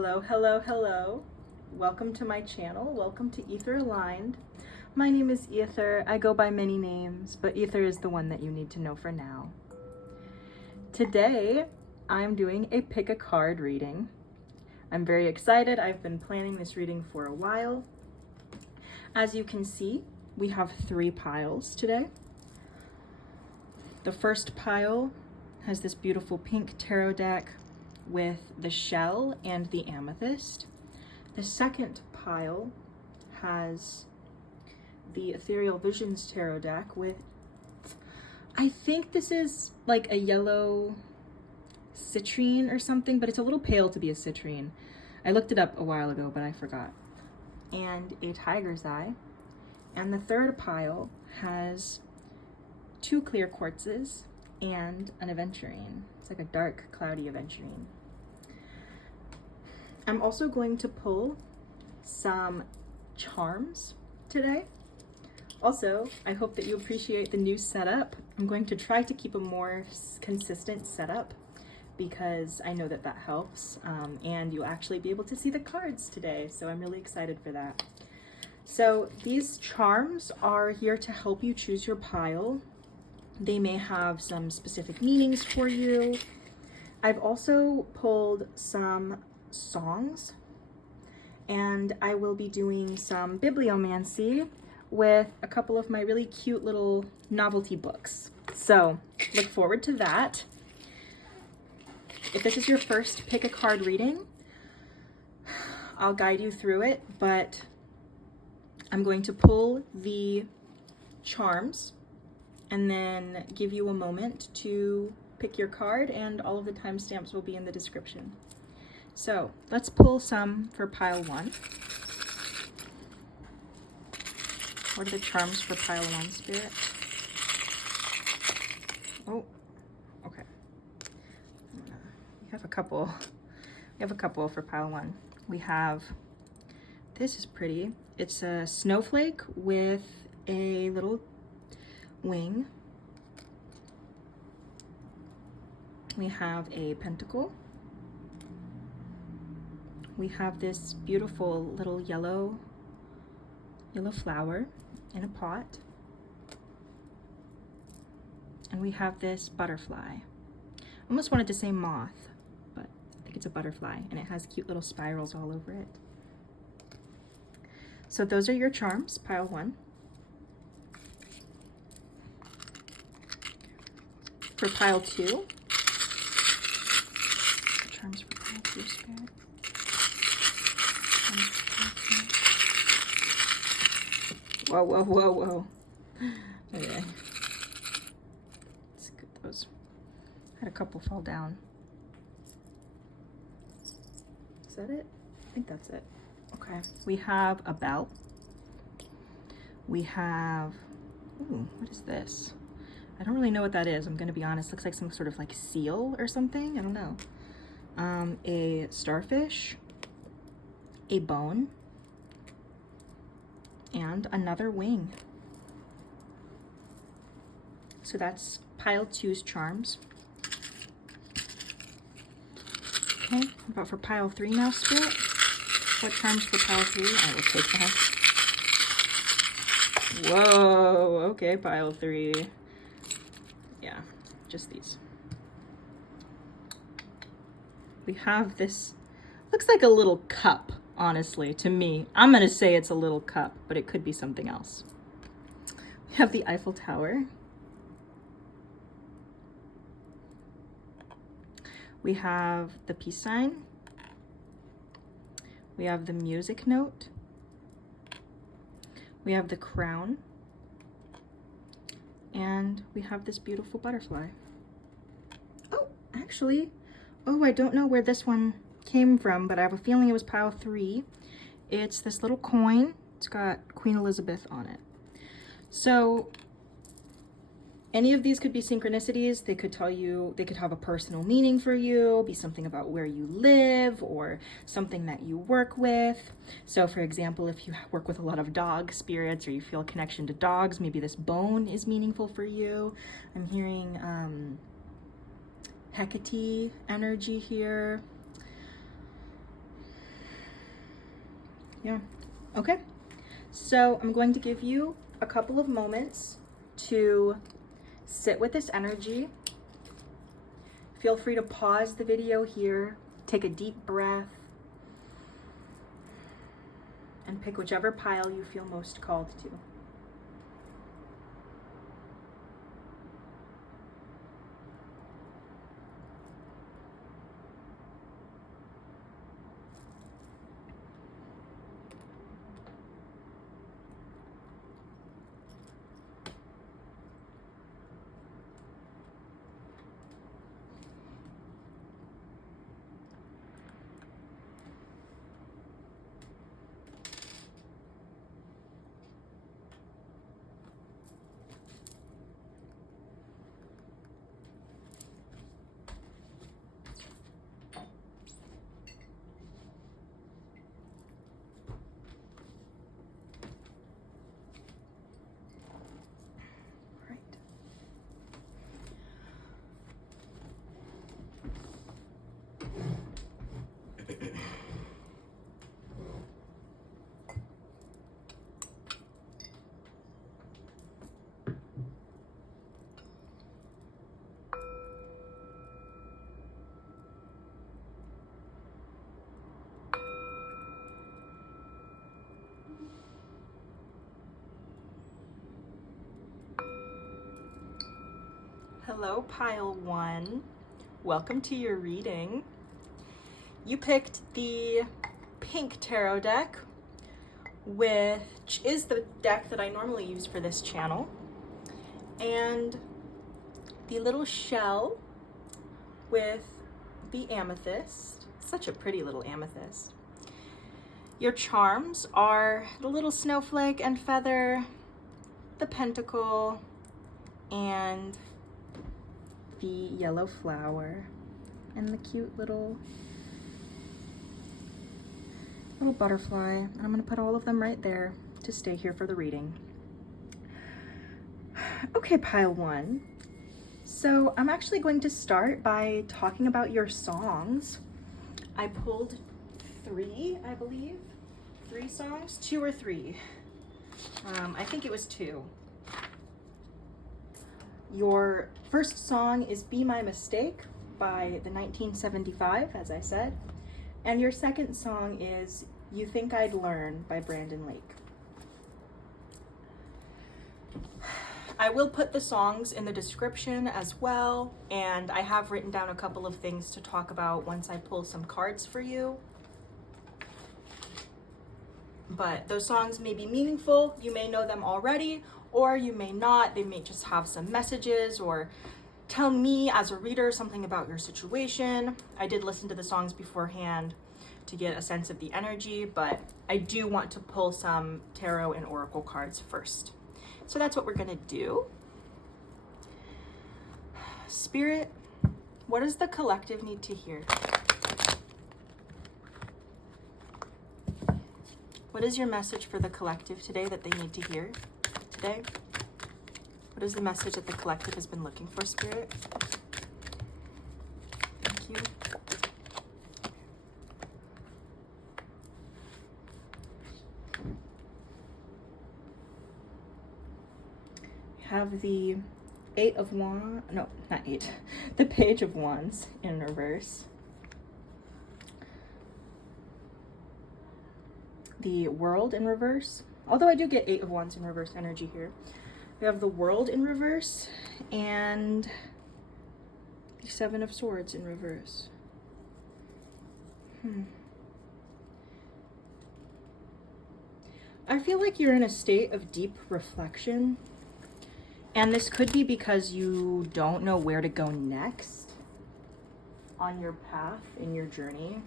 Hello, hello, hello. Welcome to my channel. Welcome to Ether Aligned. My name is Ether. I go by many names, but Ether is the one that you need to know for now. Today, I'm doing a pick a card reading. I'm very excited. I've been planning this reading for a while. As you can see, we have 3 piles today. The first pile has this beautiful pink tarot deck with the shell and the amethyst. The second pile has the Ethereal Visions tarot deck with, I think this is like a yellow citrine or something, but it's a little pale to be a citrine. I looked it up a while ago, but I forgot. And a tiger's eye. And the third pile has 2 clear quartzes and an aventurine. It's like a dark, cloudy aventurine. I'm also going to pull some charms today. Also, I hope that you appreciate the new setup. I'm going to try to keep a more consistent setup because I know that that helps, and you'll actually be able to see the cards today, so I'm really excited for that. So these charms are here to help you choose your pile. They may have some specific meanings for you. I've also pulled some songs, and I will be doing some bibliomancy with a couple of my really cute little novelty books. So look forward to that. If this is your first pick a card reading, I'll guide you through it, but I'm going to pull the charms and then give you a moment to pick your card, and all of the timestamps will be in the description. So let's pull some for pile 1. What are the charms for pile 1, Spirit? Oh, okay. We have a couple. We have a couple for pile 1. We have, this is pretty. It's a snowflake with a little wing. We have a pentacle. We have this beautiful little yellow flower in a pot. And we have this butterfly. I almost wanted to say moth, but I think it's a butterfly, and it has cute little spirals all over it. So those are your charms, pile 1. For pile 2, charms for pile 2, Spirit. Whoa, whoa, whoa, whoa. Okay. Let's get those. Had a couple fall down. Is that it? I think that's it. Okay. We have a bell. We have, ooh, what is this? I don't really know what that is. I'm gonna be honest. Looks like some sort of like seal or something. I don't know. A starfish, a bone, and another wing. So that's pile 2's charms. Okay, how about for pile 3 now, Spirit? What charms for pile 3? I will take that. Whoa, okay, pile 3. Yeah, just these. We have this, looks like a little cup. Honestly, to me, I'm gonna say it's a little cup, but it could be something else. We have the Eiffel Tower. We have the peace sign. We have the music note. We have the crown. And we have this beautiful butterfly. Oh, actually, I don't know where this one came from, but I have a feeling it was pile 3. It's this little coin. It's got Queen Elizabeth on it. So any of these could be synchronicities. They could tell you, they could have a personal meaning for you, be something about where you live or something that you work with. So for example, if you work with a lot of dog spirits or you feel a connection to dogs, maybe this bone is meaningful for you. I'm hearing Hecate energy here. Yeah. Okay. So I'm going to give you a couple of moments to sit with this energy. Feel free to pause the video here, take a deep breath, and pick whichever pile you feel most called to. Hello, pile one. Welcome to your reading. You picked the pink tarot deck, which is the deck that I normally use for this channel, and the little shell with the amethyst. Such a pretty little amethyst. Your charms are the little snowflake and feather, the pentacle, and the yellow flower, and the cute little butterfly. And I'm gonna put all of them right there to stay here for the reading. Okay, pile one. So I'm actually going to start by talking about your songs. I pulled three, I believe. 3 songs, 2 or 3. I think it was 2. Your first song is Be My Mistake by the 1975, as I said. And your second song is You Think I'd Learn by Brandon Lake. I will put the songs in the description as well, and I have written down a couple of things to talk about once I pull some cards for you. But those songs may be meaningful. You may know them already, or you may not. They may just have some messages or tell me as a reader something about your situation. I did listen to the songs beforehand to get a sense of the energy, but I do want to pull some tarot and oracle cards first. So that's what we're gonna do. Spirit, what does the collective need to hear? What is your message for the collective today that they need to hear today? What is the message that the collective has been looking for, Spirit? Thank you. We have the 8 of Wands, no, not 8, the Page of Wands in reverse. The World in reverse, although I do get 8 of Wands in reverse energy here. We have the World in reverse and the 7 of Swords in reverse. I feel like you're in a state of deep reflection, and this could be because you don't know where to go next on your path in your journey.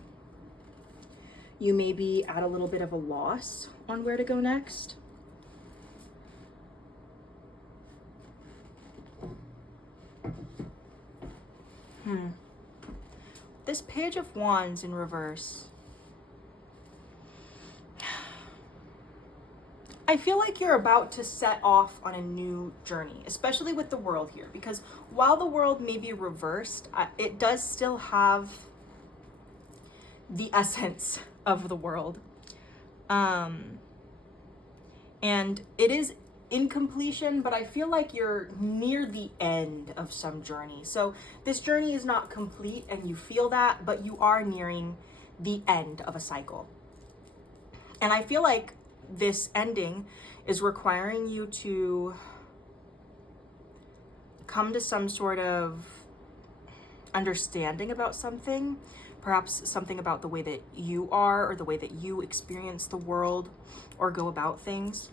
You may be at a little bit of a loss on where to go next. This Page of Wands in reverse. I feel like you're about to set off on a new journey, especially with the World here, because while the World may be reversed, it does still have the essence of the World. And it is incompletion, but I feel like you're near the end of some journey. So this journey is not complete and you feel that, but you are nearing the end of a cycle. And I feel like this ending is requiring you to come to some sort of understanding about something, perhaps something about the way that you are or the way that you experience the world or go about things.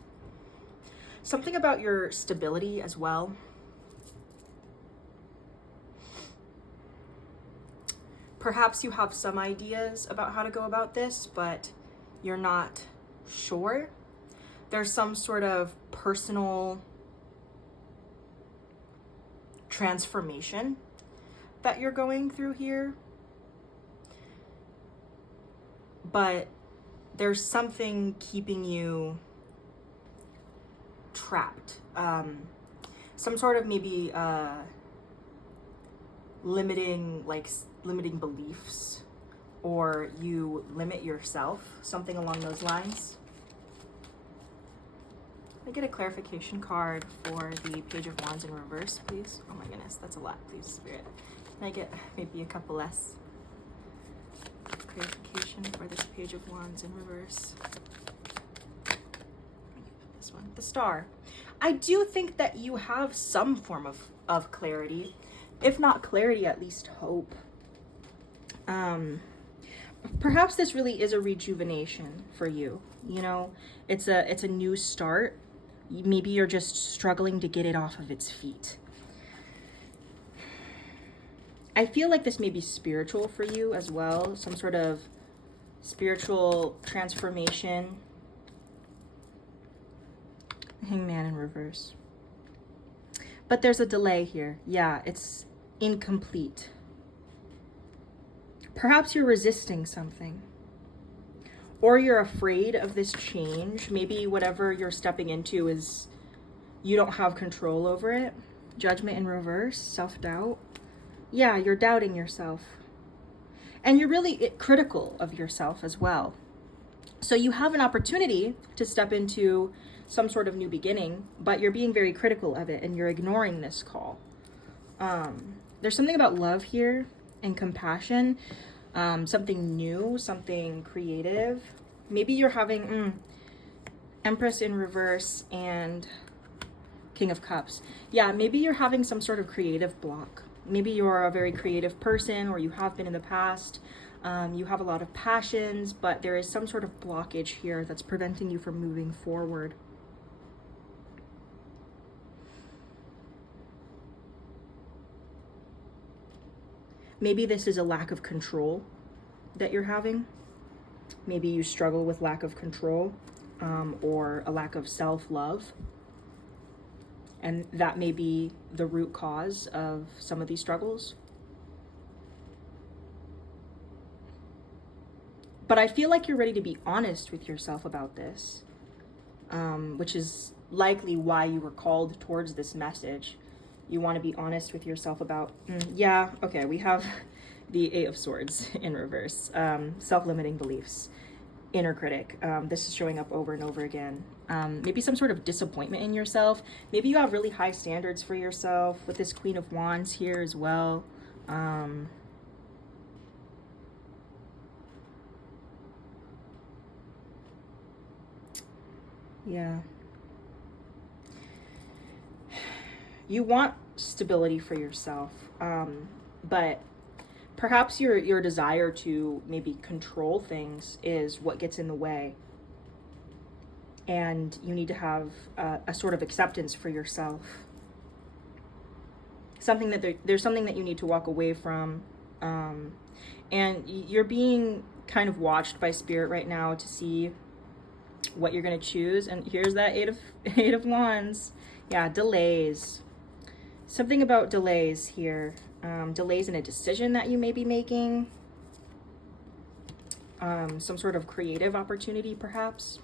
Something about your stability as well. Perhaps you have some ideas about how to go about this, but you're not sure. There's some sort of personal transformation that you're going through here. But there's something keeping you trapped. Some sort of maybe limiting beliefs, or you limit yourself, something along those lines. Can I get a clarification card for the Page of Wands in reverse, please? Oh my goodness, that's a lot, please, Spirit. Can I get maybe a couple less? Clarification for this Page of Wands in reverse. This one, the Star. I do think that you have some form of clarity, if not clarity, at least hope. Perhaps this really is a rejuvenation for you. You know, it's a new start. Maybe you're just struggling to get it off of its feet. I feel like this may be spiritual for you as well, some sort of spiritual transformation. Hangman in reverse. But there's a delay here. Yeah, it's incomplete. Perhaps you're resisting something. Or you're afraid of this change. Maybe whatever you're stepping into is, you don't have control over it. Judgment in reverse, self-doubt. Yeah, you're doubting yourself. And you're really critical of yourself as well. So you have an opportunity to step into some sort of new beginning, but you're being very critical of it and you're ignoring this call. There's something about love here and compassion, something new, something creative. Maybe you're having Empress in reverse and King of Cups. Yeah, maybe you're having some sort of creative block. Maybe you're a very creative person, or you have been in the past. You have a lot of passions, but there is some sort of blockage here that's preventing you from moving forward. Maybe this is a lack of control that you're having. Maybe you struggle with lack of control, or a lack of self-love. And that may be the root cause of some of these struggles. But I feel like you're ready to be honest with yourself about this, which is likely why you were called towards this message. You want to be honest with yourself about, yeah, okay, we have the Eight of Swords in reverse, self-limiting beliefs, inner critic. This is showing up over and over again. Maybe some sort of disappointment in yourself. Maybe you have really high standards for yourself with this Queen of Wands here as well. Yeah. You want stability for yourself, but perhaps your desire to maybe control things is what gets in the way. And you need to have a sort of acceptance for yourself. Something that there's something that you need to walk away from. And you're being kind of watched by Spirit right now to see what you're going to choose. And here's that Eight of Wands. Yeah, delays. Something about delays here. Delays in a decision that you may be making. Some sort of creative opportunity, perhaps.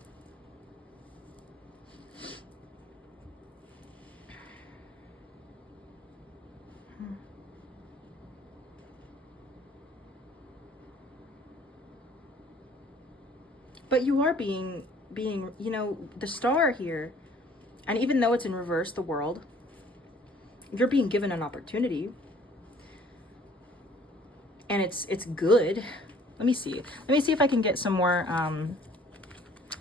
But you are being, you know, the star here, and even though it's in reverse, the world, you're being given an opportunity, and it's good. Let me see if I can get some more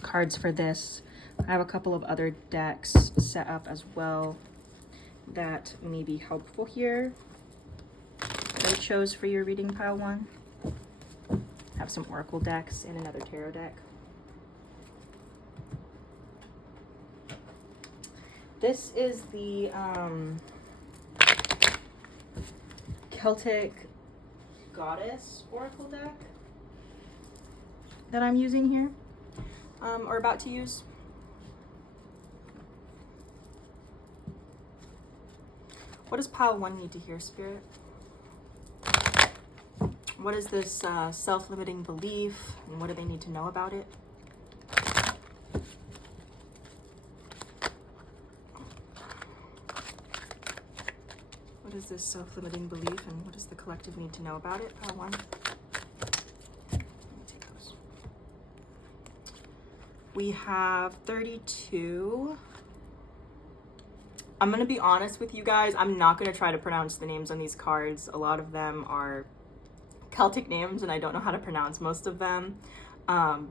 cards for this. I have a couple of other decks set up as well that may be helpful here that I chose for your reading, pile one. I have some oracle decks and another tarot deck. This is the Celtic Goddess Oracle deck that I'm using here, or about to use. What does pile one need to hear, Spirit? What is this self-limiting belief, and what do they need to know about it? What is this self-limiting belief, and what does the collective need to know about it? Pile one. Let me take those. We have 32. I'm gonna be honest with you guys. I'm not gonna try to pronounce the names on these cards. A lot of them are Celtic names, and I don't know how to pronounce most of them.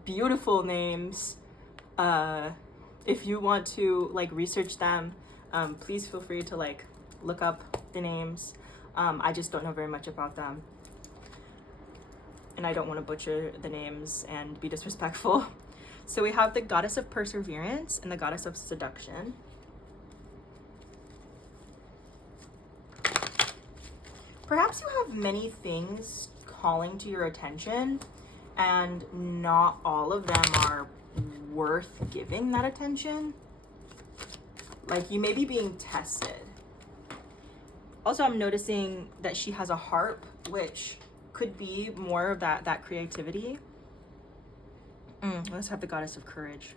Beautiful names. If you want to like research them, please feel free to like look up the names. I just don't know very much about them, and I don't want to butcher the names and be disrespectful. So we have the Goddess of Perseverance and the Goddess of Seduction. Perhaps you have many things calling to your attention, and not all of them are worth giving that attention. Like, you may be being tested. Also, I'm noticing that she has a harp, which could be more of that creativity. Let's have the Goddess of Courage.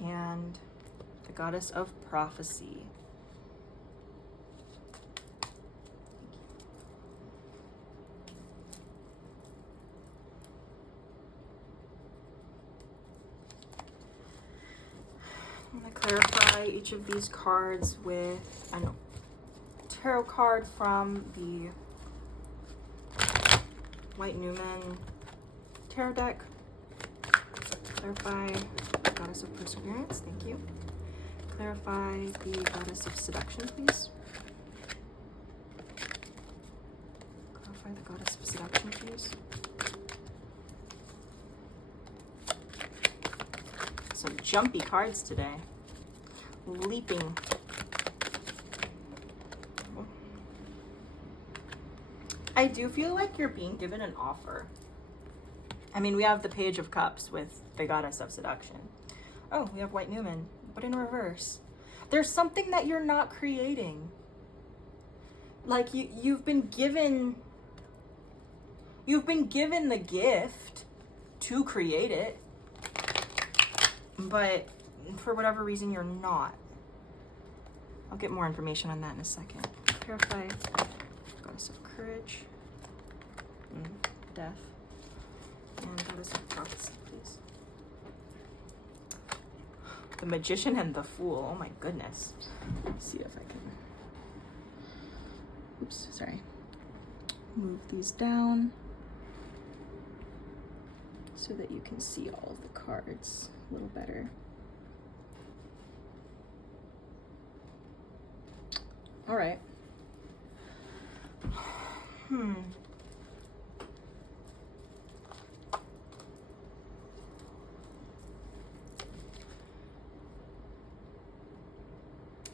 And the Goddess of Prophecy. I'm going to clarify each of these cards with a tarot card from the White Newman tarot deck. Clarify the Goddess of Perseverance, thank you. Clarify the Goddess of Seduction, please. Clarify the Goddess of Seduction, please. Some jumpy cards today. Leaping. I do feel like you're being given an offer. I mean, we have the Page of Cups with the Goddess of Seduction. Oh, we have White Newman, but in reverse. There's something that you're not creating. Like, you've been given the gift to create it, but for whatever reason you're not. I'll get more information on that in a second. Clarify Goddess of Courage, Death, and Goddess of Prophecy, please. The Magician and the Fool. Oh my goodness. Let's see if I can. Oops, sorry. Move these down so that you can see all of the cards a little better. All right.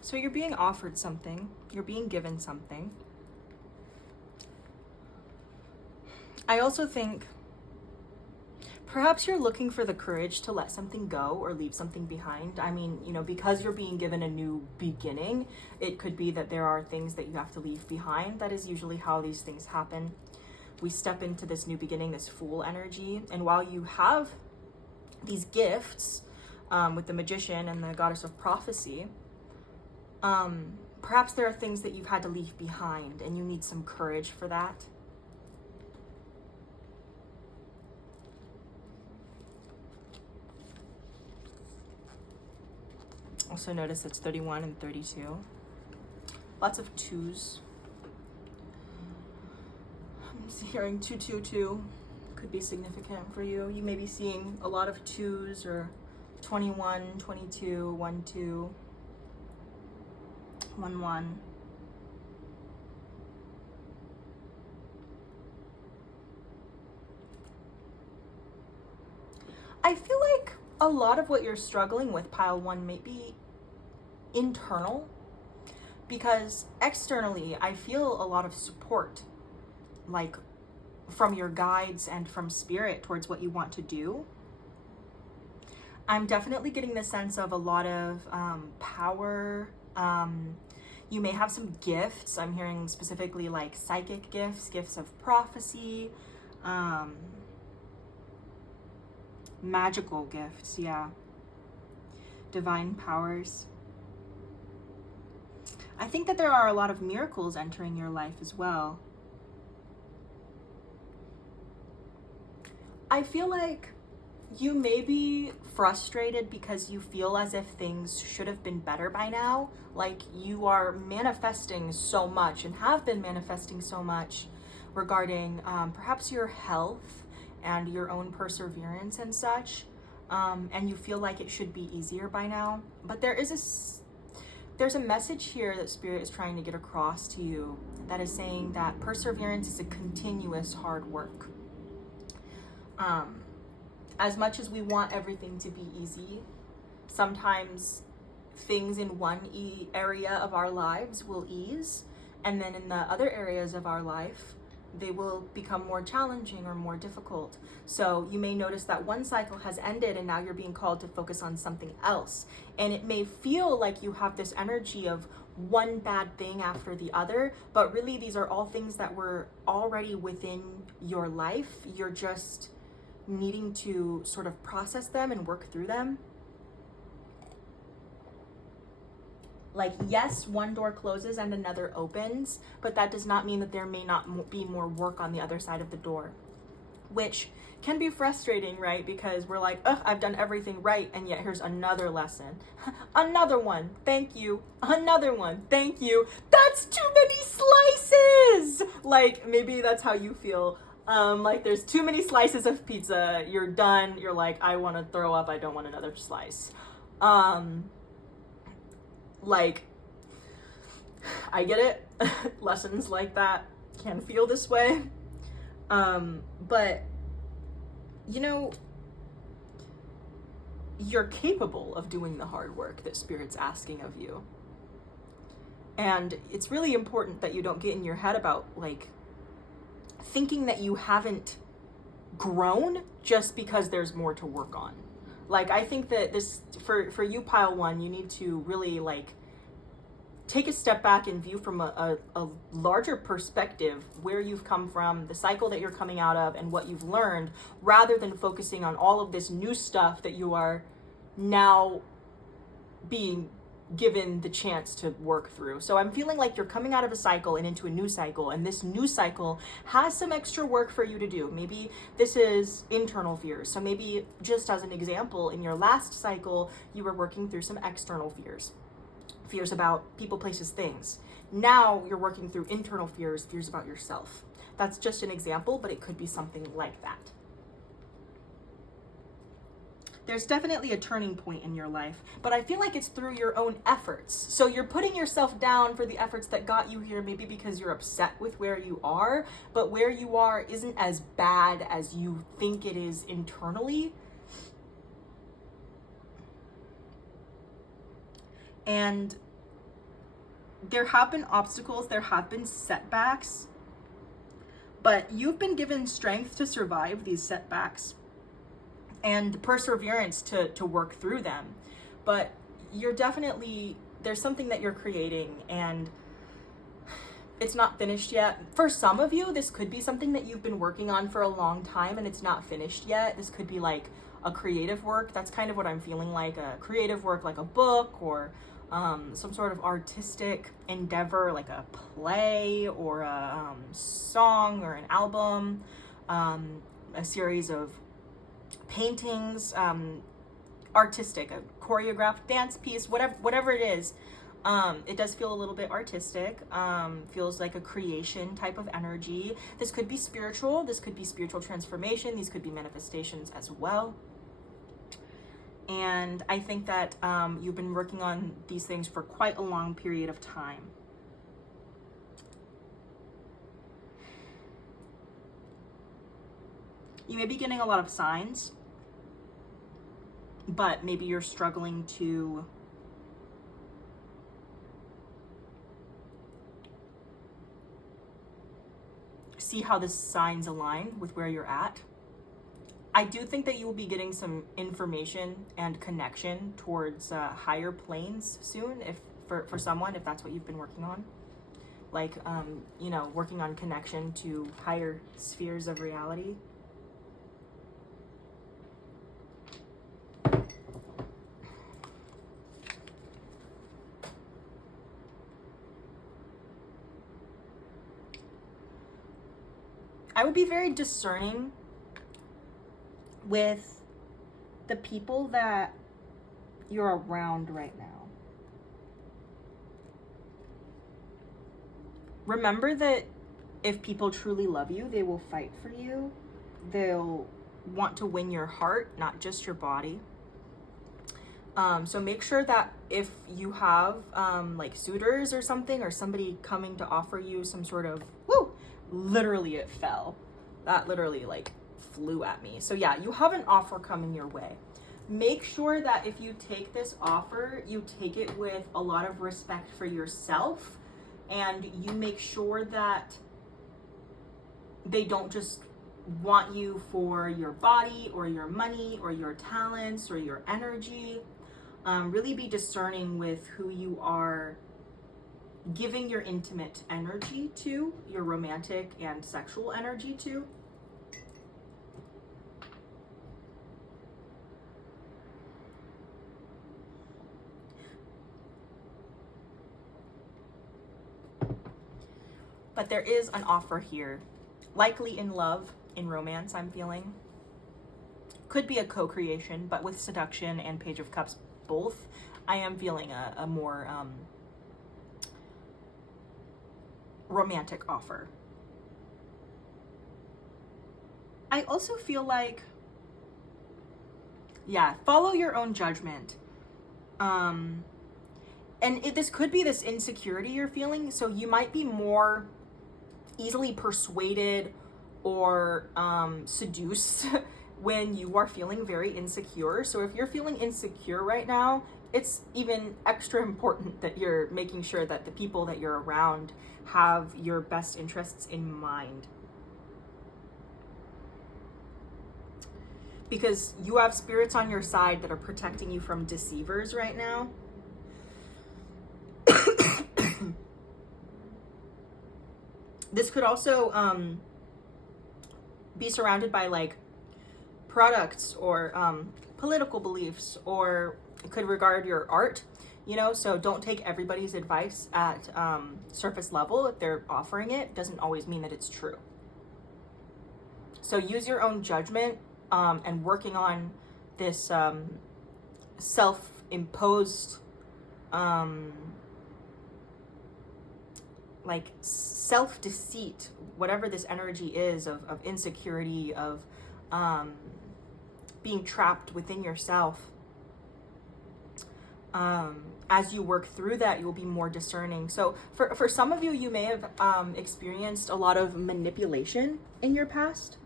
So you're being offered something, you're being given something. I also think perhaps you're looking for the courage to let something go or leave something behind. I mean, you know, because you're being given a new beginning, it could be that there are things that you have to leave behind. That is usually how these things happen. We step into this new beginning, this Fool energy, and while you have these gifts with the Magician and the Goddess of Prophecy, Perhaps there are things that you've had to leave behind and you need some courage for that. Also notice it's 31 and 32. Lots of twos. I'm hearing 222 could be significant for you. You may be seeing a lot of twos, or 21, 22, 1, 2, 1, 1. I feel like a lot of what you're struggling with, pile 1, may be internal, because externally I feel a lot of support, like from your guides and from spirit towards what you want to do. I'm definitely getting the sense of a lot of power. You may have some gifts. I'm hearing specifically like psychic gifts, gifts of prophecy, magical gifts, yeah. Divine powers. I think that there are a lot of miracles entering your life as well. I feel like you may be frustrated because you feel as if things should have been better by now. Like you are manifesting so much and have been manifesting so much regarding perhaps your health and your own perseverance and such. And you feel like it should be easier by now. But there's a message here that Spirit is trying to get across to you that is saying that perseverance is a continuous hard work. As much as we want everything to be easy, sometimes things in one area of our lives will ease, and then in the other areas of our life, they will become more challenging or more difficult. So you may notice that one cycle has ended and now you're being called to focus on something else. And it may feel like you have this energy of one bad thing after the other, but really these are all things that were already within your life. You're just needing to sort of process them and work through them. Like, yes, one door closes and another opens, but that does not mean that there may not be more work on the other side of the door, which can be frustrating, right? Because we're like, ugh, I've done everything right, and yet here's another lesson. Another one, thank you. Another one, thank you. That's too many slices! Like, maybe that's how you feel. Like there's too many slices of pizza, you're done, you're like, I want to throw up, I don't want another slice. Like, I get it. Lessons like that can feel this way. But, you know, you're capable of doing the hard work that Spirit's asking of you. And it's really important that you don't get in your head about, like, thinking that you haven't grown just because there's more to work on. Like, I think that this, for you, pile 1, you need to really, like, take a step back and view from a larger perspective where you've come from, the cycle that you're coming out of, and what you've learned, rather than focusing on all of this new stuff that you are now being given the chance to work through. So I'm feeling like you're coming out of a cycle and into a new cycle, and this new cycle has some extra work for you to do. Maybe this is internal fears. So maybe, just as an example, in your last cycle, you were working through some external fears. Fears about people, places, things. Now you're working through internal fears, fears about yourself. That's just an example, but it could be something like that. There's definitely a turning point in your life, but I feel like it's through your own efforts. So you're putting yourself down for the efforts that got you here, maybe because you're upset with where you are, but where you are isn't as bad as you think it is internally. And there have been obstacles, there have been setbacks, but you've been given strength to survive these setbacks and perseverance to work through them. But you're definitely, there's something that you're creating and it's not finished yet. For some of you, this could be something that you've been working on for a long time and it's not finished yet. This could be like a creative work. That's kind of what I'm feeling like, a creative work, like a book or some sort of artistic endeavor, like a play or a song or an album, a series of paintings, artistic, a choreographed dance piece, whatever it is. It does feel a little bit artistic, feels like a creation type of energy. This could be spiritual, this could be spiritual transformation, these could be manifestations as well. And I think that you've been working on these things for quite a long period of time. You may be getting a lot of signs, but maybe you're struggling to see how the signs align with where you're at. I do think that you will be getting some information and connection towards higher planes soon, if for someone, if that's what you've been working on. Like, you know, working on connection to higher spheres of reality. I would be very discerning with the people that you're around right now. Remember that if people truly love you, they will fight for you. They'll want to win your heart, not just your body. So make sure that if you have like suitors or something, or somebody coming to offer you some sort of, literally it fell. That literally like flew at me. So yeah, you have an offer coming your way. Make sure that if you take this offer, you take it with a lot of respect for yourself, and you make sure that they don't just want you for your body or your money or your talents or your energy. Really be discerning with who you are giving your intimate energy to, your romantic and sexual energy to. But there is an offer here, likely in love, in romance, I'm feeling. Could be a co-creation, but with seduction and Page of Cups both, I am feeling a more romantic offer. I also feel like, follow your own judgment. And this could be this insecurity you're feeling, so you might be more easily persuaded or seduced when you are feeling very insecure. So if you're feeling insecure right now, it's even extra important that you're making sure that the people that you're around have your best interests in mind. Because you have spirits on your side that are protecting you from deceivers right now. This could also be surrounded by like products or political beliefs, or it could regard your art, you know, so don't take everybody's advice at surface level. If they're offering it, doesn't always mean that it's true. So use your own judgment and working on this self-imposed like self-deceit, whatever this energy is of insecurity, of being trapped within yourself. As you work through that, you'll be more discerning. So for some of you, you may have experienced a lot of manipulation in your past.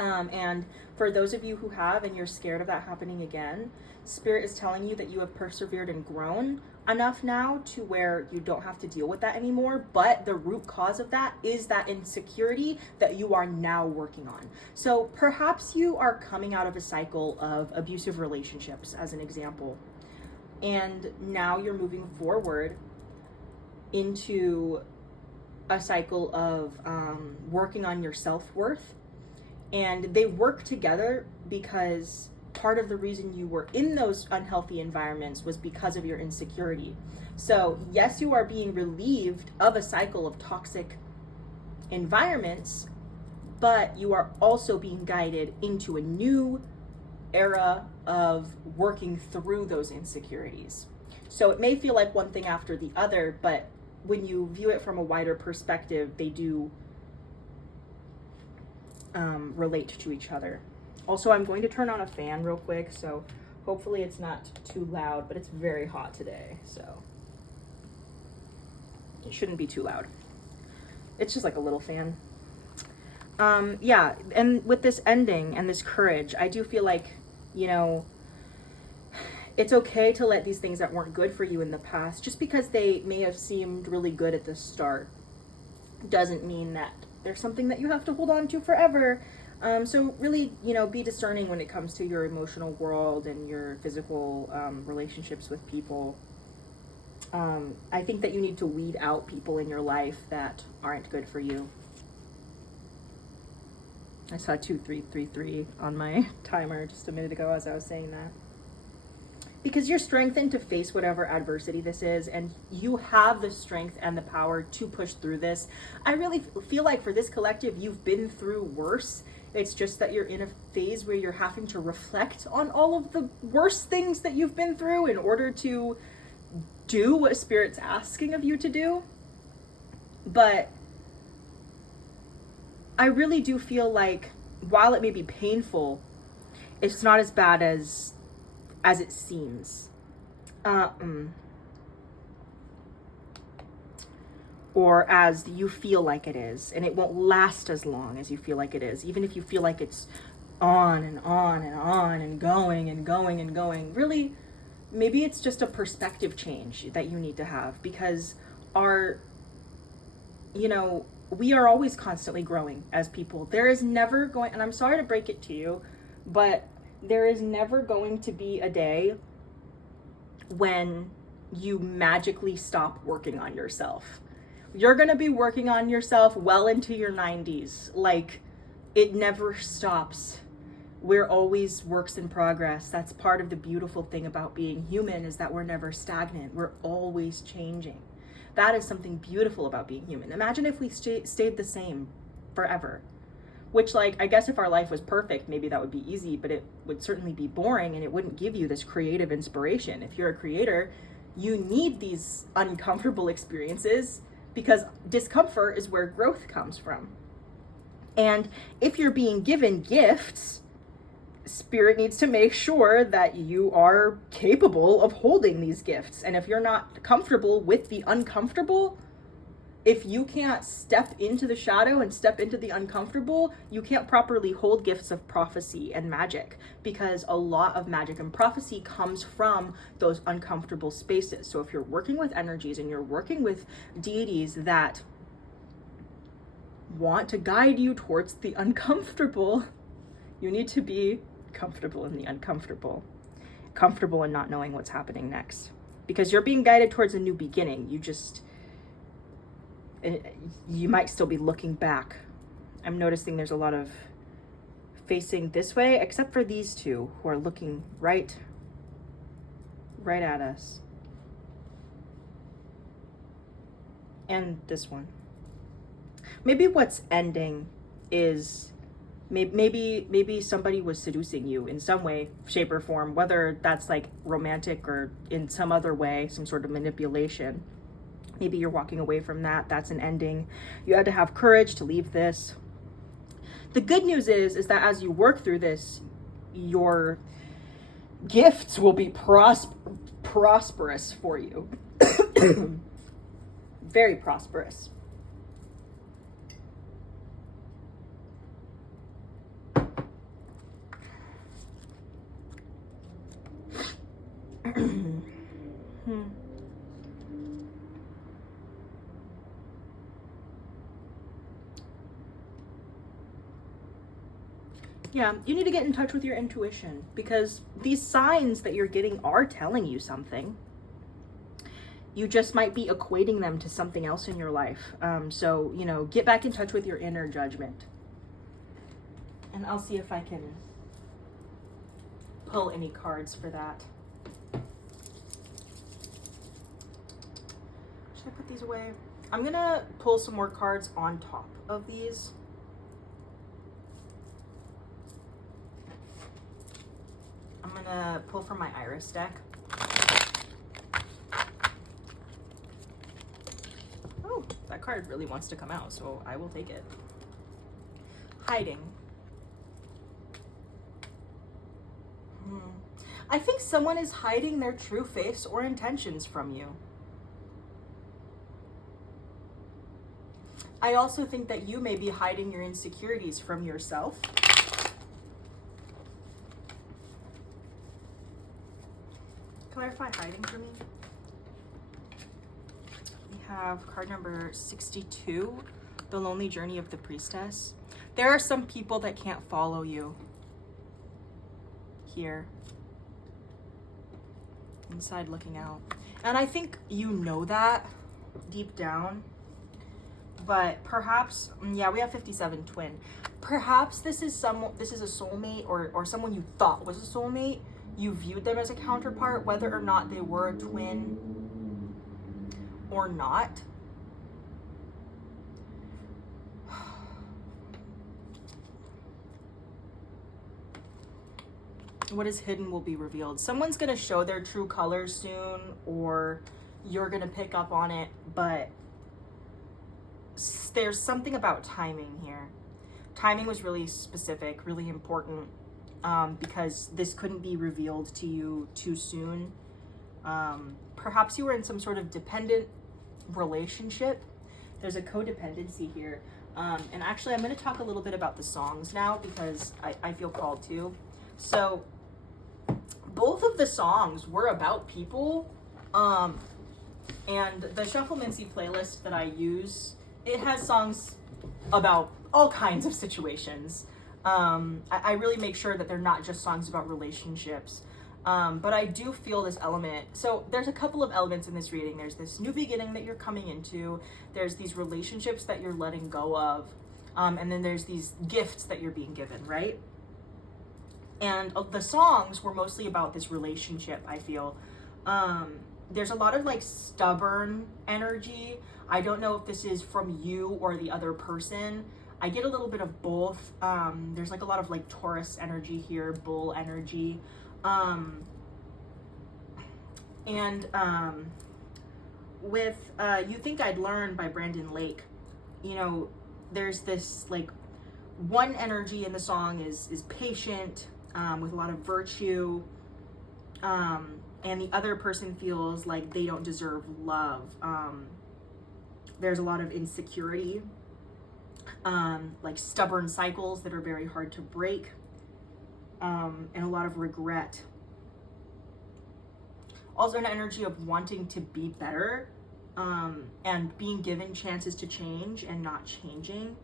And for those of you who have, and you're scared of that happening again, Spirit is telling you that you have persevered and grown enough now to where you don't have to deal with that anymore. But the root cause of that is that insecurity that you are now working on. So perhaps you are coming out of a cycle of abusive relationships, as an example. And now you're moving forward into a cycle of working on your self-worth. And they work together because part of the reason you were in those unhealthy environments was because of your insecurity. So yes, you are being relieved of a cycle of toxic environments, but you are also being guided into a new era of working through those insecurities. So it may feel like one thing after the other, but when you view it from a wider perspective, they do relate to each other. Also, I'm going to turn on a fan real quick, so hopefully it's not too loud, but it's very hot today, so it shouldn't be too loud. It's just like a little fan. Yeah, and with this ending and this courage, I do feel like, you know, it's okay to let these things that weren't good for you in the past, just because they may have seemed really good at the start, doesn't mean that there's something that you have to hold on to forever. So really, you know, be discerning when it comes to your emotional world and your physical relationships with people. I think that you need to weed out people in your life that aren't good for you. I saw 2333 on my timer just a minute ago as I was saying that. Because you're strengthened to face whatever adversity this is, and you have the strength and the power to push through this. I really feel like for this collective, you've been through worse. It's just that you're in a phase where you're having to reflect on all of the worst things that you've been through in order to do what Spirit's asking of you to do. But I really do feel like, while it may be painful, it's not as bad as it seems. Or as you feel like it is. And it won't last as long as you feel like it is. Even if you feel like it's on and on and on and going and going and going. Really, maybe it's just a perspective change that you need to have. Because we are always constantly growing as people. There is never going, and I'm sorry to break it to you, but there is never going to be a day when you magically stop working on yourself. You're going to be working on yourself well into your 90s. Like, it never stops. We're always works in progress. That's part of the beautiful thing about being human, is that we're never stagnant. We're always changing. That is something beautiful about being human. Imagine if we stayed the same forever. Which, like, I guess if our life was perfect, maybe that would be easy, but it would certainly be boring, and it wouldn't give you this creative inspiration. If you're a creator, you need these uncomfortable experiences, because discomfort is where growth comes from. And if you're being given gifts, Spirit needs to make sure that you are capable of holding these gifts. And if you're not comfortable with the uncomfortable, if you can't step into the shadow and step into the uncomfortable, you can't properly hold gifts of prophecy and magic, because a lot of magic and prophecy comes from those uncomfortable spaces. So if you're working with energies and you're working with deities that want to guide you towards the uncomfortable, you need to be comfortable in the uncomfortable, comfortable in not knowing what's happening next, because you're being guided towards a new beginning. You might still be looking back. I'm noticing there's a lot of facing this way, except for these two who are looking right at us. And this one. Maybe what's ending is maybe somebody was seducing you in some way, shape, or form, whether that's like romantic or in some other way, some sort of manipulation. Maybe you're walking away from that. That's an ending. You had to have courage to leave this. The good news is that as you work through this, your gifts will be prosperous for you. Very prosperous. Yeah, you need to get in touch with your intuition, because these signs that you're getting are telling you something. You just might be equating them to something else in your life. So, get back in touch with your inner judgment. And I'll see if I can pull any cards for that. Should I put these away? I'm gonna pull some more cards on top of these. I'm gonna pull from my Iris deck. Oh, that card really wants to come out, so I will take it. Hiding. I think someone is hiding their true face or intentions from you. I also think that you may be hiding your insecurities from yourself. Clarify hiding for me. We have card number 62, The Lonely Journey of the Priestess. There are some people that can't follow you. Here. Inside looking out. And I think you know that deep down. But perhaps, yeah, we have 57 twin. Perhaps this is a soulmate or someone you thought was a soulmate. You viewed them as a counterpart, whether or not they were a twin or not. What is hidden will be revealed. Someone's gonna show their true colors soon, or you're gonna pick up on it, but there's something about timing here. Timing was really specific, really important, because this couldn't be revealed to you too soon. Perhaps you were in some sort of dependent relationship. There's a codependency here. And actually, I'm going to talk a little bit about the songs now because I feel called to. So both of the songs were about people. And the Shuffle Mincy playlist that I use, it has songs about all kinds of situations. I really make sure that they're not just songs about relationships. But I do feel this element. So there's a couple of elements in this reading. There's this new beginning that you're coming into. There's these relationships that you're letting go of. And then there's these gifts that you're being given, right? And the songs were mostly about this relationship, I feel. There's a lot of like stubborn energy. I don't know if this is from you or the other person. I get a little bit of both. There's like a lot of like Taurus energy here, bull energy. With You Think I'd Learn by Brandon Lake, you know, there's this like one energy in the song is patient, with a lot of virtue, and the other person feels like they don't deserve love. There's a lot of insecurity, like stubborn cycles that are very hard to break, and a lot of regret. Also an energy of wanting to be better, and being given chances to change and not changing.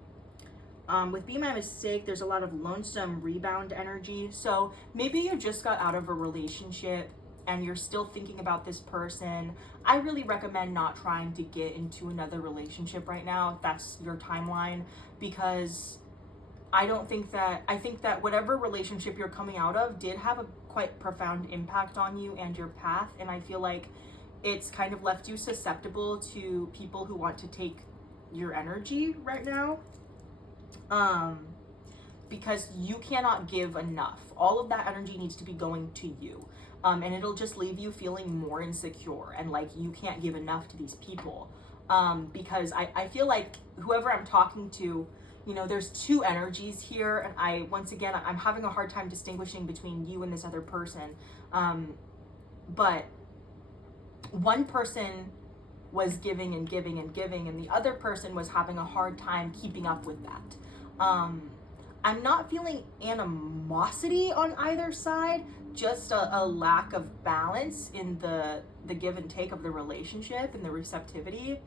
With Be My Mistake, there's a lot of lonesome rebound energy. So maybe you just got out of a relationship and you're still thinking about this person. I really recommend not trying to get into another relationship right now, if that's your timeline, because I think that whatever relationship you're coming out of did have a quite profound impact on you and your path. And I feel like it's kind of left you susceptible to people who want to take your energy right now. Because you cannot give enough. All of that energy needs to be going to you. And it'll just leave you feeling more insecure and like you can't give enough to these people. Because I feel like whoever I'm talking to, you know, there's two energies here. And I'm having a hard time distinguishing between you and this other person. But one person was giving and giving and giving, and the other person was having a hard time keeping up with that. I'm not feeling animosity on either side, just a lack of balance in the give and take of the relationship and the receptivity.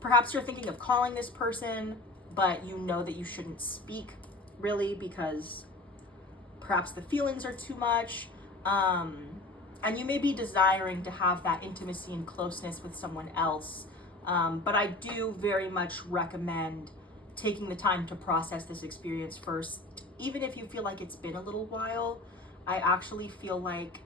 Perhaps you're thinking of calling this person, but you know that you shouldn't speak really because perhaps the feelings are too much. And you may be desiring to have that intimacy and closeness with someone else. But I do very much recommend taking the time to process this experience first. Even if you feel like it's been a little while, I actually feel like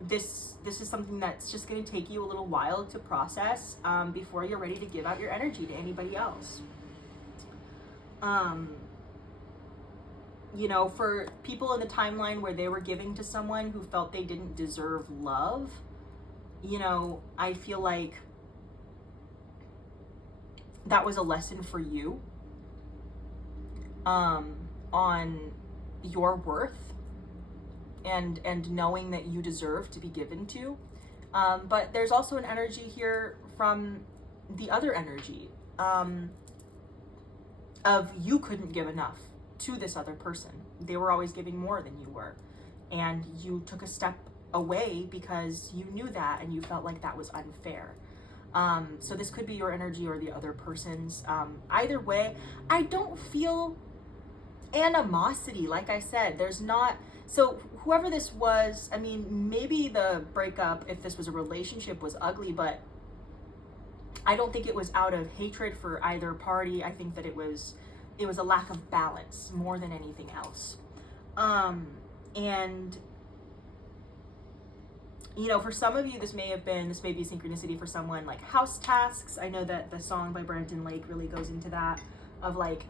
this is something that's just going to take you a little while to process before you're ready to give out your energy to anybody else. You know, for people in the timeline where they were giving to someone who felt they didn't deserve love, you know, I feel like that was a lesson for you on your worth and knowing that you deserve to be given to. But there's also an energy here from the other energy of you couldn't give enough to this other person. They were always giving more than you were. And you took a step away because you knew that and you felt like that was unfair. So this could be your energy or the other person's. Either way, I don't feel animosity. Like I said, there's not. So whoever this was, I mean, maybe the breakup, if this was a relationship, was ugly, but I don't think it was out of hatred for either party. I think that it was a lack of balance more than anything else. And you know, for some of you, this may be synchronicity. For someone, like house tasks. I know that the song by Brandon Lake really goes into that, of like,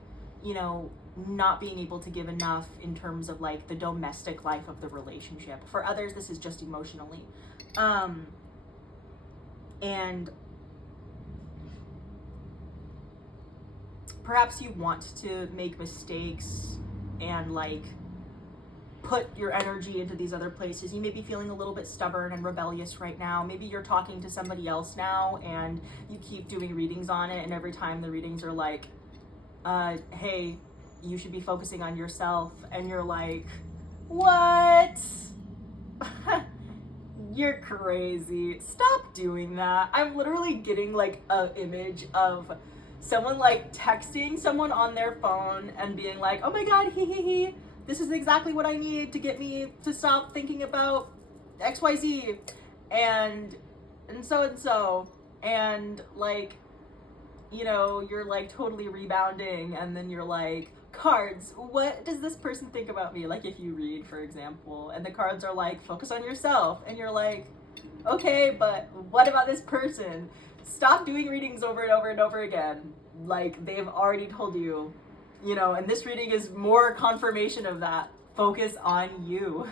you know, not being able to give enough in terms of like the domestic life of the relationship. For others, this is just emotionally. And perhaps you want to make mistakes and like put your energy into these other places. You may be feeling a little bit stubborn and rebellious right now. Maybe you're talking to somebody else now and you keep doing readings on it, and every time the readings are like, hey, you should be focusing on yourself, and you're like, what? You're crazy. Stop doing that. I'm literally getting like an image of someone like texting someone on their phone and being like, oh my god, hee, this is exactly what I need to get me to stop thinking about XYZ and so, and like, you know, you're like totally rebounding, and then you're like, cards, what does this person think about me? Like if you read, for example, and the cards are like, focus on yourself, and you're like, okay, but what about this person? Stop doing readings over and over and over again. Like they've already told you, you know, and this reading is more confirmation of that. Focus on you.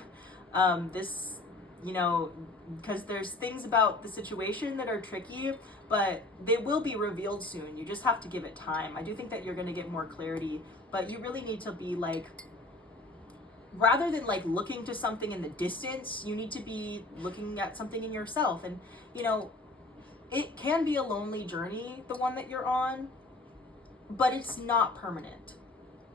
This, you know, because there's things about the situation that are tricky, but they will be revealed soon. You just have to give it time. I do think that you're going to get more clarity, but you really need to be like, rather than like looking to something in the distance, you need to be looking at something in yourself. And, you know, it can be a lonely journey, the one that you're on, but it's not permanent.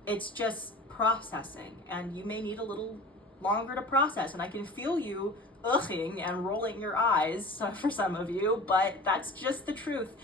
It's just processing, and you may need a little longer to process. And I can feel you ughing and rolling your eyes for some of you, but that's just the truth.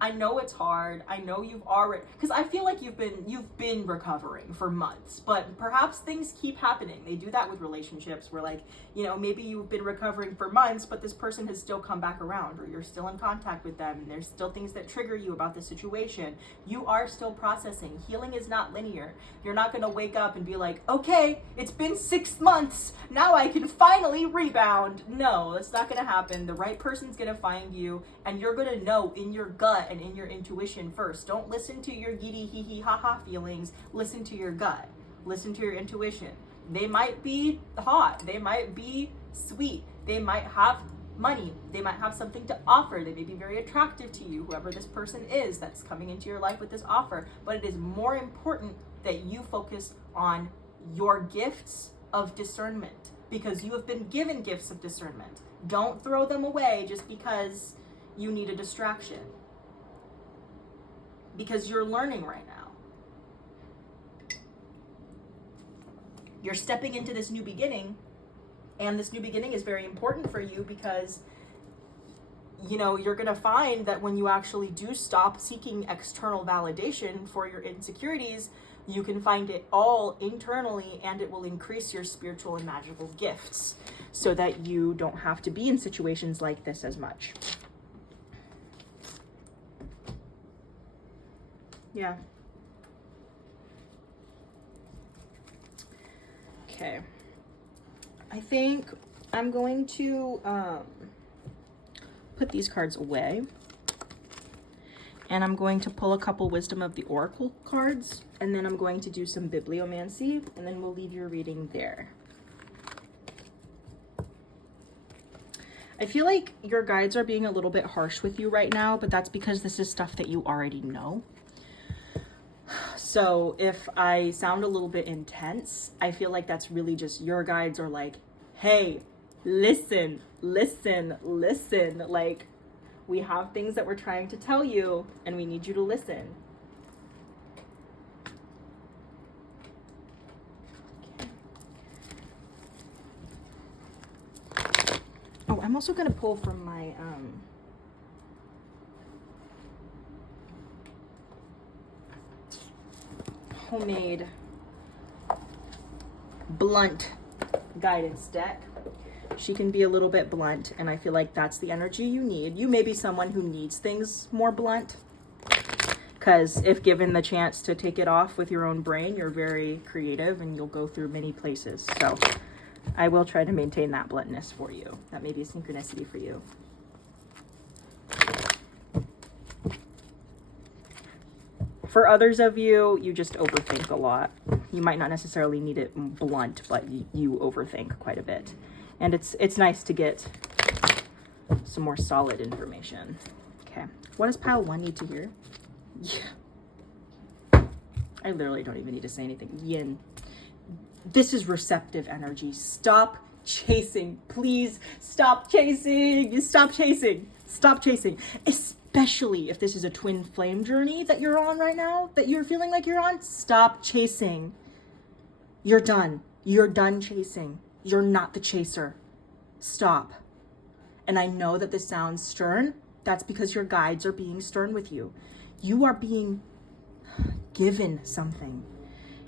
I know it's hard. I know you've already, because I feel like you've been recovering for months, but perhaps things keep happening. They do that with relationships where, like, you know, maybe you've been recovering for months, but this person has still come back around, or you're still in contact with them, and there's still things that trigger you about the situation. You are still processing. Healing is not linear. You're not going to wake up and be like, okay, it's been 6 months. Now I can finally rebound. No, that's not going to happen. The right person's going to find you, and you're going to know in your gut and in your intuition first. Don't listen to your giddy hee hee ha ha feelings. Listen to your gut. Listen to your intuition. They might be hot. They might be sweet. They might have money. They might have something to offer. They may be very attractive to you, whoever this person is that's coming into your life with this offer. But it is more important that you focus on your gifts of discernment, because you have been given gifts of discernment. Don't throw them away just because you need a distraction, because you're learning right now. You're stepping into this new beginning, and this new beginning is very important for you because, you know, you're going to find that when you actually do stop seeking external validation for your insecurities, you can find it all internally, and it will increase your spiritual and magical gifts so that you don't have to be in situations like this as much. Yeah. Okay. I think I'm going to put these cards away. And I'm going to pull a couple Wisdom of the Oracle cards, and then I'm going to do some bibliomancy, and then we'll leave your reading there. I feel like your guides are being a little bit harsh with you right now, but that's because this is stuff that you already know. So if I sound a little bit intense, I feel like that's really just your guides are like, hey, listen, listen, listen, like, we have things that we're trying to tell you, and we need you to listen. Okay. Oh, I'm also going to pull from my homemade blunt guidance deck. She can be a little bit blunt, and I feel like that's the energy you need. You may be someone who needs things more blunt, because if given the chance to take it off with your own brain, you're very creative and you'll go through many places. So I will try to maintain that bluntness for you. That may be a synchronicity for you. For others of you, you just overthink a lot. You might not necessarily need it blunt, but you overthink quite a bit. And it's nice to get some more solid information. Okay, what does pile 1 need to hear? Yeah. I literally don't even need to say anything. Yin. This is receptive energy. Stop chasing. Please stop chasing. Stop chasing. Stop chasing. Especially if this is a twin flame journey that you're on right now, that you're feeling like you're on. Stop chasing. You're done. You're done chasing. You're not the chaser. Stop. And I know that this sounds stern. That's because your guides are being stern with you. You are being given something.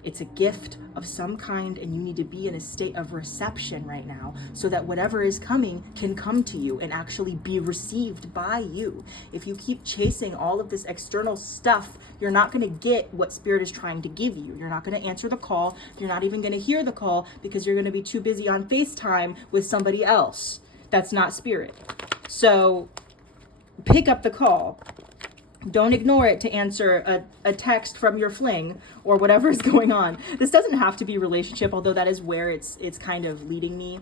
It's a gift of some kind, and you need to be in a state of reception right now so that whatever is coming can come to you and actually be received by you. If you keep chasing all of this external stuff, you're not going to get what Spirit is trying to give you. You're not going to answer the call. You're not even going to hear the call because you're going to be too busy on FaceTime with somebody else. That's not Spirit. So pick up the call. Don't ignore it to answer a text from your fling or whatever is going on. This doesn't have to be relationship, although that is where it's kind of leading me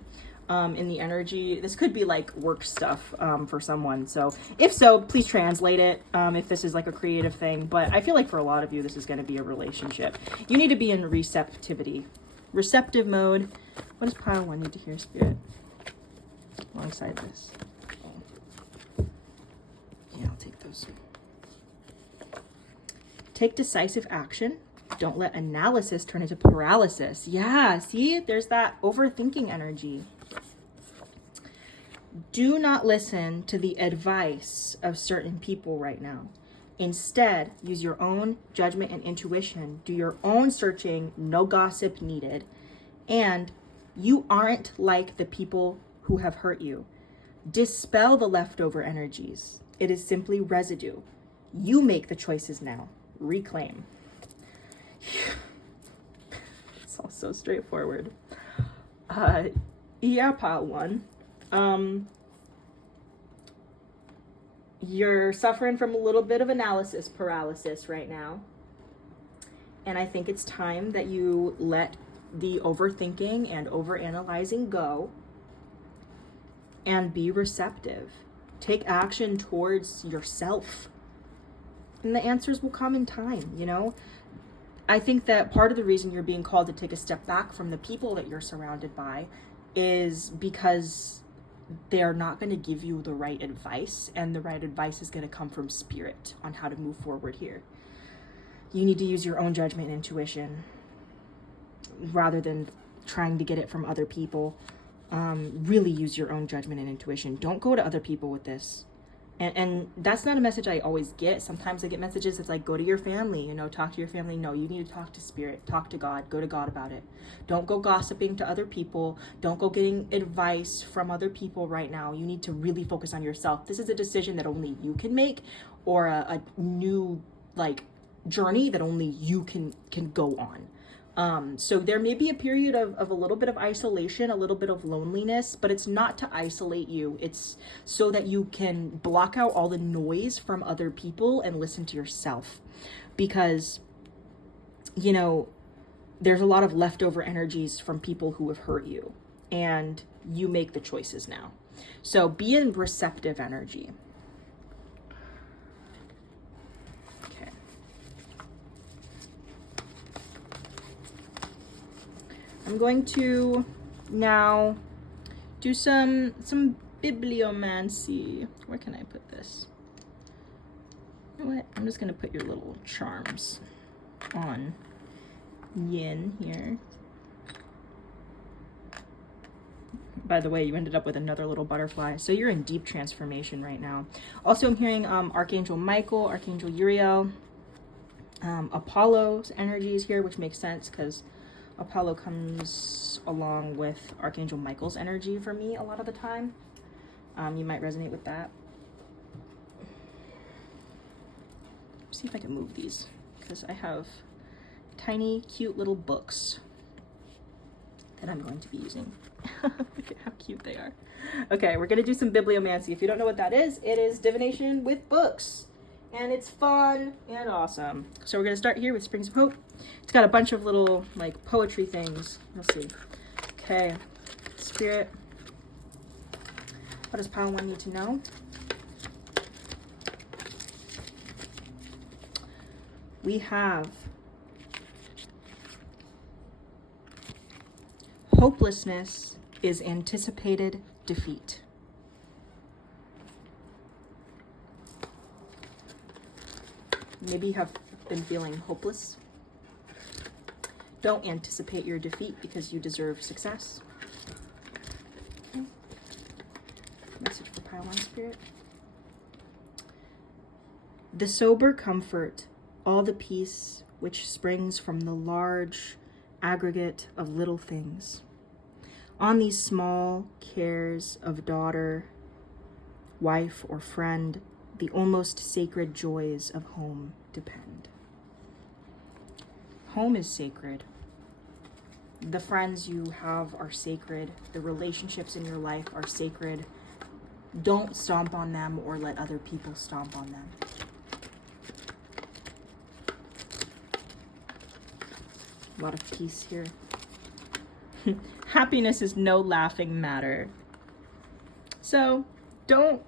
in the energy. This could be like work stuff for someone. So if so, please translate it if this is like a creative thing. But I feel like for a lot of you, this is going to be a relationship. You need to be in receptivity. Receptive mode. What does pile 1 need to hear, Spirit? Alongside this. Oh. Yeah, I'll take those. Take decisive action. Don't let analysis turn into paralysis. Yeah, see, there's that overthinking energy. Do not listen to the advice of certain people right now. Instead, use your own judgment and intuition. Do your own searching, no gossip needed. And you aren't like the people who have hurt you. Dispel the leftover energies. It is simply residue. You make the choices now. Reclaim. It's all so straightforward. Yeah, pile 1. You're suffering from a little bit of analysis paralysis right now. And I think it's time that you let the overthinking and overanalyzing go and be receptive. Take action towards yourself. And the answers will come in time, you know? I think that part of the reason you're being called to take a step back from the people that you're surrounded by is because they're not going to give you the right advice, and the right advice is going to come from Spirit on how to move forward here. You need to use your own judgment and intuition rather than trying to get it from other people. Really use your own judgment and intuition. Don't go to other people with this. And that's not a message I always get. Sometimes I get messages that's like, go to your family, you know, talk to your family. No, you need to talk to Spirit, talk to God, go to God about it. Don't go gossiping to other people. Don't go getting advice from other people right now. You need to really focus on yourself. This is a decision that only you can make, or a new like journey that only you can go on. So there may be a period of a little bit of isolation, a little bit of loneliness, but it's not to isolate you. It's so that you can block out all the noise from other people and listen to yourself. Because, you know, there's a lot of leftover energies from people who have hurt you, and you make the choices now. So be in receptive energy. Okay. I'm going to now do some bibliomancy. Where can I put this? You know what? I'm just gonna put your little charms on yin here. By the way, you ended up with another little butterfly. So you're in deep transformation right now. Also, I'm hearing Archangel Michael, Archangel Uriel, Apollo's energies here, which makes sense because Apollo comes along with Archangel Michael's energy for me a lot of the time. You might resonate with that. See if I can move these, because I have tiny, cute little books that I'm going to be using. Look at how cute they are. Okay, we're gonna do some bibliomancy. If you don't know what that is, it is divination with books. And it's fun and awesome. So we're gonna start here with Springs of Hope. It's got a bunch of little like poetry things. We'll see. Okay, Spirit. What does pile 1 need to know? We have hopelessness is anticipated defeat. Maybe you have been feeling hopeless. Don't anticipate your defeat because you deserve success. Okay. Message for pile 1, Spirit. The sober comfort, all the peace which springs from the large aggregate of little things. On these small cares of daughter, wife, or friend, the almost sacred joys of home depend. Home is sacred. The friends you have are sacred. The relationships in your life are sacred. Don't stomp on them or let other people stomp on them. A lot of peace here. Happiness is no laughing matter. So don't,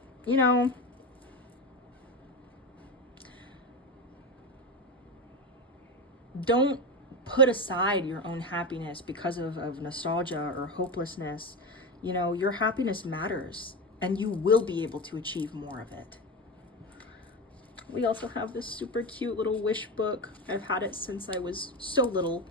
don't put aside your own happiness because of nostalgia or hopelessness. Your happiness matters, and you will be able to achieve more of it. We also have this super cute little wish book. I've had it since I was so little.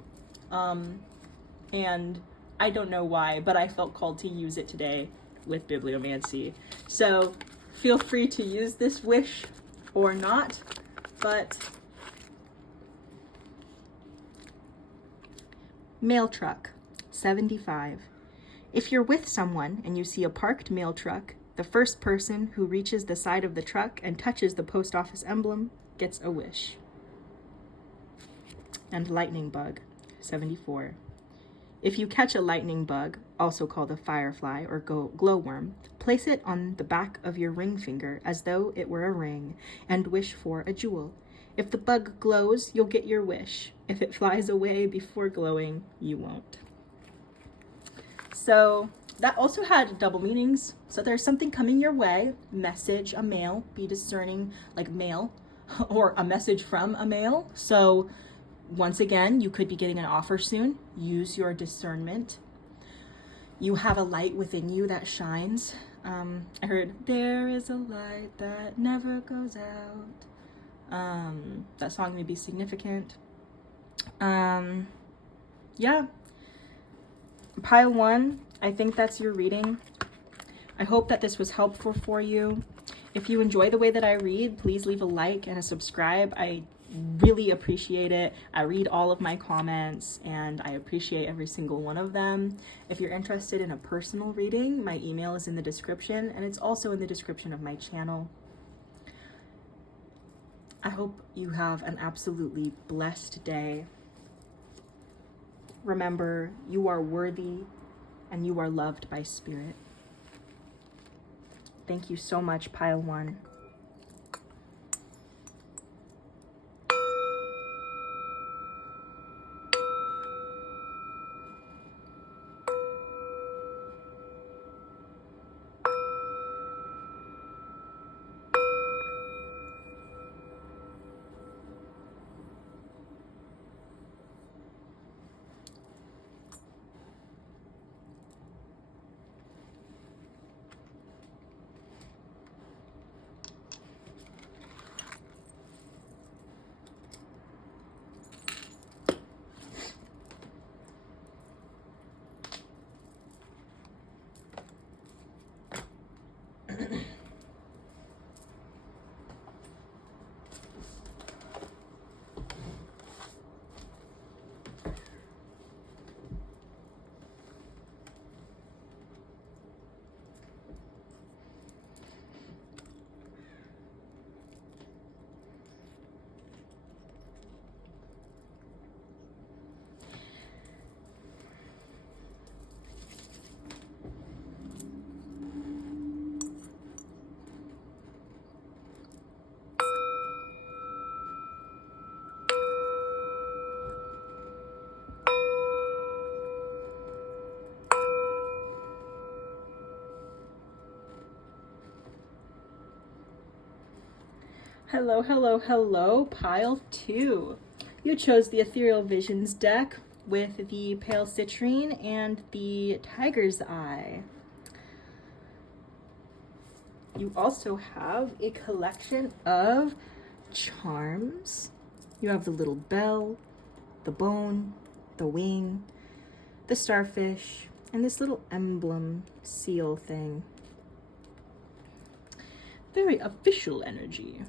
And I don't know why, but I felt called to use it today with bibliomancy. So feel free to use this wish or not, but mail truck, 75. If you're with someone and you see a parked mail truck, the first person who reaches the side of the truck and touches the post office emblem gets a wish. And lightning bug, 74. If you catch a lightning bug, also called a firefly or glowworm, place it on the back of your ring finger as though it were a ring and wish for a jewel. If the bug glows, you'll get your wish. If it flies away before glowing, you won't. So that also had double meanings. So there's something coming your way, message, a mail, be discerning, like mail, or a message from a mail. So once again, you could be getting an offer soon. Use your discernment. You have a light within you that shines. I heard, there is a light that never goes out. That song may be significant. Yeah. Pile 1, I think that's your reading. I hope that this was helpful for you. If you enjoy the way that I read, please leave a like and a subscribe. I really appreciate it. I read all of my comments and I appreciate every single one of them. If you're interested in a personal reading, my email is in the description, and it's also in the description of my channel. I hope you have an absolutely blessed day. remember you are worthy and you are loved by Spirit. Thank you so much, Pile 1. Hello, hello, hello, Pile 2. You chose the Ethereal Visions deck with the Pale Citrine and the Tiger's Eye. You also have a collection of charms. You have the little bell, the bone, the wing, the starfish, and this little emblem seal thing. Very official energy.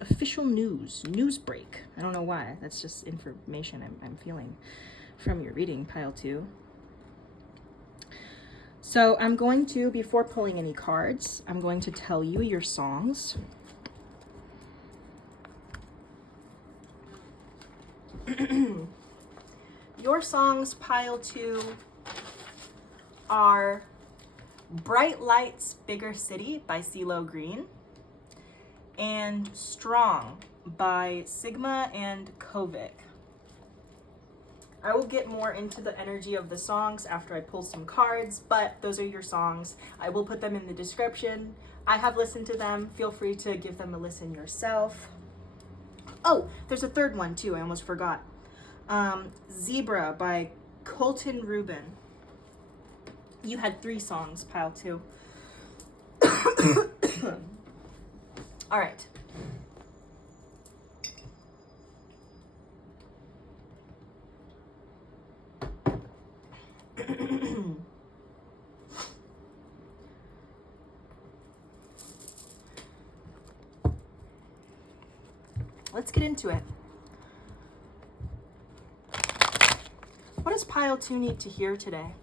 Official news break. I don't know why. That's just information I'm feeling from your reading, Pile 2. So I'm going to, before pulling any cards, I'm going to tell you your songs. Your songs, Pile 2, are Bright Lights, Bigger City by CeeLo Green, and Strong by Sigma and Kovic. I will get more into the energy of the songs after I pull some cards, but those are your songs. I will put them in the description. I have listened to them. Feel free to give them a listen yourself. Oh, there's a third one too. I almost forgot. Zebra by Coleton Rubin. You had 3 songs, Pile 2. All right. Let's get into it. What does Pile 2 need to hear today?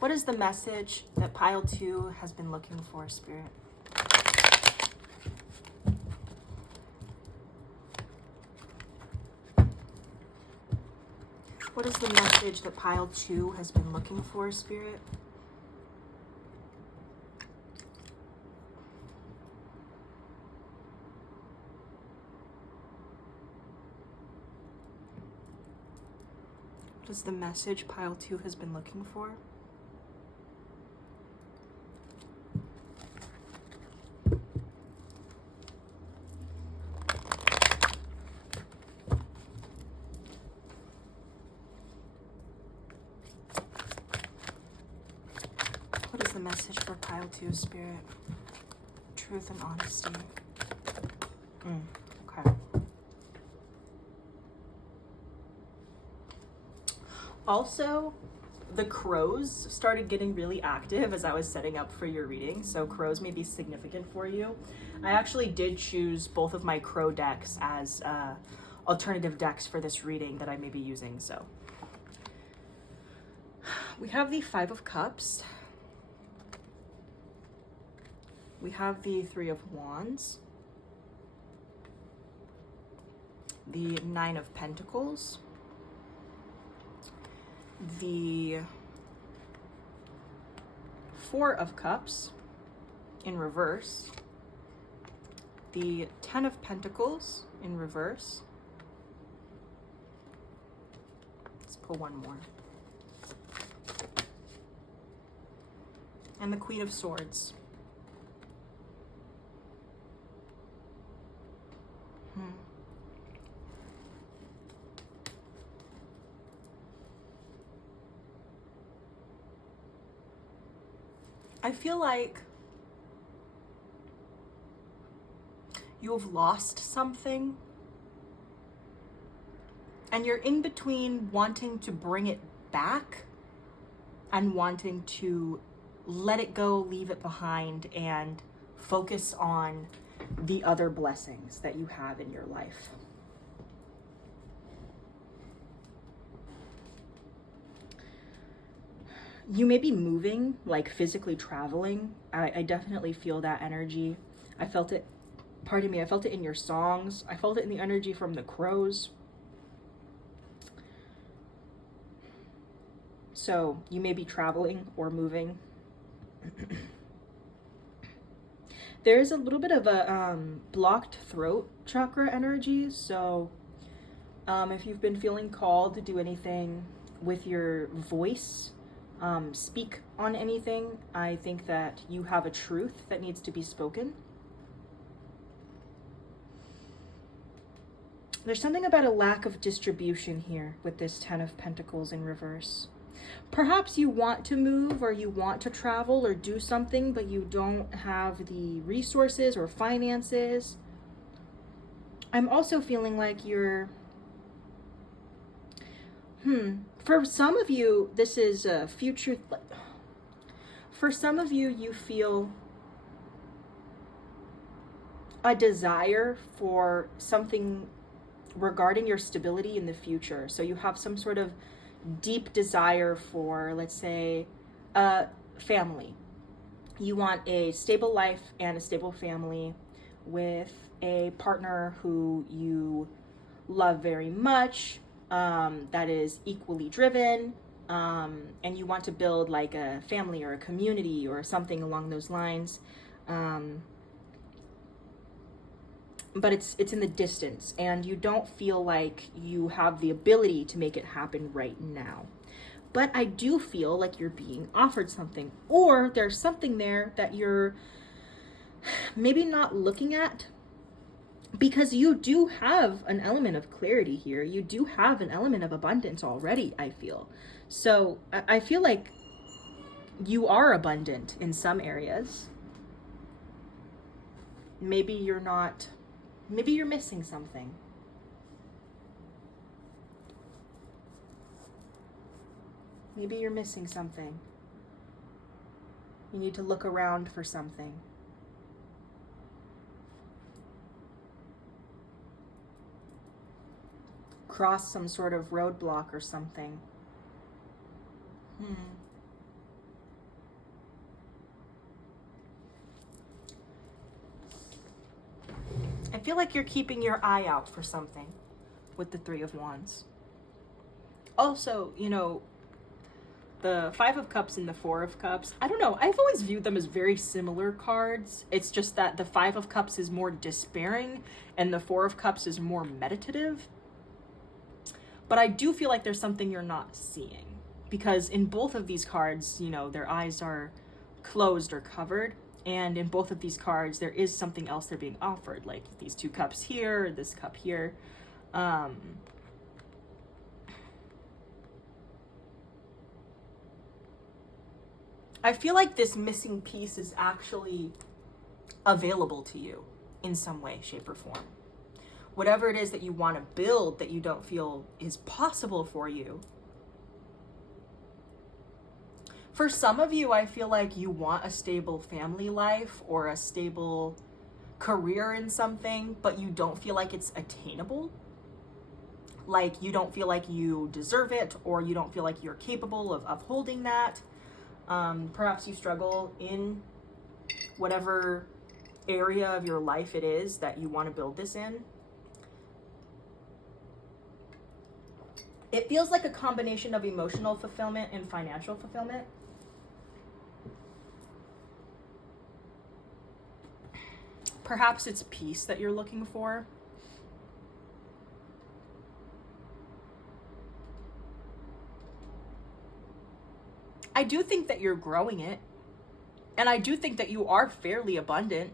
What is the message that Pile 2 has been looking for, Spirit? What is the message that Pile 2 has been looking for, Spirit? What is the message Pile 2 has been looking for? What is the message for Pile 2, Spirit? Truth and honesty. Okay. Also, the crows started getting really active as I was setting up for your reading, so crows may be significant for you. I actually did choose both of my crow decks as alternative decks for this reading that I may be using, so. We have the 5 of Cups. We have the 3 of Wands. the Nine of Pentacles, the Four of Cups in reverse, the Ten of Pentacles in reverse. Let's pull one more. And the Queen of Swords. I feel like you have lost something and you're in between wanting to bring it back and wanting to let it go, leave it behind, and focus on the other blessings that you have in your life. You may be moving, like physically traveling. I definitely feel that energy. I felt it, pardon me, I felt it in your songs. I felt it in the energy from the crows. So you may be traveling or moving. There's a little bit of a blocked throat chakra energy. So if you've been feeling called to do anything with your voice, speak on anything, I think that you have a truth that needs to be spoken. There's something about a lack of distribution here with this Ten of Pentacles in reverse. Perhaps you want to move or you want to travel or do something, but you don't have the resources or finances. I'm also feeling like you're, for some of you, this is a future. For some of you, you feel a desire for something regarding your stability in the future. So you have some sort of deep desire for, let's say, a family. You want a stable life and a stable family with a partner who you love very much, that is equally driven, and you want to build like a family or a community or something along those lines. But it's in the distance, and you don't feel like you have the ability to make it happen right now. But I do feel like you're being offered something, or there's something there that you're maybe not looking at, because you do have an element of clarity here. You do have an element of abundance already, I feel. So I feel like you are abundant in some areas. Maybe you're not. Maybe you're missing something. Maybe you're missing something. You need to look around for something. Cross some sort of roadblock or something. I feel like you're keeping your eye out for something with the Three of Wands. Also, you know, the Five of Cups and the Four of Cups, I don't know, I've always viewed them as very similar cards. It's just that the Five of Cups is more despairing and the Four of Cups is more meditative. But I do feel like there's something you're not seeing, because in both of these cards, you know, their eyes are closed or covered. And in both of these cards, there is something else they're being offered, like these two cups here, this cup here. I feel like this missing piece is actually available to you in some way, shape, or form. Whatever it is that you want to build that you don't feel is possible for you. For some of you, I feel like you want a stable family life or a stable career in something, but you don't feel like it's attainable. Like you don't feel like you deserve it, or you don't feel like you're capable of upholding that. Perhaps you struggle in whatever area of your life it is that you want to build this in. It feels like a combination of emotional fulfillment and financial fulfillment. Perhaps it's peace that you're looking for. I do think that you're growing it. And I do think that you are fairly abundant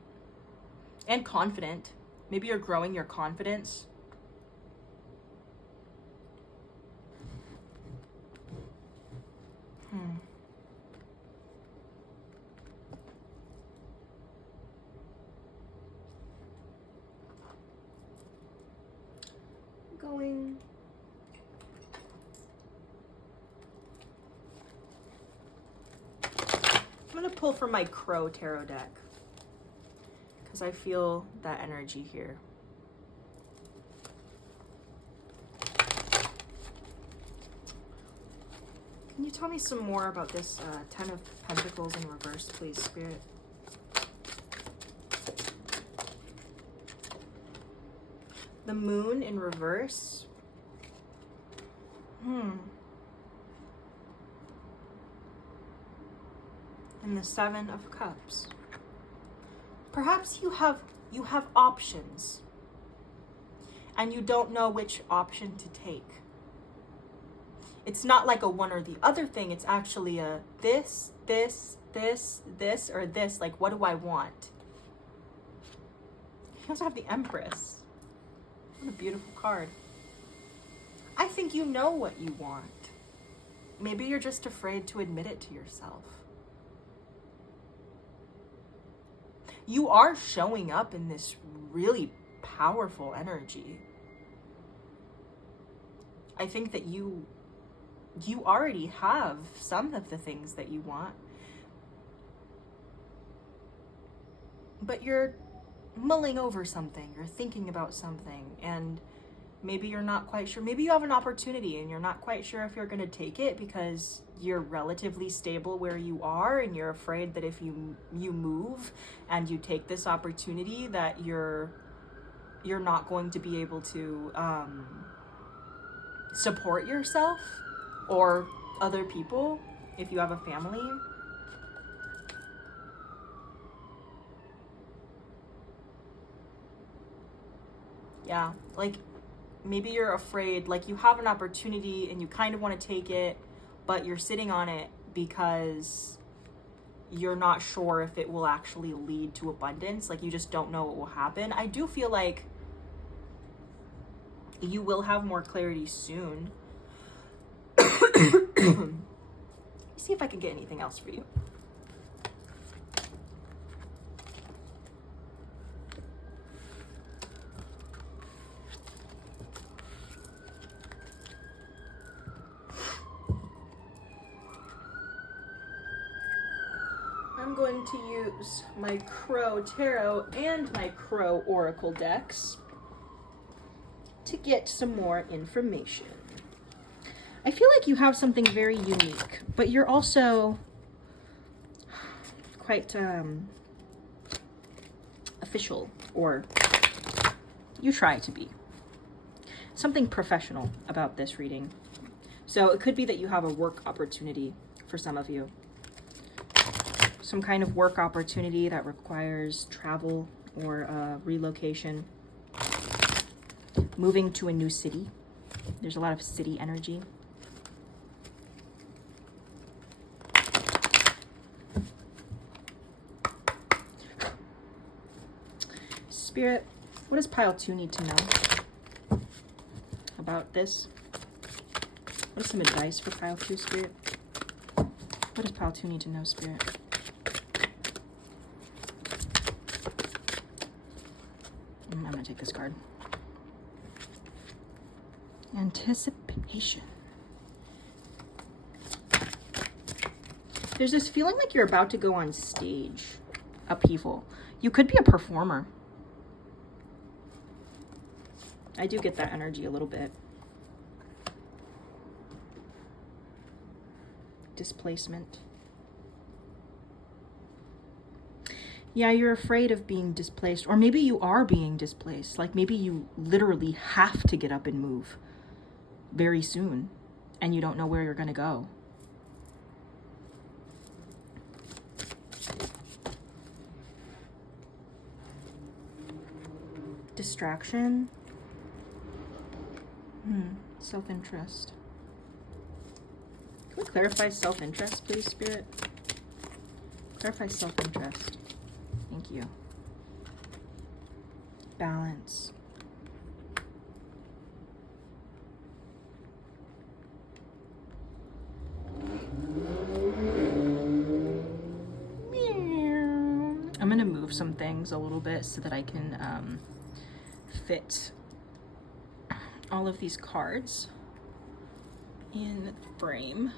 and confident. Maybe you're growing your confidence. Going. I'm going to pull from my Crow tarot deck because I feel that energy here. Can you tell me some more about this Ten of Pentacles in reverse, please, Spirit? The Moon in reverse. And the Seven of Cups. Perhaps you have options and you don't know which option to take. It's not like a one or the other thing. It's actually a this, or this. Like, what do I want? You also have the Empress. What a beautiful card. I think you know what you want. Maybe you're just afraid to admit it to yourself. You are showing up in this really powerful energy. I think that you already have some of the things that you want, but you're mulling over something, you're thinking about something, and maybe you're not quite sure. Maybe you have an opportunity and you're not quite sure if you're going to take it because you're relatively stable where you are, and you're afraid that if you move and you take this opportunity that you're not going to be able to support yourself or other people if you have a family. Yeah, like maybe you're afraid, like you have an opportunity and you kind of want to take it, but you're sitting on it because you're not sure if it will actually lead to abundance. Like you just don't know what will happen. I do feel like you will have more clarity soon. See if I can get anything else for you. I'm going to use my Crow Tarot and my Crow Oracle decks to get some more information. I feel like you have something very unique, but you're also quite official, or you try to be. Something professional about this reading. So it could be that you have a work opportunity for some of you. Some kind of work opportunity that requires travel or relocation. Moving to a new city. There's a lot of city energy. Spirit, what does pile 2 need to know about this? What is some advice for pile 2, Spirit? What does pile 2 need to know, Spirit? I'm going to take this card. Anticipation. There's this feeling like you're about to go on stage. Upheaval. You could be a performer. I do get that energy a little bit. Displacement. Yeah, you're afraid of being displaced, or maybe you are being displaced. Like maybe you literally have to get up and move very soon, and you don't know where you're going to go. Distraction. Self-interest. Can we clarify self-interest, please, Spirit? Clarify self-interest. Thank you. Balance. I'm going to move some things a little bit so that I can fit all of these cards in the frame.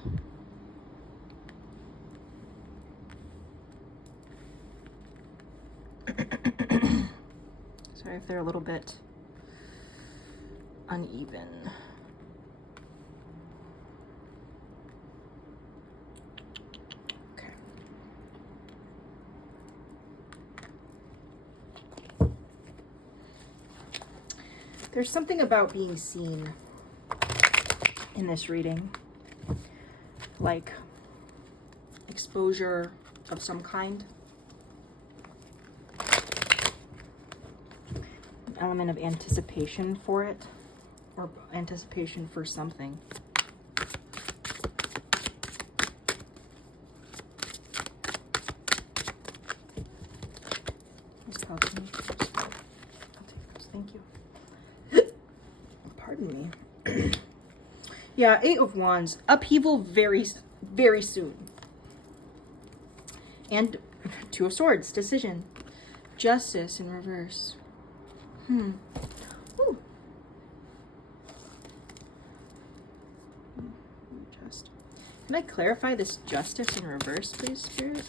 Sorry if they're a little bit uneven. Okay. There's something about being seen in this reading, like exposure of some kind. An element of anticipation for it, or anticipation for something. I'll take those, thank you. Pardon me. Yeah, 8 of Wands. Upheaval very, very soon. And 2 of Swords. Decision. Justice in reverse. Ooh. Can I clarify this justice in reverse, please, Spirit?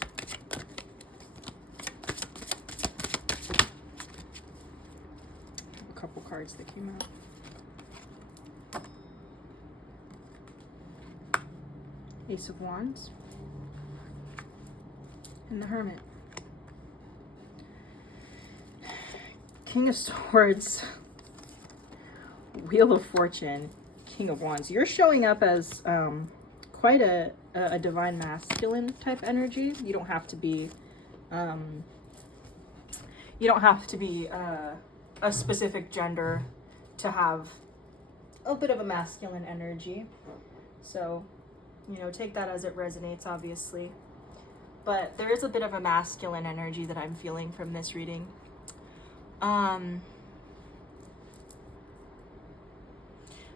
A couple cards that came out. Ace of Wands. And the Hermit. King of Swords. Wheel of Fortune. King of Wands. You're showing up as quite a divine masculine type energy. You don't have to be a specific gender to have a bit of a masculine energy. So, you know, take that as it resonates, obviously. But there is a bit of a masculine energy that I'm feeling from this reading.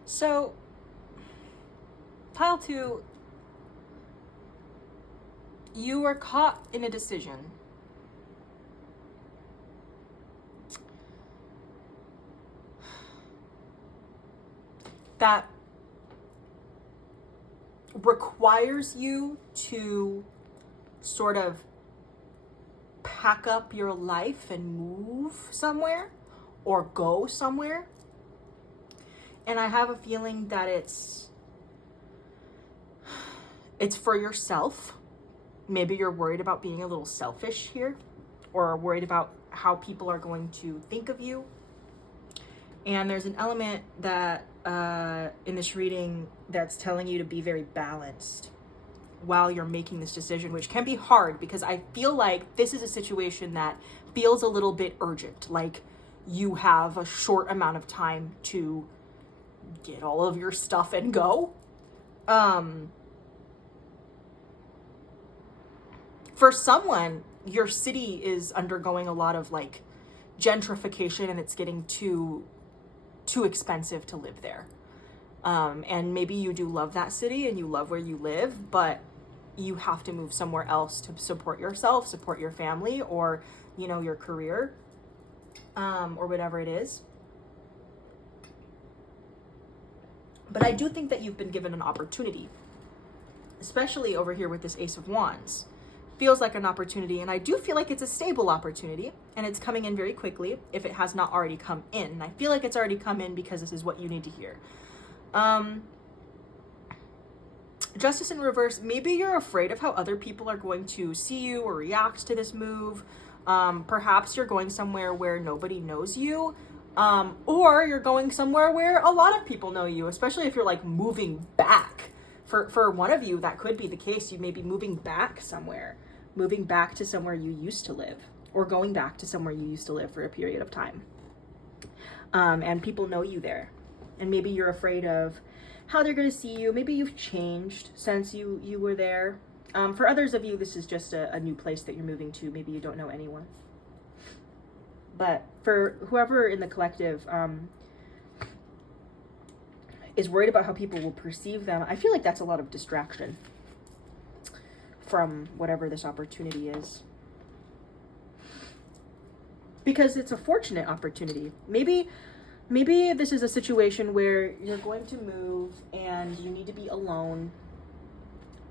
So, pile 2, you are caught in a decision. That requires you to sort of pack up your life and move somewhere or go somewhere. And I have a feeling that it's for yourself. Maybe you're worried about being a little selfish here, or worried about how people are going to think of you. And there's an element that in this reading that's telling you to be very balanced while you're making this decision, which can be hard because I feel like this is a situation that feels a little bit urgent. Like you have a short amount of time to get all of your stuff and go. For someone, your city is undergoing a lot of like gentrification and it's getting too expensive to live there. And maybe you do love that city and you love where you live, but you have to move somewhere else to support yourself, support your family, or, you know, your career, or whatever it is. But I do think that you've been given an opportunity, especially over here with this Ace of Wands. Feels like an opportunity, and I do feel like it's a stable opportunity, and it's coming in very quickly if it has not already come in. And I feel like it's already come in because this is what you need to hear. Justice in reverse, maybe you're afraid of how other people are going to see you or react to this move. Perhaps you're going somewhere where nobody knows you. Or you're going somewhere where a lot of people know you, especially if you're like moving back. For one of you, that could be the case. You may be moving back somewhere, moving back to somewhere you used to live, or going back to somewhere you used to live for a period of time. And people know you there. And maybe you're afraid of how they're going to see you. Maybe you've changed since you were there. For others of you, this is just a new place that you're moving to. Maybe you don't know anyone. But for whoever in the collective is worried about how people will perceive them, I feel like that's a lot of distraction from whatever this opportunity is. Because it's a fortunate opportunity. Maybe this is a situation where you're going to move and you need to be alone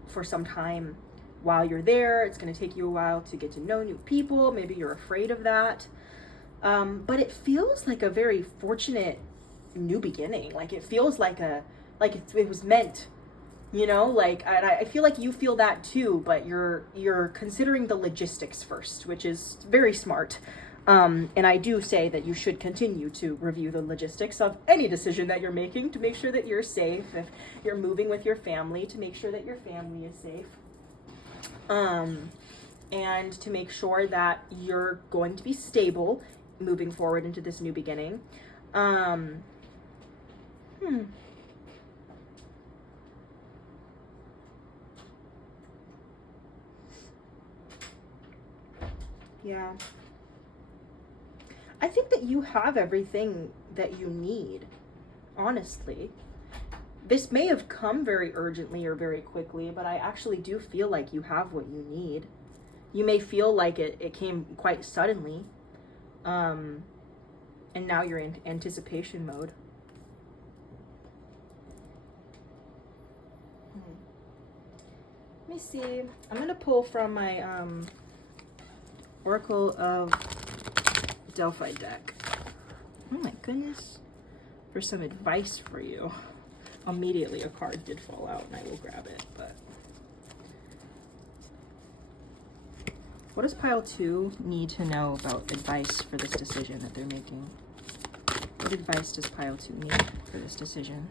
for some time while you're there. It's going to take you a while to get to know new people. Maybe you're afraid of that. But it feels like a very fortunate new beginning. Like it feels like it was meant, you know, like I feel like you feel that too, but you're considering the logistics first, which is very smart. And I do say that you should continue to review the logistics of any decision that you're making to make sure that you're safe. If you're moving with your family, to make sure that your family is safe. And to make sure that you're going to be stable moving forward into this new beginning. Yeah. I think that you have everything that you need, honestly. This may have come very urgently or very quickly, but I actually do feel like you have what you need. You may feel like it came quite suddenly, and now you're in anticipation mode. Let me see. I'm going to pull from my Oracle of Delphi deck. Oh my goodness. For some advice for you. Immediately a card did fall out and I will grab it, but what does pile 2 need to know about advice for this decision that they're making? What advice does pile 2 need for this decision?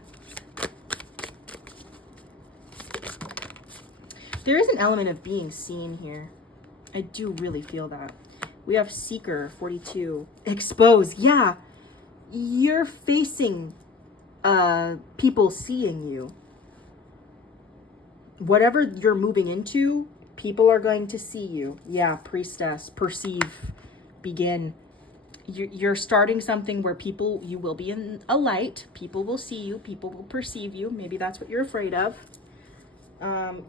There is an element of being seen here. I do really feel that. We have Seeker, 42. Expose, yeah. You're facing people seeing you. Whatever you're moving into, people are going to see you. Yeah, Priestess, perceive, begin. You're starting something where you will be in a light. People will see you. People will perceive you. Maybe that's what you're afraid of.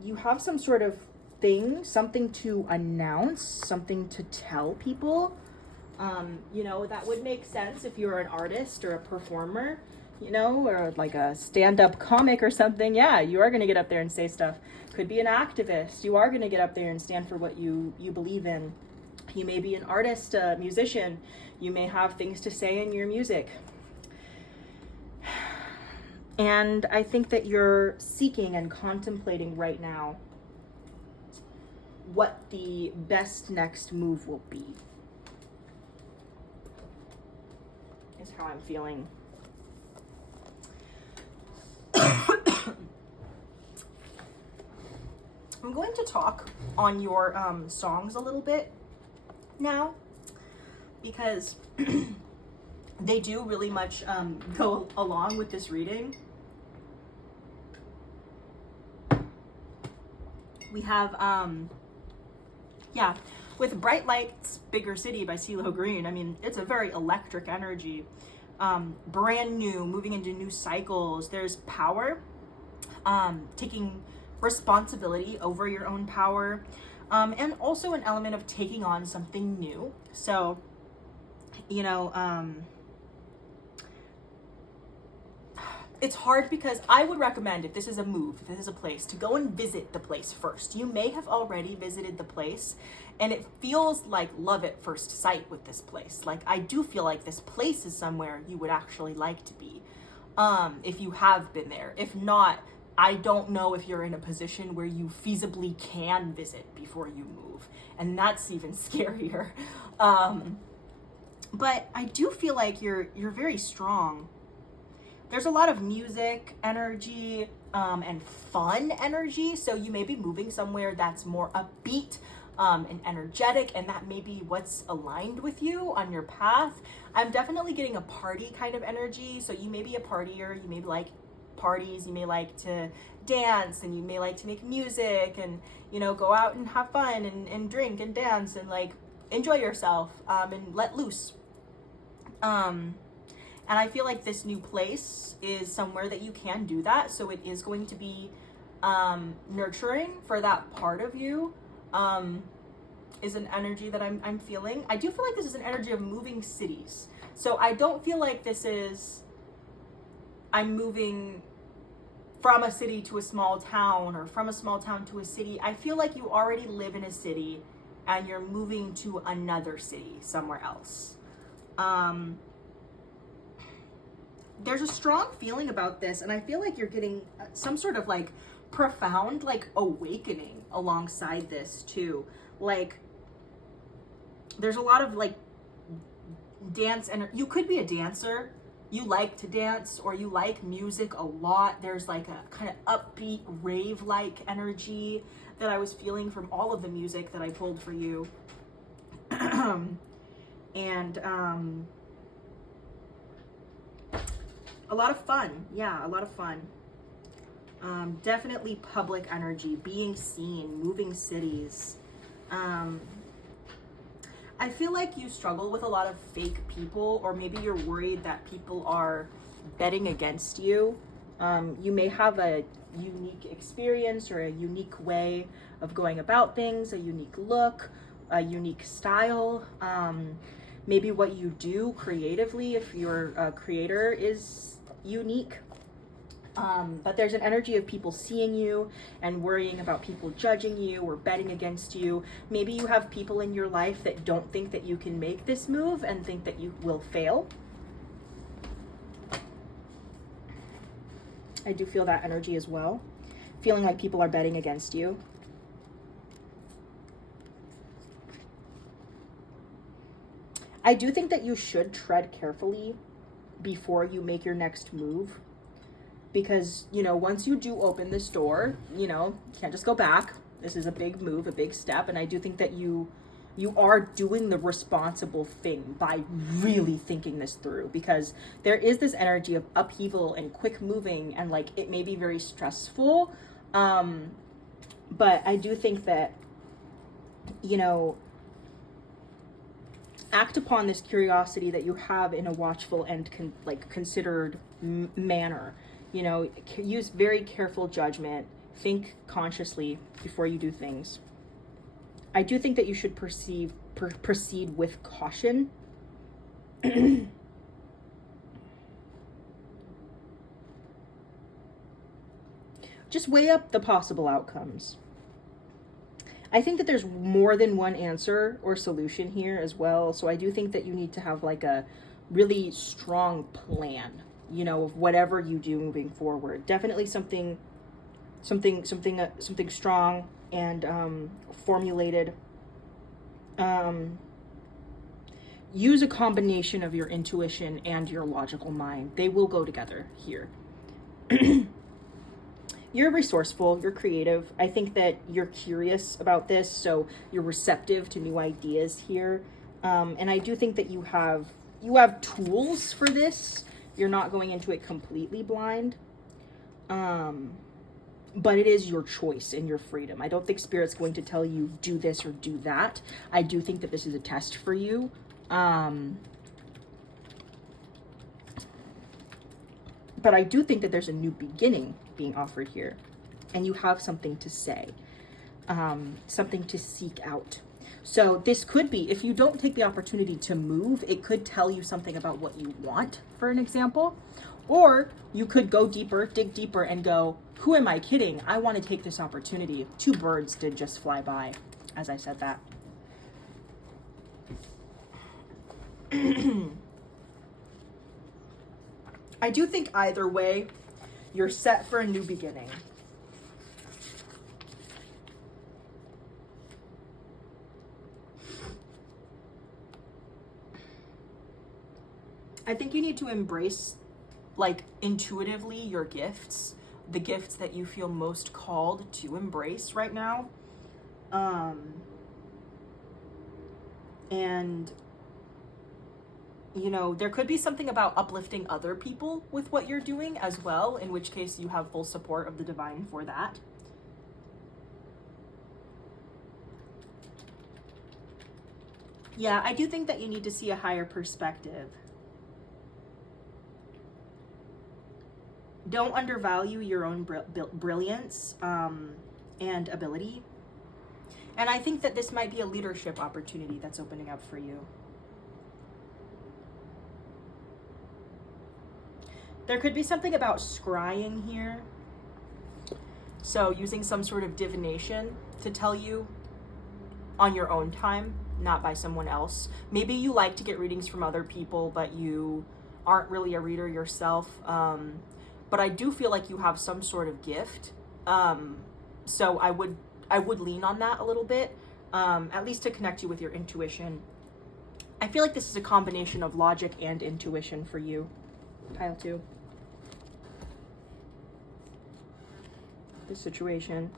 You have some sort of thing, something to announce, something to tell people. You know, that would make sense if you're an artist or a performer, you know, or like a stand-up comic or something. Yeah, you are going to get up there and say stuff. Could be an activist. You are going to get up there and stand for what you believe in. You may be an artist, a musician. You may have things to say in your music. And I think that you're seeking and contemplating right now what the best next move will be. Is how I'm feeling. I'm going to talk on your songs a little bit now, because they do really much go along with this reading. We have, with Bright Lights, Bigger City by CeeLo Green. I mean, it's a very electric energy. Brand new, moving into new cycles. There's power, taking responsibility over your own power, and also an element of taking on something new. So, you know, it's hard because I would recommend, if this is a move, if this is a place, to go and visit the place first. You may have already visited the place, and it feels like love at first sight with this place. Like, I do feel like this place is somewhere you would actually like to be, if you have been there. If not, I don't know if you're in a position where you feasibly can visit before you move, and that's even scarier. But I do feel like you're very strong. There's a lot of music energy and fun energy. So you may be moving somewhere that's more upbeat and energetic, and that may be what's aligned with you on your path. I'm definitely getting a party kind of energy. So you may be a partier, you may like parties, you may like to dance, and you may like to make music and, you know, go out and have fun and drink and dance and like enjoy yourself and let loose. And I feel like this new place is somewhere that you can do that. So it is going to be nurturing for that part of you, is an energy that I'm feeling. I do feel like this is an energy of moving cities. So I don't feel like this is, I'm moving from a city to a small town or from a small town to a city. I feel like you already live in a city and you're moving to another city somewhere else. There's a strong feeling about this, and I feel like you're getting some sort of like profound like awakening alongside this too. Like there's a lot of like dance, and you could be a dancer, you like to dance, or you like music a lot. There's like a kind of upbeat rave like energy that I was feeling from all of the music that I pulled for you. And a lot of fun. Yeah, a lot of fun. Definitely public energy, being seen, moving cities. I feel like you struggle with a lot of fake people, or maybe you're worried that people are betting against you. You may have a unique experience or a unique way of going about things, a unique look, a unique style. Maybe what you do creatively, if you're a creator, is unique. But there's an energy of people seeing you and worrying about people judging you or betting against you. Maybe you have people in your life that don't think that you can make this move and think that you will fail. I do feel that energy as well. Feeling like people are betting against you. I do think that you should tread carefully before you make your next move. Because, you know, once you do open this door, you know, you can't just go back. This is a big move, a big step. And I do think that you are doing the responsible thing by really thinking this through. Because there is this energy of upheaval and quick moving, and like it may be very stressful. But I do think that, you know, act upon this curiosity that you have in a watchful and considered manner. You know, use very careful judgment. Think consciously before you do things. I do think that you should proceed with caution. Just weigh up the possible outcomes. I think that there's more than one answer or solution here as well. So I do think that you need to have like a really strong plan, you know, of whatever you do moving forward. Definitely something strong and formulated. Use a combination of your intuition and your logical mind. They will go together here. You're resourceful, you're creative. I think that you're curious about this, so you're receptive to new ideas here. And I do think that you have tools for this. You're not going into it completely blind. But it is your choice and your freedom. I don't think Spirit's going to tell you do this or do that. I do think that this is a test for you. But I do think that there's a new beginning being offered here. And you have something to say. Something to seek out. So this could be, if you don't take the opportunity to move, it could tell you something about what you want, for an example. Or you could go deeper, dig deeper, and go, who am I kidding? I want to take this opportunity. 2 birds did just fly by as I said that. I do think either way, you're set for a new beginning. I think you need to embrace, like, intuitively your gifts, the gifts that you feel most called to embrace right now. And, you know, there could be something about uplifting other people with what you're doing as well, in which case you have full support of the divine for that. Yeah, I do think that you need to see a higher perspective. Don't undervalue your own brilliance and ability. And I think that this might be a leadership opportunity that's opening up for you. There could be something about scrying here. So using some sort of divination to tell you on your own time, not by someone else. Maybe you like to get readings from other people, but you aren't really a reader yourself. But I do feel like you have some sort of gift. So I would lean on that a little bit, at least to connect you with your intuition. I feel like this is a combination of logic and intuition for you. Pile 2. This situation.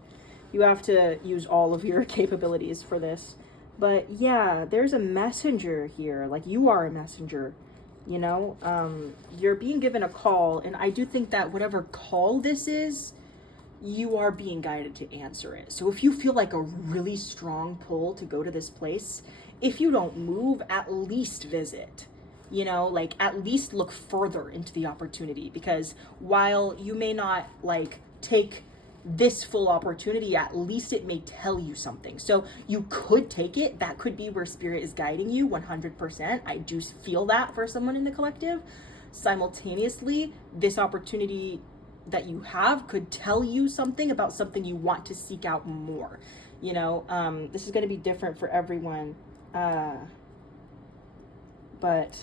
You have to use all of your capabilities for this. But yeah, there's a messenger here. Like, you are a messenger, you know? You're being given a call, and I do think that whatever call this is, you are being guided to answer it. So if you feel like a really strong pull to go to this place, if you don't move, at least visit. You know, like, at least look further into the opportunity, because while you may not, like, take this full opportunity, at least it may tell you something. So you could take it. That could be where spirit is guiding you 100%. I do feel that for someone in the collective. Simultaneously, this opportunity that you have could tell you something about something you want to seek out more. You know, this is going to be different for everyone. But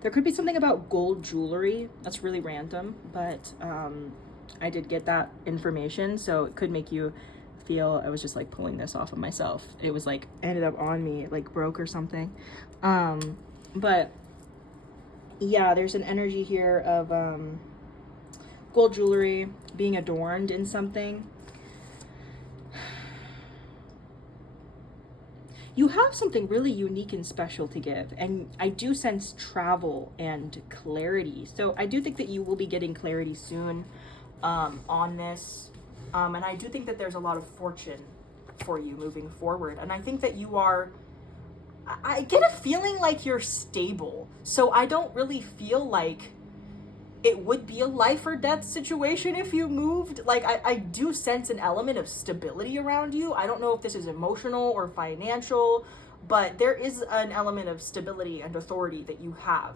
there could be something about gold jewelry. That's really random, but I did get that information, so it could make you feel. I was just like pulling this off of myself. It was like ended up on me, it like broke or something. But yeah, there's an energy here of gold jewelry being adorned in something. You have something really unique and special to give, and I do sense travel and clarity. So I do think that you will be getting clarity soon on this, and I do think that there's a lot of fortune for you moving forward. And I think that you are, I get a feeling like you're stable, so I don't really feel like it would be a life or death situation if you moved. Like, I do sense an element of stability around you. I don't know if this is emotional or financial, but there is an element of stability and authority that you have.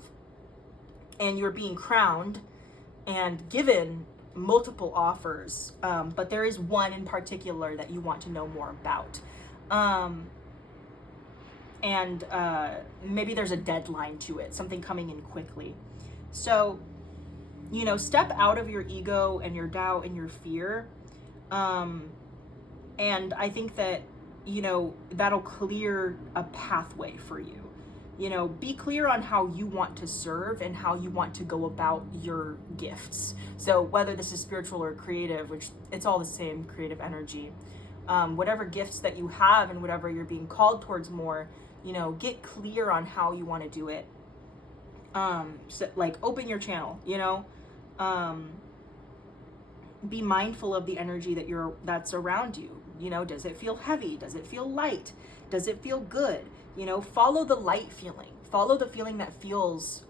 And you're being crowned and given multiple offers, but there is one in particular that you want to know more about. And maybe there's a deadline to it, something coming in quickly. So, you know, step out of your ego and your doubt and your fear. And I think that, you know, that'll clear a pathway for you. You know, be clear on how you want to serve and how you want to go about your gifts. So whether this is spiritual or creative, which it's all the same creative energy, whatever gifts that you have and whatever you're being called towards more, you know, get clear on how you want to do it. So, like, open your channel, you know, be mindful of the energy that's around you. You know, does it feel heavy? Does it feel light? Does it feel good? You know, follow the light feeling. Follow the feeling that feels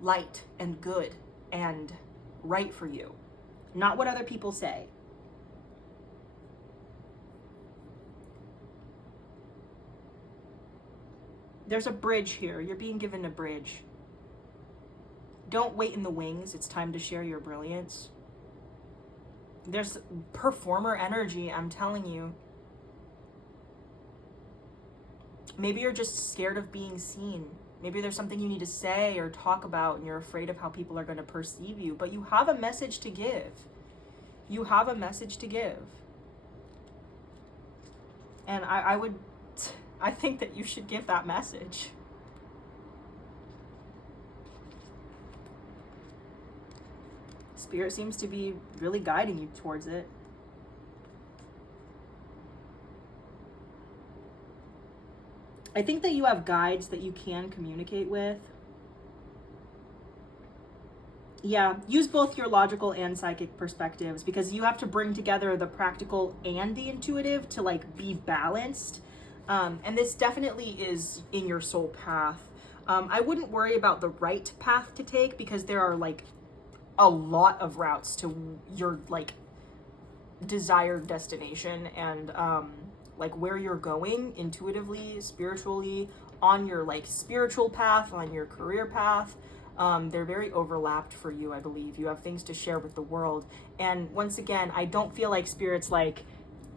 light and good and right for you, not what other people say. There's a bridge here. You're being given a bridge. Don't wait in the wings. It's time to share your brilliance. There's performer energy, I'm telling you. Maybe you're just scared of being seen. Maybe there's something you need to say or talk about and you're afraid of how people are going to perceive you, but you have a message to give. You have a message to give. And I think that you should give that message. Spirit seems to be really guiding you towards it. I think that you have guides that you can communicate with. Yeah, use both your logical and psychic perspectives, because you have to bring together the practical and the intuitive to like be balanced. And this definitely is in your soul path. I wouldn't worry about the right path to take, because there are like a lot of routes to your like desired destination, and like where you're going intuitively, spiritually, on your like spiritual path, on your career path. They're very overlapped for you, I believe. You have things to share with the world. And once again, I don't feel like Spirit's like,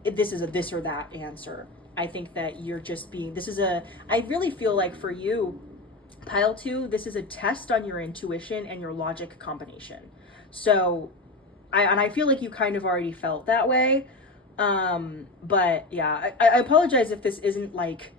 this is a this or that answer. I think that you're just being, I really feel like for you, Pile 2, this is a test on your intuition and your logic combination. So, I feel like you kind of already felt that way. But yeah, I apologize if this isn't like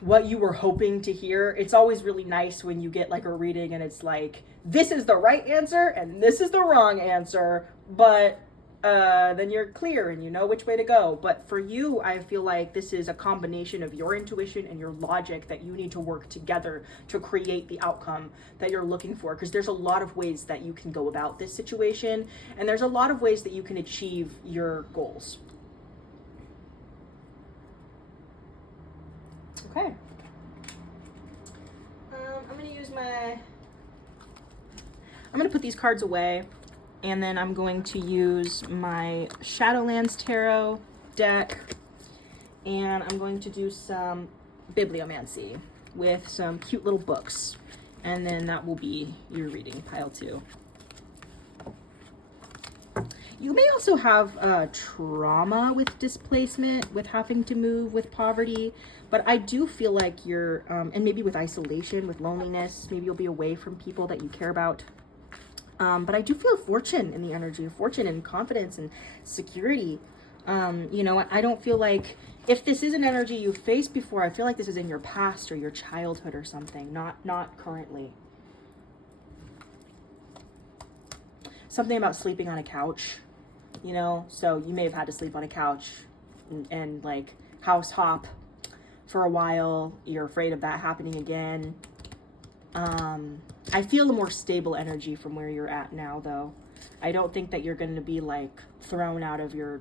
what you were hoping to hear. It's always really nice when you get like a reading and it's like, this is the right answer and this is the wrong answer, but then you're clear and you know which way to go. But for you, I feel like this is a combination of your intuition and your logic that you need to work together to create the outcome that you're looking for, because there's a lot of ways that you can go about this situation, and there's a lot of ways that you can achieve your goals. Okay. I'm going to put these cards away, and then I'm going to use my Shadowlands Tarot deck, and I'm going to do some bibliomancy with some cute little books, and then that will be your reading, Pile 2. You may also have trauma with displacement, with having to move, with poverty, but I do feel like you're, and maybe with isolation, with loneliness, maybe you'll be away from people that you care about. But I do feel fortune in the energy, fortune and confidence and security. You know, I don't feel like, if this is an energy you've faced before, I feel like this is in your past or your childhood or something, not currently. Something about sleeping on a couch, you know, so you may have had to sleep on a couch and like house hop for a while. You're afraid of that happening again. I feel a more stable energy from where you're at now, though. I don't think that you're going to be like thrown out of your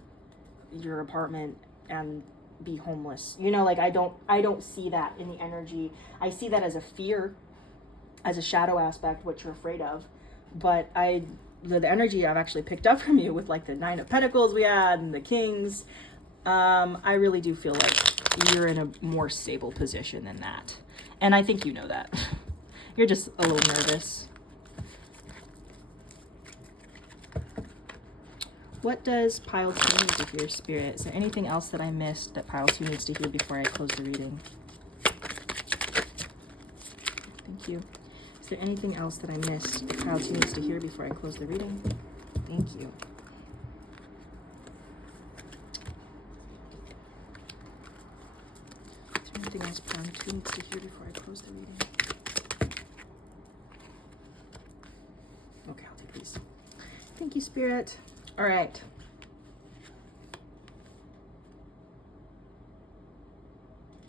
apartment and be homeless. You know, like I don't see that in the energy. I see that as a fear, as a shadow aspect, what you're afraid of. But the energy I've actually picked up from you with like the 9 of Pentacles we had and the Kings, I really do feel like you're in a more stable position than that. And I think you know that. You're just a little nervous. What does Pile 2 need to hear, Spirit? Is there anything else that I missed that Pile 2 needs to hear before I close the reading? Thank you. Is there anything else that I missed that Pile 2 needs to hear before I close the reading? Thank you. Is there anything else Pile 2 needs to hear before I close the reading? Okay, I'll take these. Thank you, Spirit. All right.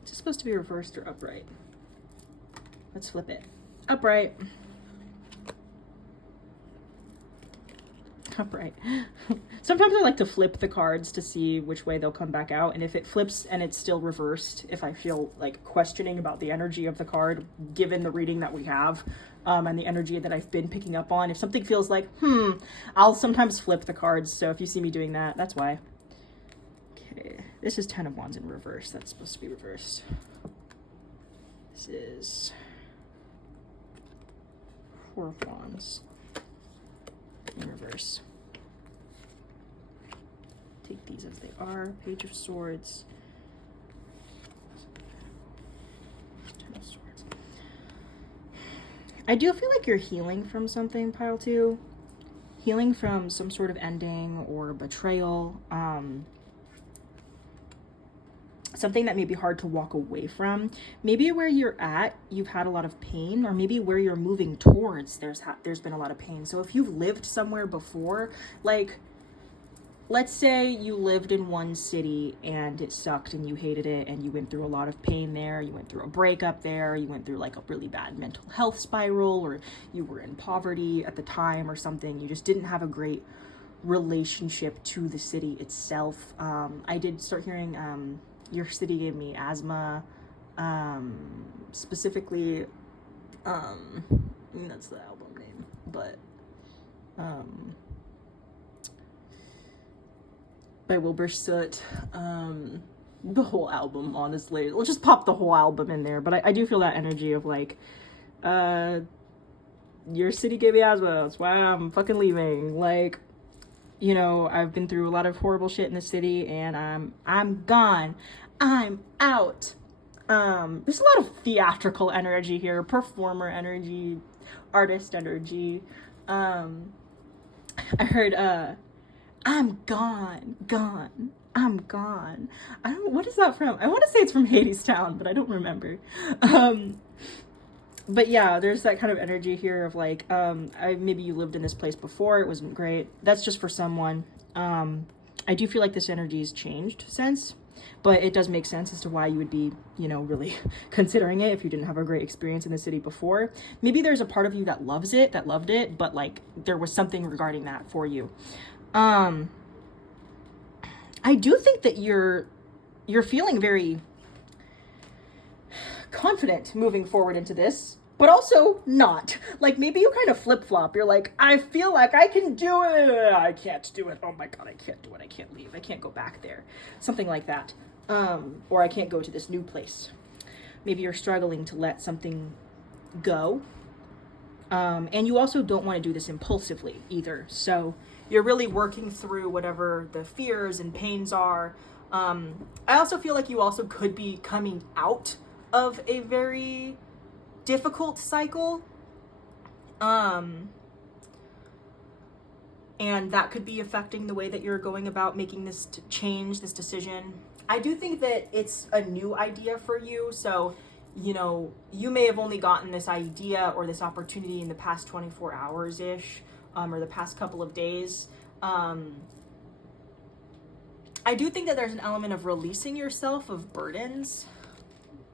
Is this supposed to be reversed or upright? Let's flip it. Upright. Upright. Sometimes I like to flip the cards to see which way they'll come back out, and if it flips and it's still reversed, if I feel like questioning about the energy of the card given the reading that we have, and the energy that I've been picking up on, if something feels like I'll sometimes flip the cards. So if you see me doing that, that's why. Okay, this is 10 of Wands in reverse. That's supposed to be reversed. This is 4 of Wands in reverse. Take these as they are. Page of Swords. 10 of Swords. I do feel like you're healing from something, pile 2. Healing from some sort of ending or betrayal. Something that may be hard to walk away from. Maybe where you're at, you've had a lot of pain, or maybe where you're moving towards, there's been a lot of pain. So if you've lived somewhere before, like, let's say you lived in one city and it sucked and you hated it and you went through a lot of pain there, you went through a breakup there, you went through like a really bad mental health spiral, or you were in poverty at the time or something, you just didn't have a great relationship to the city itself. I did start hearing Your City Gave Me Asthma, specifically, that's the album name, but by Wilbur Soot, the whole album, honestly. We'll just pop the whole album in there, but I do feel that energy of like, your city gave me asthma, that's why I'm fucking leaving. Like, you know, I've been through a lot of horrible shit in the city, and I'm gone. I'm out. There's a lot of theatrical energy here, performer energy, artist energy. I heard, I'm gone, I'm gone. What is that from? I want to say it's from Hadestown, but I don't remember. But yeah, there's that kind of energy here of like, maybe you lived in this place before, it wasn't great. That's just for someone. I do feel like this energy has changed since, but it does make sense as to why you would be, you know, really considering it if you didn't have a great experience in the city before. Maybe there's a part of you that loved it, but like there was something regarding that for you. I do think that you're feeling very confident moving forward into this, but also not. Like, maybe you kind of flip-flop. You're like, I feel like I can do it. I can't do it. Oh my God, I can't do it. I can't leave. I can't go back there. Something like that. Or I can't go to this new place. Maybe you're struggling to let something go. And you also don't want to do this impulsively either. So you're really working through whatever the fears and pains are. I also feel like you also could be coming out of a very difficult cycle. And that could be affecting the way that you're going about making this change, this decision. I do think that it's a new idea for you. So, you know, you may have only gotten this idea or this opportunity in the past 24 hours-ish, or the past couple of days. I do think that there's an element of releasing yourself of burdens.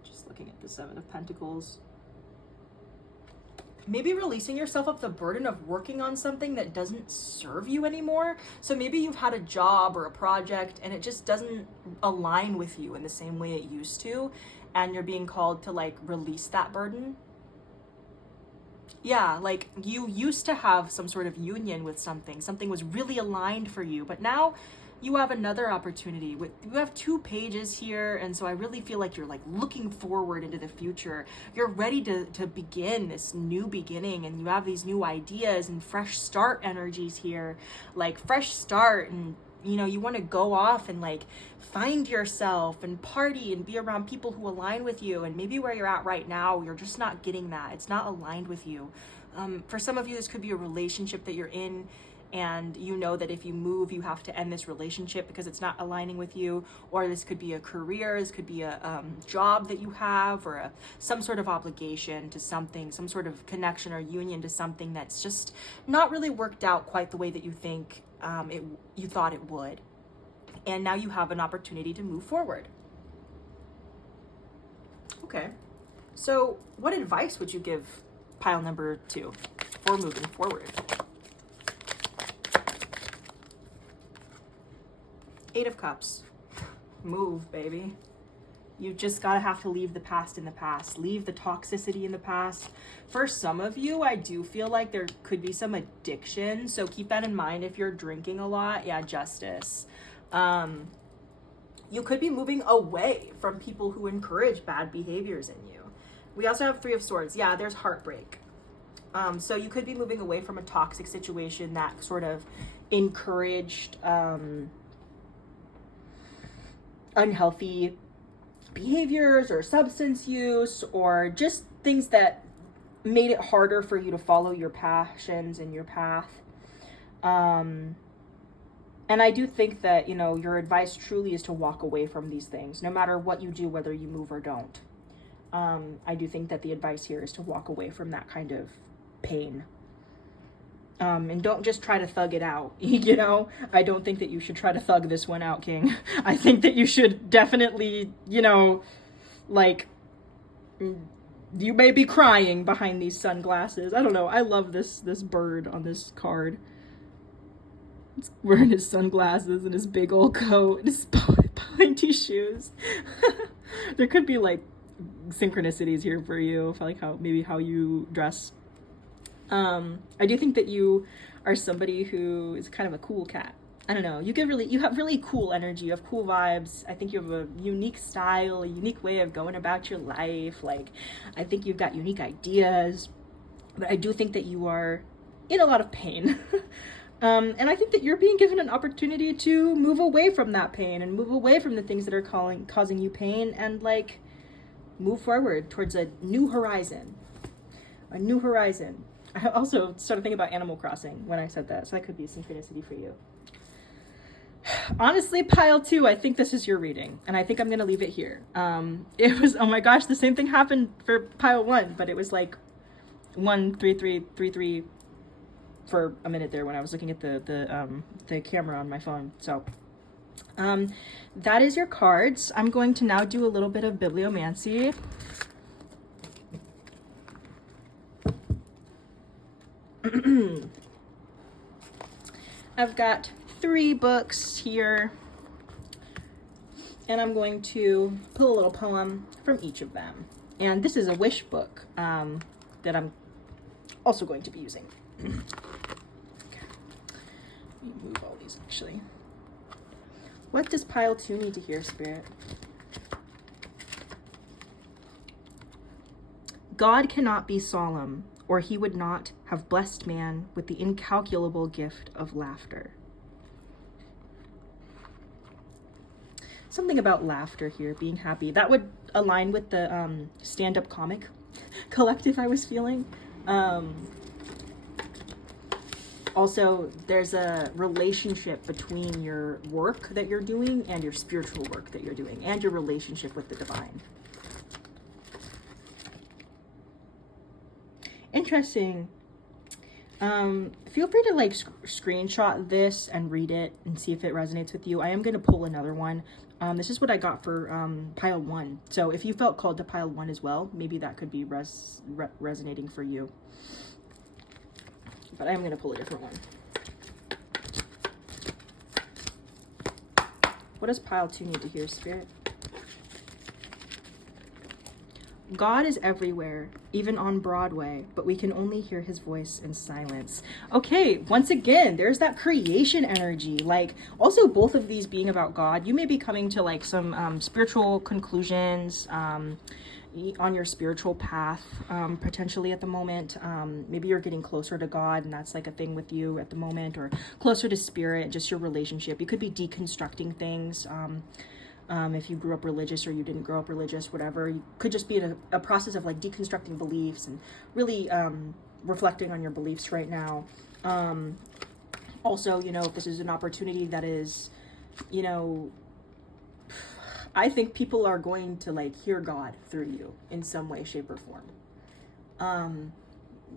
Just looking at the 7 of Pentacles. Maybe releasing yourself of the burden of working on something that doesn't serve you anymore. So maybe you've had a job or a project and it just doesn't align with you in the same way it used to, and you're being called to like release that burden. Yeah, like you used to have some sort of union with something was really aligned for you, but now you have another opportunity. You have 2 pages here, and so I really feel like you're like looking forward into the future. You're ready to begin this new beginning, and you have these new ideas and fresh start energies here, like fresh start, and you know, you want to go off and like find yourself and party and be around people who align with you. And maybe where you're at right now, you're just not getting that. It's not aligned with you. For some of you, this could be a relationship that you're in, and you know that if you move, you have to end this relationship because it's not aligning with you. Or this could be a career, this could be a job that you have, or some sort of obligation to something, some sort of connection or union to something that's just not really worked out quite the way that you think you thought it would. And now you have an opportunity to move forward. Okay, so what advice would you give pile number 2 for moving forward? 8 of Cups. Move, baby. You just gotta have to leave the past in the past. Leave the toxicity in the past. For some of you, I do feel like there could be some addiction. So keep that in mind if you're drinking a lot. Yeah, Justice. You could be moving away from people who encourage bad behaviors in you. We also have 3 of Swords. Yeah, there's heartbreak. So you could be moving away from a toxic situation that sort of encouraged unhealthy behaviors or substance use, or just things that made it harder for you to follow your passions and your path. And I do think that, you know, your advice truly is to walk away from these things, no matter what you do, whether you move or don't. I do think that the advice here is to walk away from that kind of pain. And don't just try to thug it out, you know? I don't think that you should try to thug this one out, King. I think that you should definitely, you know, like, you may be crying behind these sunglasses. I don't know. I love this bird on this card. He's wearing his sunglasses and his big old coat and his pointy shoes. There could be, like, synchronicities here for you, like how you dress. I do think that you are somebody who is kind of a cool cat. I don't know. You have really cool energy. You have cool vibes. I think you have a unique style, a unique way of going about your life. Like, I think you've got unique ideas, but I do think that you are in a lot of pain. And I think that you're being given an opportunity to move away from that pain and move away from the things that are causing you pain and, like, move forward towards a new horizon. A new horizon. I also started thinking about Animal Crossing when I said that, so that could be a synchronicity for you. Honestly, pile 2, I think this is your reading, and I think I'm going to leave it here. It was, oh my gosh, the same thing happened for pile 1, but it was like 1, 3, 3, 3, 3 for a minute there when I was looking at the camera on my phone. So that is your cards. I'm going to now do a little bit of bibliomancy. I've got 3 books here, and I'm going to pull a little poem from each of them. And this is a wish book that I'm also going to be using. Okay. Let me move all these, actually. What does pile 2 need to hear, Spirit? God cannot be solemn, or he would not have blessed man with the incalculable gift of laughter. Something about laughter here, being happy. That would align with the stand-up comic collective I was feeling. Also, there's a relationship between your work that you're doing and your spiritual work that you're doing, and your relationship with the divine. Interesting. Feel free to, like, screenshot this and read it and see if it resonates with you. I am going to pull another one. This is what I got for pile 1. So if you felt called to pile 1 as well, maybe that could be resonating for you. But I am going to pull a different one. What does pile 2 need to hear, Spirit? God is everywhere, even on Broadway, but we can only hear his voice in silence. Okay, once again, there's that creation energy. Like, also both of these being about God, you may be coming to, like, some spiritual conclusions on your spiritual path, potentially at the moment. Maybe you're getting closer to God, and that's, like, a thing with you at the moment, or closer to spirit, just your relationship. You could be deconstructing things. If you grew up religious or you didn't grow up religious, whatever, you could just be in a process of, like, deconstructing beliefs and really reflecting on your beliefs right now. Also, you know, if this is an opportunity that is, you know, I think people are going to, like, hear God through you in some way, shape, or form.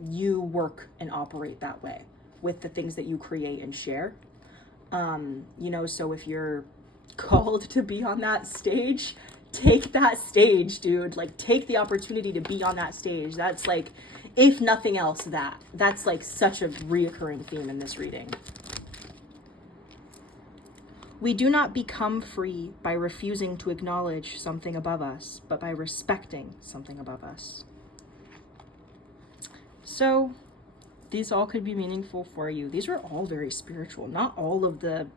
You work and operate that way with the things that you create and share. You know, so if you're called to be on that stage, take that stage, dude. Like, take the opportunity to be on that stage. That's, like, if nothing else, that's like such a reoccurring theme in this reading. We do not become free by refusing to acknowledge something above us, but by respecting something above us. So these all could be meaningful for you. These are all very spiritual. Not all of the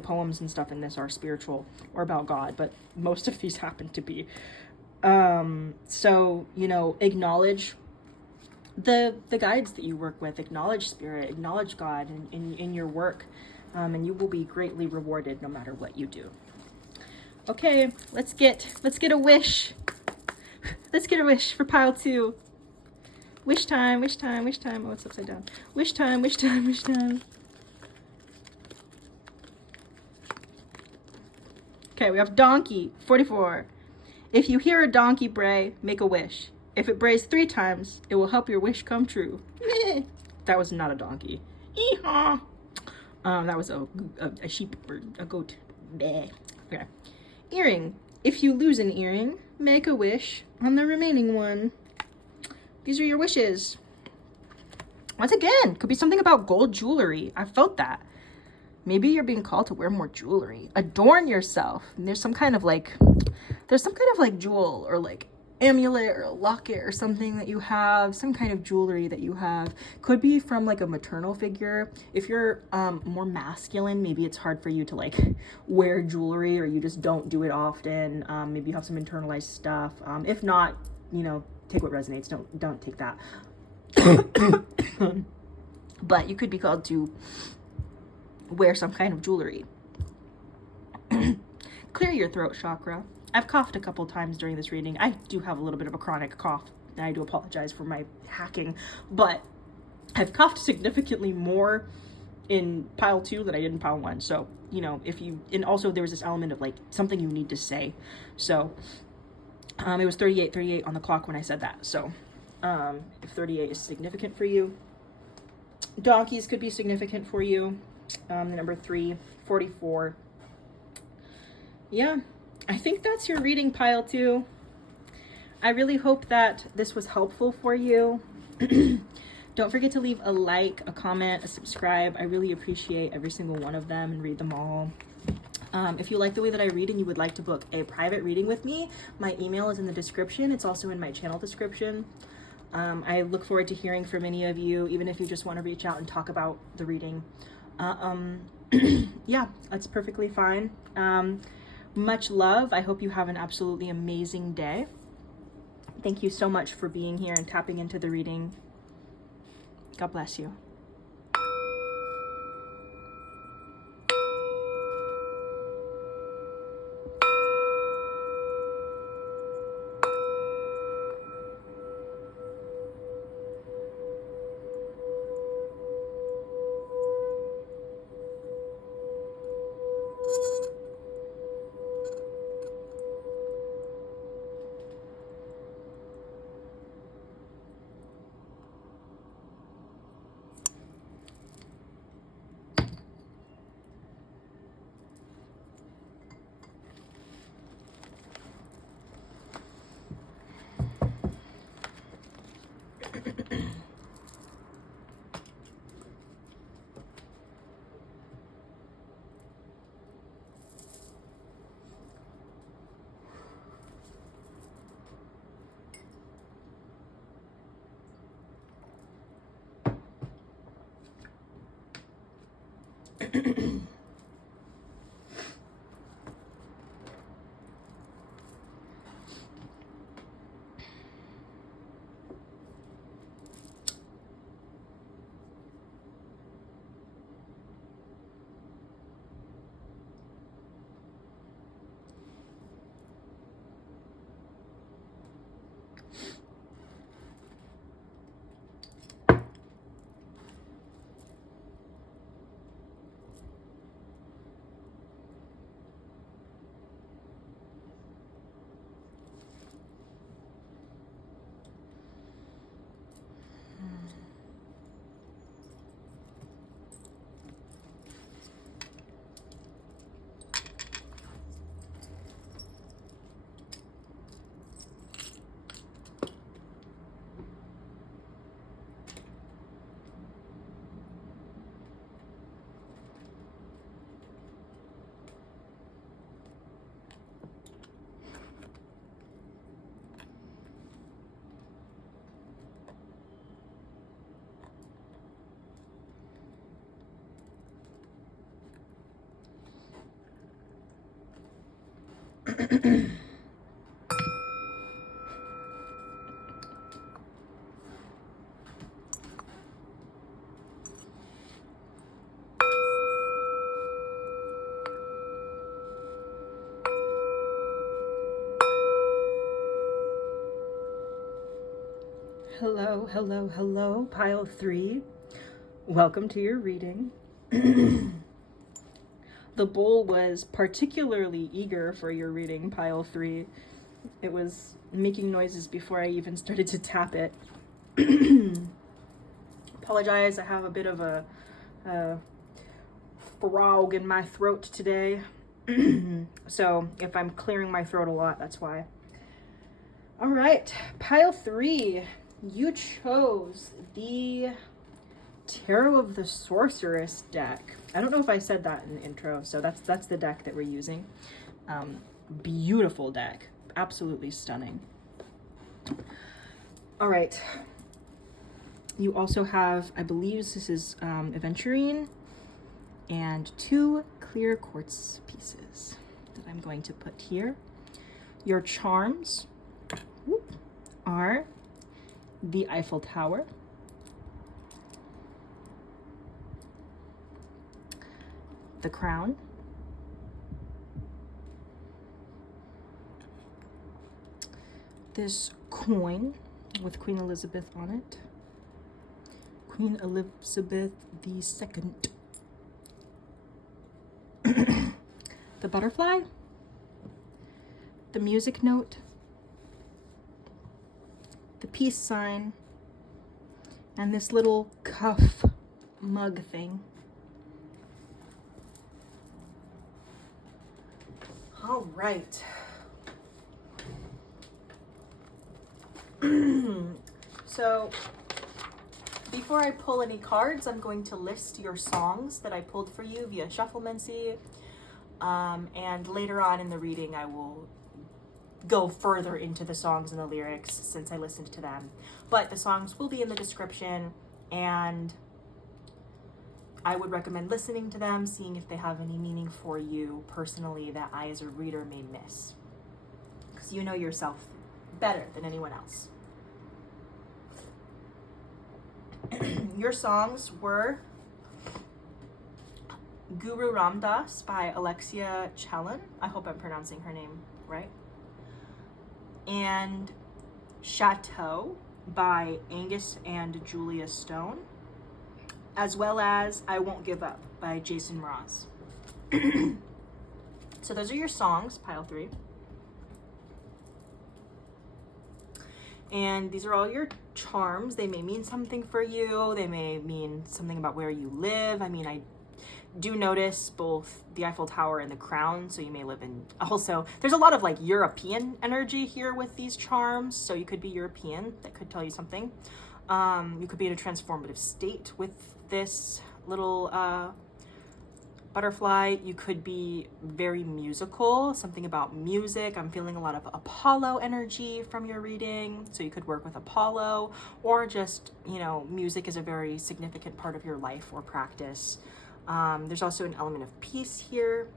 poems and stuff in this are spiritual or about God, but most of these happen to be. So, you know, acknowledge the guides that you work with, acknowledge spirit, acknowledge God in your work, and you will be greatly rewarded no matter what you do. Okay, let's get a wish. Let's get a wish for pile 2. Wish time, wish time, wish time. Oh, it's upside down. Wish time, wish time, wish time. Okay, we have donkey, 44. If you hear a donkey bray, make a wish. If it brays 3 times, it will help your wish come true. That was not a donkey. Hee-haw. That was a sheep or a goat. Bleh. Okay. Earring. If you lose an earring, make a wish on the remaining one. These are your wishes. Once again, could be something about gold jewelry. I felt that. Maybe you're being called to wear more jewelry. Adorn yourself. And there's some kind of like jewel or like amulet or a locket or something that you have, some kind of jewelry that you have. Could be from like a maternal figure. If you're more masculine, maybe it's hard for you to like wear jewelry, or you just don't do it often. Maybe you have some internalized stuff. If not, you know, take what resonates. Don't take that. But you could be called to wear some kind of jewelry. Clear your throat chakra. I've coughed a couple times during this reading. I do have a little bit of a chronic cough, and I do apologize for my hacking, but I've coughed significantly more in pile 2 than I did in pile 1. So, you know, and also there was this element of like something you need to say. So, it was 38 on the clock when I said that. So, if 38 is significant for you, donkeys could be significant for you. The number 3, 44. Yeah, I think that's your reading, pile 2. I really hope that this was helpful for you. Don't forget to leave a like, a comment, a subscribe. I really appreciate every single one of them and read them all. If you like the way that I read and you would like to book a private reading with me, my email is in the description. It's also in my channel description. I look forward to hearing from any of you, even if you just want to reach out and talk about the reading. Yeah, that's perfectly fine. Much love. I hope you have an absolutely amazing day. Thank you so much for being here and tapping into the reading. God bless you. Hello, hello, hello, pile 3. Welcome to your reading. The bowl was particularly eager for your reading, pile 3. It was making noises before I even started to tap it. Apologize, I have a bit of a frog in my throat today. So if I'm clearing my throat a lot, that's why. All right, pile 3. You chose the Tarot of the Sorceress deck. I don't know if I said that in the intro, so that's the deck that we're using. Beautiful deck, absolutely stunning. All right. You also have, I believe this is aventurine and 2 clear quartz pieces that I'm going to put here. Your charms are the Eiffel Tower, the crown, this coin with Queen Elizabeth on it, Queen Elizabeth II, the butterfly, the music note, the peace sign, and this little cuff mug thing. All right. So before I pull any cards, I'm going to list your songs that I pulled for you via Shufflemancy. And later on in the reading, I will go further into the songs and the lyrics since I listened to them. But the songs will be in the description, and I would recommend listening to them, seeing if they have any meaning for you personally that I as a reader may miss. Because you know yourself better than anyone else. Your songs were Guru Ramdas by Alexia Chellun. I hope I'm pronouncing her name right. And Chateau by Angus and Julia Stone, as well as I Won't Give Up by Jason Mraz. So those are your songs, pile 3. And these are all your charms. They may mean something for you. They may mean something about where you live. I mean, I do notice both the Eiffel Tower and the crown, so you may live in, also there's a lot of like European energy here with these charms, so you could be European. That could tell you something. You could be in a transformative state with this little butterfly. You could be very musical, something about music. I'm feeling a lot of Apollo energy from your reading, so you could work with Apollo, or just, you know, music is a very significant part of your life or practice. There's also an element of peace here,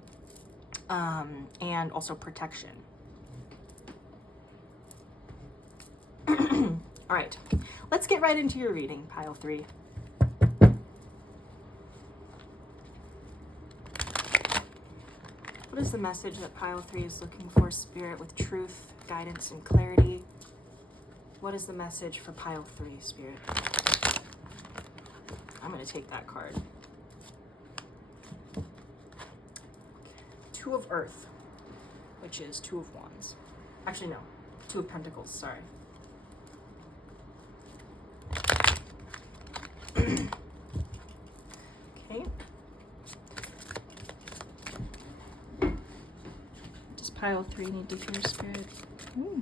and also protection. All right, let's get right into your reading, pile 3. What is the message that pile 3 is looking for, Spirit, with truth, guidance, and clarity? What is the message for pile 3, Spirit? I'm going to take that card. 2 of Earth, which is 2 of Wands. Actually, no, 2 of Pentacles, sorry. Okay. Does pile 3 need to hear, Spirit? Ooh.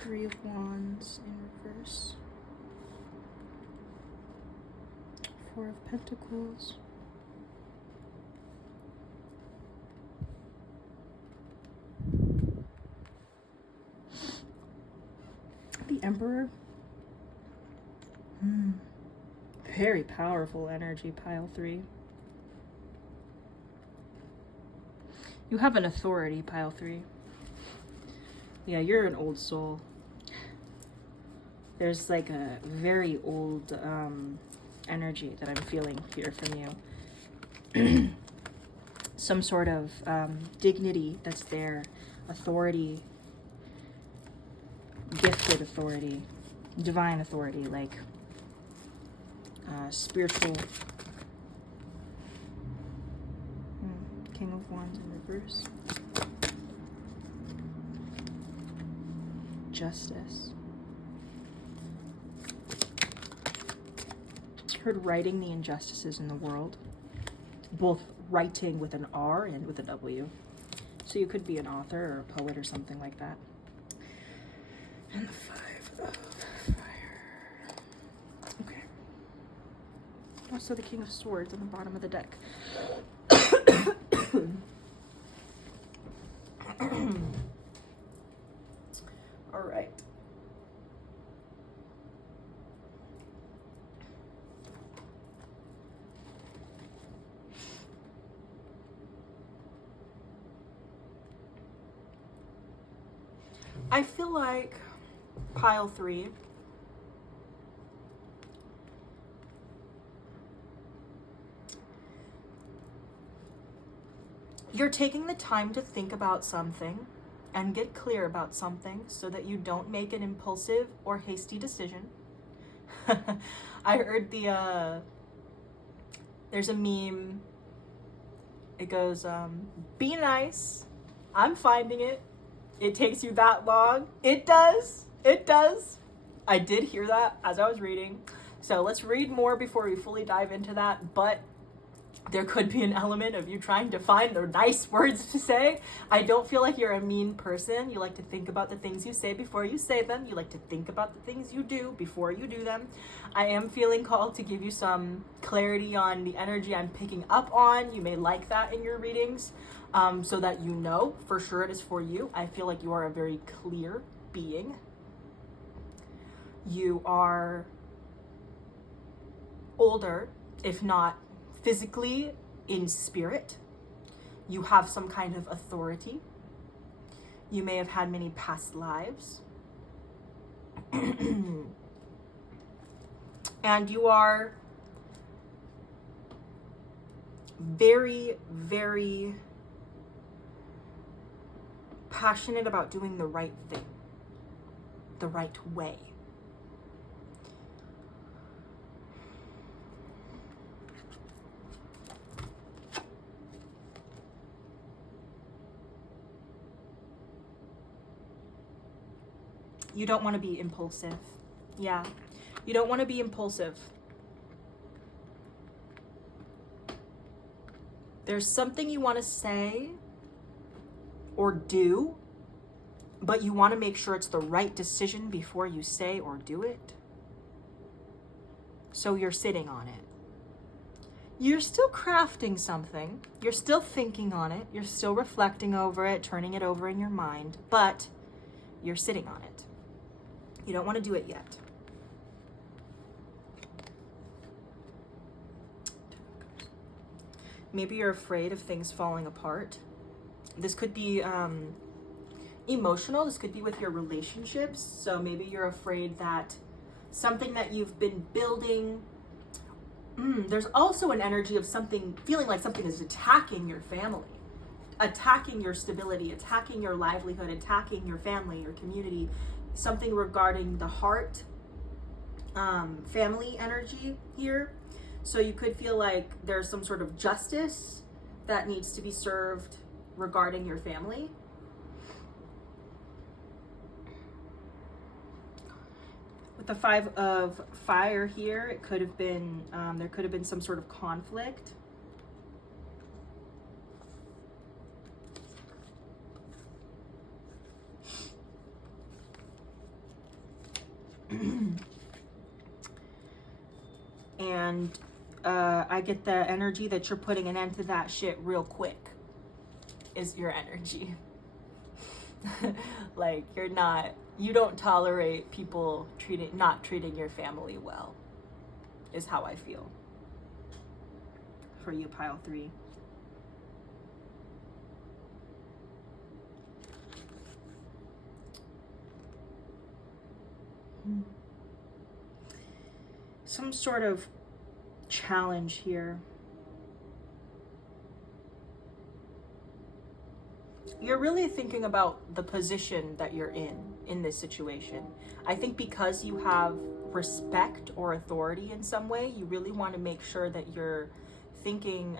Three of Wands in reverse. 4 of Pentacles. The Emperor. Very powerful energy, pile 3. You have an authority, pile 3. Yeah, you're an old soul. There's like a very old energy that I'm feeling here from you. some sort of dignity that's there, authority, gifted authority, divine authority, like spiritual. King of Wands in reverse. Justice. Heard righting the injustices in the world. Both writing with an R and with a W. So you could be an author or a poet or something like that. And the 5 of fire. Okay. Also the King of Swords on the bottom of the deck. All right. I feel like pile 3 you're taking the time to think about something and get clear about something so that you don't make an impulsive or hasty decision. I heard there's a meme. It goes, be nice. I'm finding it. It takes you that long. It does. It does. I did hear that as I was reading. So let's read more before we fully dive into that. But there could be an element of you trying to find the nice words to say. I don't feel like you're a mean person. You like to think about the things you say before you say them. You like to think about the things you do before you do them. I am feeling called to give you some clarity on the energy I'm picking up on. You may like that in your readings, so that you know for sure it is for you. I feel like you are a very clear being. You are older, if not physically, in spirit. You have some kind of authority. You may have had many past lives. And you are very, very passionate about doing the right thing, the right way. You don't want to be impulsive. Yeah, you don't want to be impulsive. There's something you want to say or do, but you want to make sure it's the right decision before you say or do it. So you're sitting on it. You're still crafting something. You're still thinking on it. You're still reflecting over it, turning it over in your mind, but you're sitting on it. You don't want to do it yet. Maybe you're afraid of things falling apart. This could be emotional. This could be with your relationships. So maybe you're afraid that something that you've been building, there's also an energy of something, feeling like something is attacking your family, attacking your stability, attacking your livelihood, attacking your family, your community, something regarding the heart, family energy here. So you could feel like there's some sort of justice that needs to be served regarding your family. With the 5 of fire here, it could have been, there could have been some sort of conflict. And I get the energy that you're putting an end to that shit real quick is your energy. Like you don't tolerate people not treating your family well, is how I feel. For you, pile 3. Some sort of challenge here. you're really thinking about the position that you're in this situation. I think because you have respect or authority in some way, you really want to make sure that you're thinking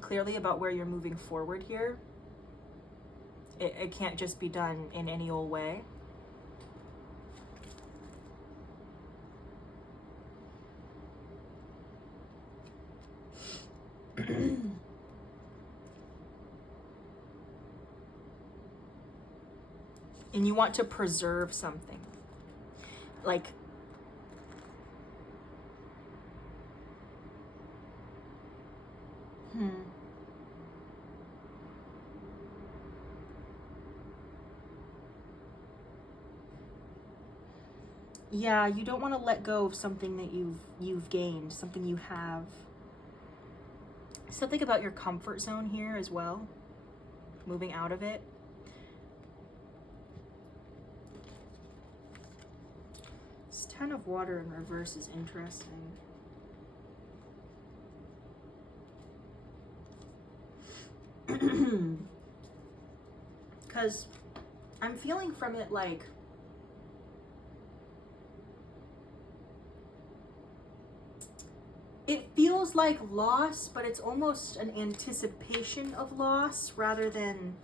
clearly about where you're moving forward here. It can't just be done in any old way. And you want to preserve something. Like, yeah, you don't want to let go of something that you've gained, something you have. So think about your comfort zone here as well, moving out of it. This 10 of water in reverse is interesting. Because I'm feeling from it like it feels like loss, but it's almost an anticipation of loss rather than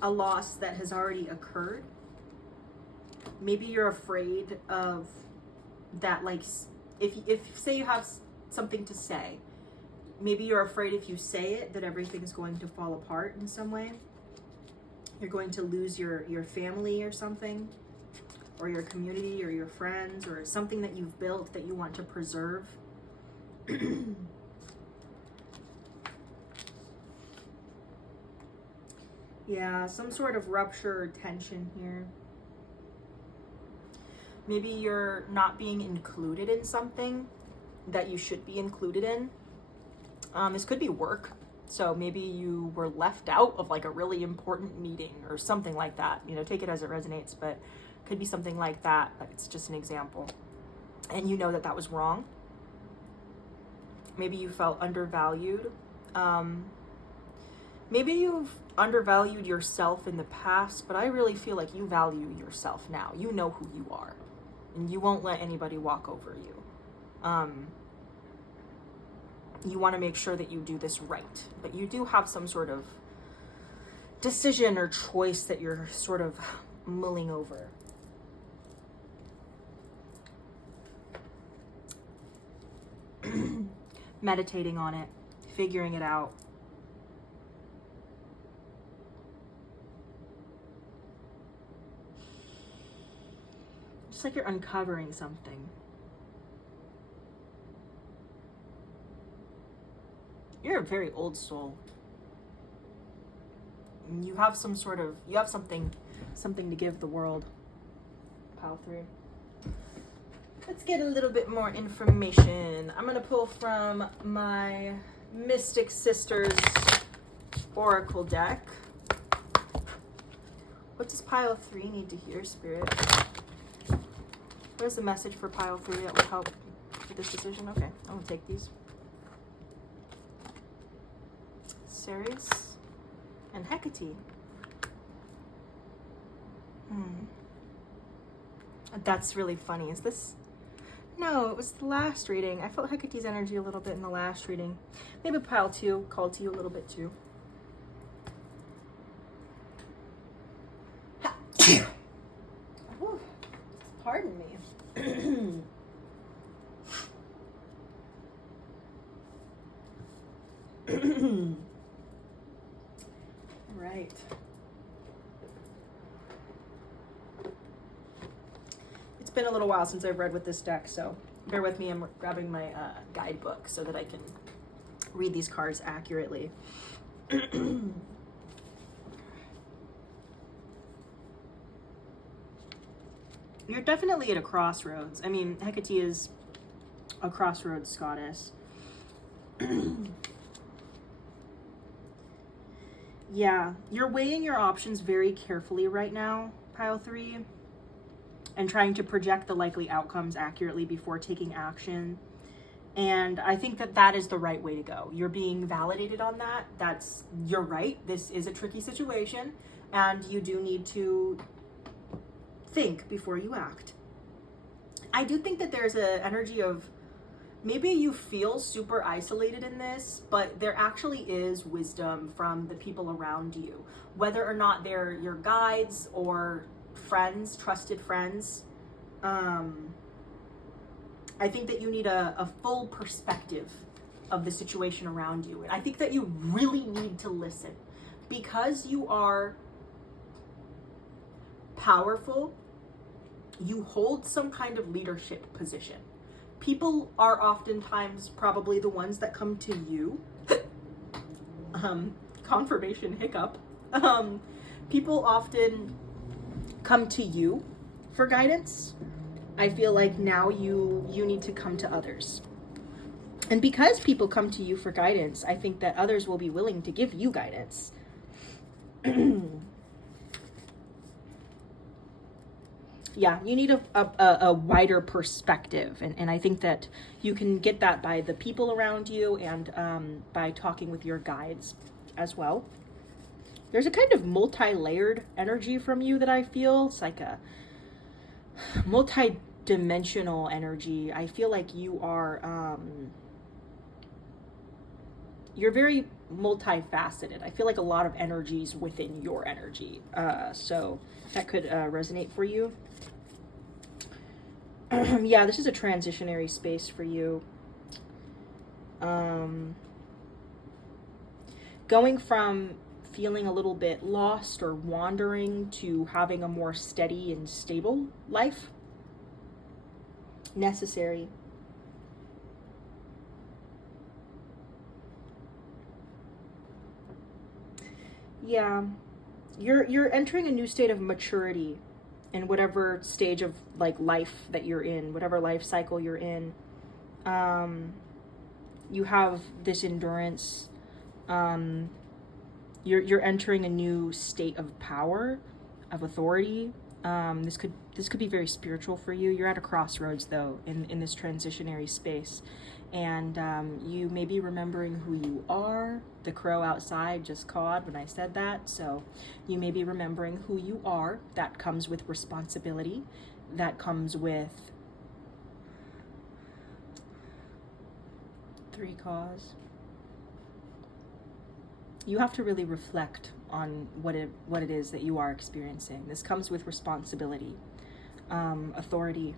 a loss that has already occurred. Maybe you're afraid of that, like, if say you have something to say, maybe you're afraid if you say it that everything's going to fall apart in some way. You're going to lose your family or something, or your community or your friends, or something that you've built that you want to preserve. Yeah, some sort of rupture or tension here. Maybe you're not being included in something that you should be included in. This could be work. So maybe you were left out of like a really important meeting or something like that. You know, take it as it resonates, but it could be something like that. It's just an example. And you know that that was wrong. Maybe you felt undervalued. Maybe you've undervalued yourself in the past, but I really feel like you value yourself now. You know who you are, and you won't let anybody walk over you. You want to make sure that you do this right, but you do have some sort of decision or choice that you're sort of mulling over. Meditating on it, figuring it out. Just like you're uncovering something. You're a very old soul. You have some sort of, you have something to give the world. Pile 3. Let's get a little bit more information. I'm going to pull from my Mystic Sisters Oracle deck. What does pile 3 need to hear, Spirit? What is the message for pile 3 that will help with this decision? Okay, I'm going to take these. Ceres and Hecate. That's really funny. Is this... No, it was the last reading. I felt Hecate's energy a little bit in the last reading. Maybe pile 2 called to you a little bit too. Pardon me. Right. It's been a little while since I've read with this deck, so bear with me. I'm grabbing my guidebook so that I can read these cards accurately. You're definitely at a crossroads. I mean, Hecate is a crossroads goddess. Yeah, you're weighing your options very carefully right now, pile 3, and trying to project the likely outcomes accurately before taking action. And I think that that is the right way to go. You're being validated on that. You're right. This is a tricky situation, and you do need to think before you act. I do think that there's an energy of maybe you feel super isolated in this, but there actually is wisdom from the people around you, whether or not they're your guides or friends, trusted friends. I think that you need a full perspective of the situation around you. And I think that you really need to listen because you are powerful. You hold some kind of leadership position. People are oftentimes probably the ones that come to you. Confirmation hiccup. People often come to you for guidance. I feel like now you need to come to others. And because people come to you for guidance, I think that others will be willing to give you guidance. Yeah, you need a wider perspective. And I think that you can get that by the people around you and by talking with your guides as well. There's a kind of multi-layered energy from you that I feel. It's like a multi-dimensional energy. I feel like you are you're very multifaceted. I feel like a lot of energies within your energy, so that could resonate for you. Yeah, this is a transitionary space for you. Going from feeling a little bit lost or wandering to having a more steady and stable life. Necessary. Yeah, you're entering a new state of maturity in whatever stage of like life that you're in, whatever life cycle you're in. You have this endurance. You're entering a new state of power, of authority. This could be very spiritual for you. You're at a crossroads though in this transitionary space, and you may be remembering who you are. The crow outside just cawed when I said that, so you may be remembering who you are. That comes with responsibility. That comes with 3 cause. You have to really reflect on what it is that you are experiencing. This comes with responsibility, authority.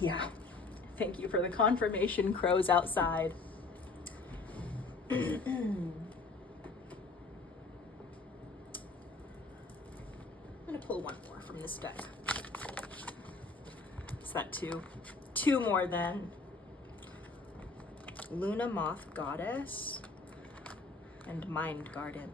Yeah. Thank you for the confirmation, crows outside. I'm gonna pull one more from this deck. Is that 2? 2 more then. Luna Moth Goddess and Mind Garden.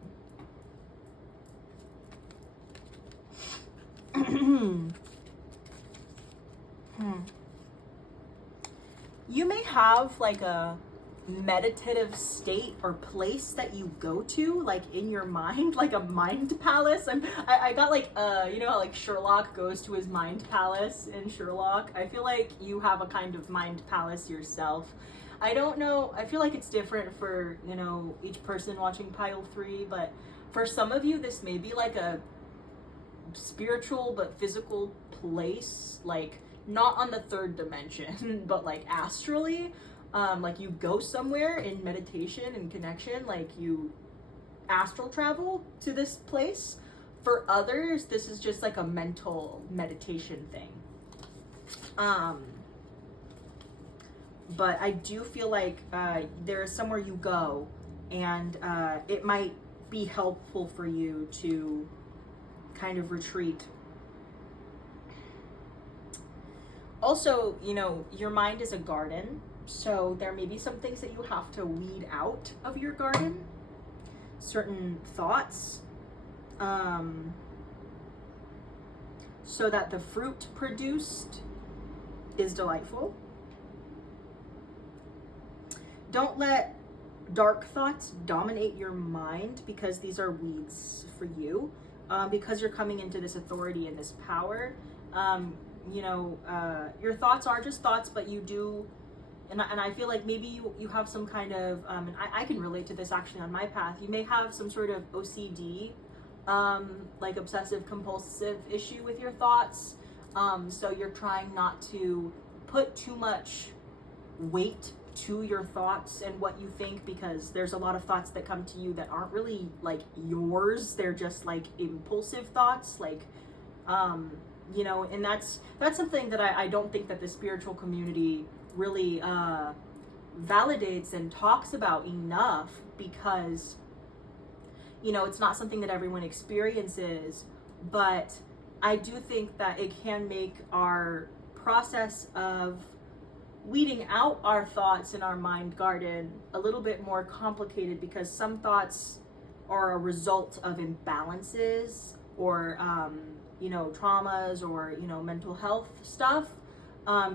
You may have like a meditative state or place that you go to, like in your mind, like a mind palace. I got like you know how like Sherlock goes to his mind palace in Sherlock. I feel like you have a kind of mind palace yourself. I don't know, I feel like it's different for, you know, each person watching pile 3, but for some of you this may be like a spiritual but physical place, like not on the 3rd dimension but like astrally. Like you go somewhere in meditation and connection, like you astral travel to this place. For others this is just like a mental meditation thing. But I do feel like there is somewhere you go, and it might be helpful for you to kind of retreat. Also, you know, your mind is a garden, so there may be some things that you have to weed out of your garden, certain thoughts, so that the fruit produced is delightful. Don't let dark thoughts dominate your mind, because these are weeds for you. Because you're coming into this authority and this power, your thoughts are just thoughts, but you do, and I feel like maybe you have some kind of, and I can relate to this actually on my path. You may have some sort of OCD, like obsessive compulsive issue with your thoughts. So you're trying not to put too much weight to your thoughts and what you think, because there's a lot of thoughts that come to you that aren't really like yours. They're just like impulsive thoughts, like, and that's something that I don't think that the spiritual community really validates and talks about enough, because it's not something that everyone experiences. But I do think that it can make our process of weeding out our thoughts in our mind garden a little bit more complicated, because some thoughts are a result of imbalances or traumas or mental health stuff,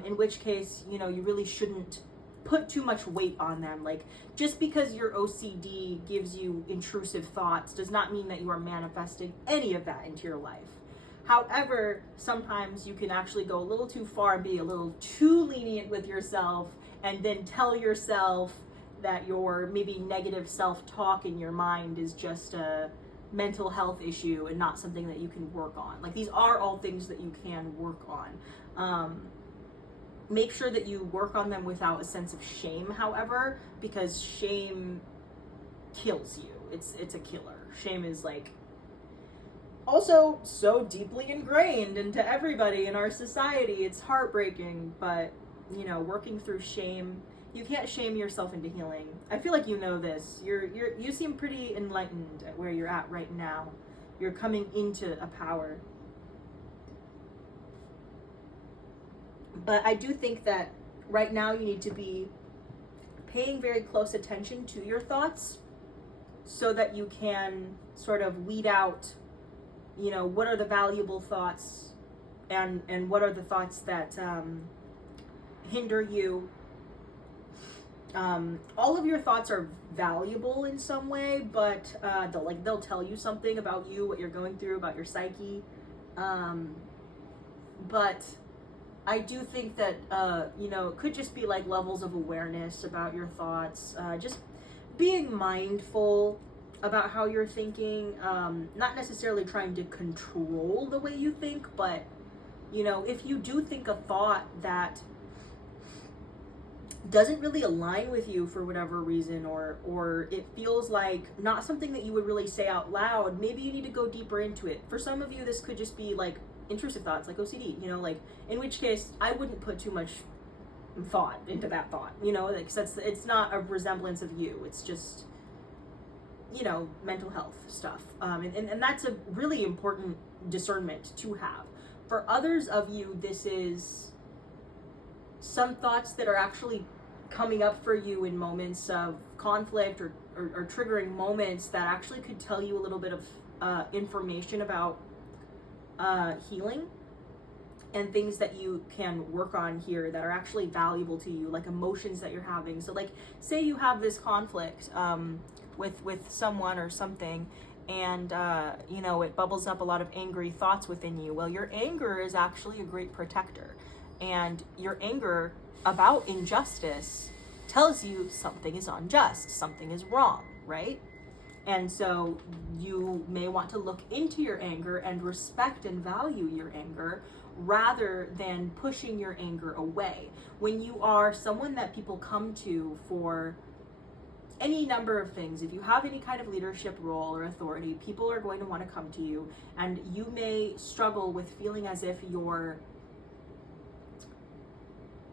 in which case you really shouldn't put too much weight on them. Like, just because your OCD gives you intrusive thoughts does not mean that you are manifesting any of that into your life. However, sometimes you can actually go a little too far and be a little too lenient with yourself, and then tell yourself that your maybe negative self-talk in your mind is just a mental health issue and not something that you can work on. Like, these are all things that you can work on. Make sure that you work on them without a sense of shame, however, because shame kills you. It's a killer. Shame is like also so deeply ingrained into everybody in our society. It's heartbreaking, but working through shame, you can't shame yourself into healing. I feel like this. You seem pretty enlightened at where you're at right now. You're coming into a power. But I do think that right now you need to be paying very close attention to your thoughts, so that you can sort of weed out, what are the valuable thoughts and what are the thoughts that hinder you. All of your thoughts are valuable in some way, but they'll tell you something about you, what you're going through, about your psyche. But I do think that it could just be like levels of awareness about your thoughts, just being mindful about how you're thinking, not necessarily trying to control the way you think, but if you do think a thought that doesn't really align with you for whatever reason, or it feels like not something that you would really say out loud, maybe you need to go deeper into it. For some of you, this could just be like intrusive thoughts, like OCD, like, in which case I wouldn't put too much thought into that thought, like, it's not a resemblance of you. It's just, mental health stuff. And that's a really important discernment to have. For others of you, this is some thoughts that are actually coming up for you in moments of conflict or triggering moments that actually could tell you a little bit of information about healing and things that you can work on here that are actually valuable to you, like emotions that you're having. So like, say you have this conflict with someone or something, and it bubbles up a lot of angry thoughts within you. Well, your anger is actually a great protector, and your anger about injustice tells you something is unjust, something is wrong, right? And so you may want to look into your anger and respect and value your anger, rather than pushing your anger away. When you are someone that people come to for any number of things, if you have any kind of leadership role or authority, people are going to want to come to you, and you may struggle with feeling as if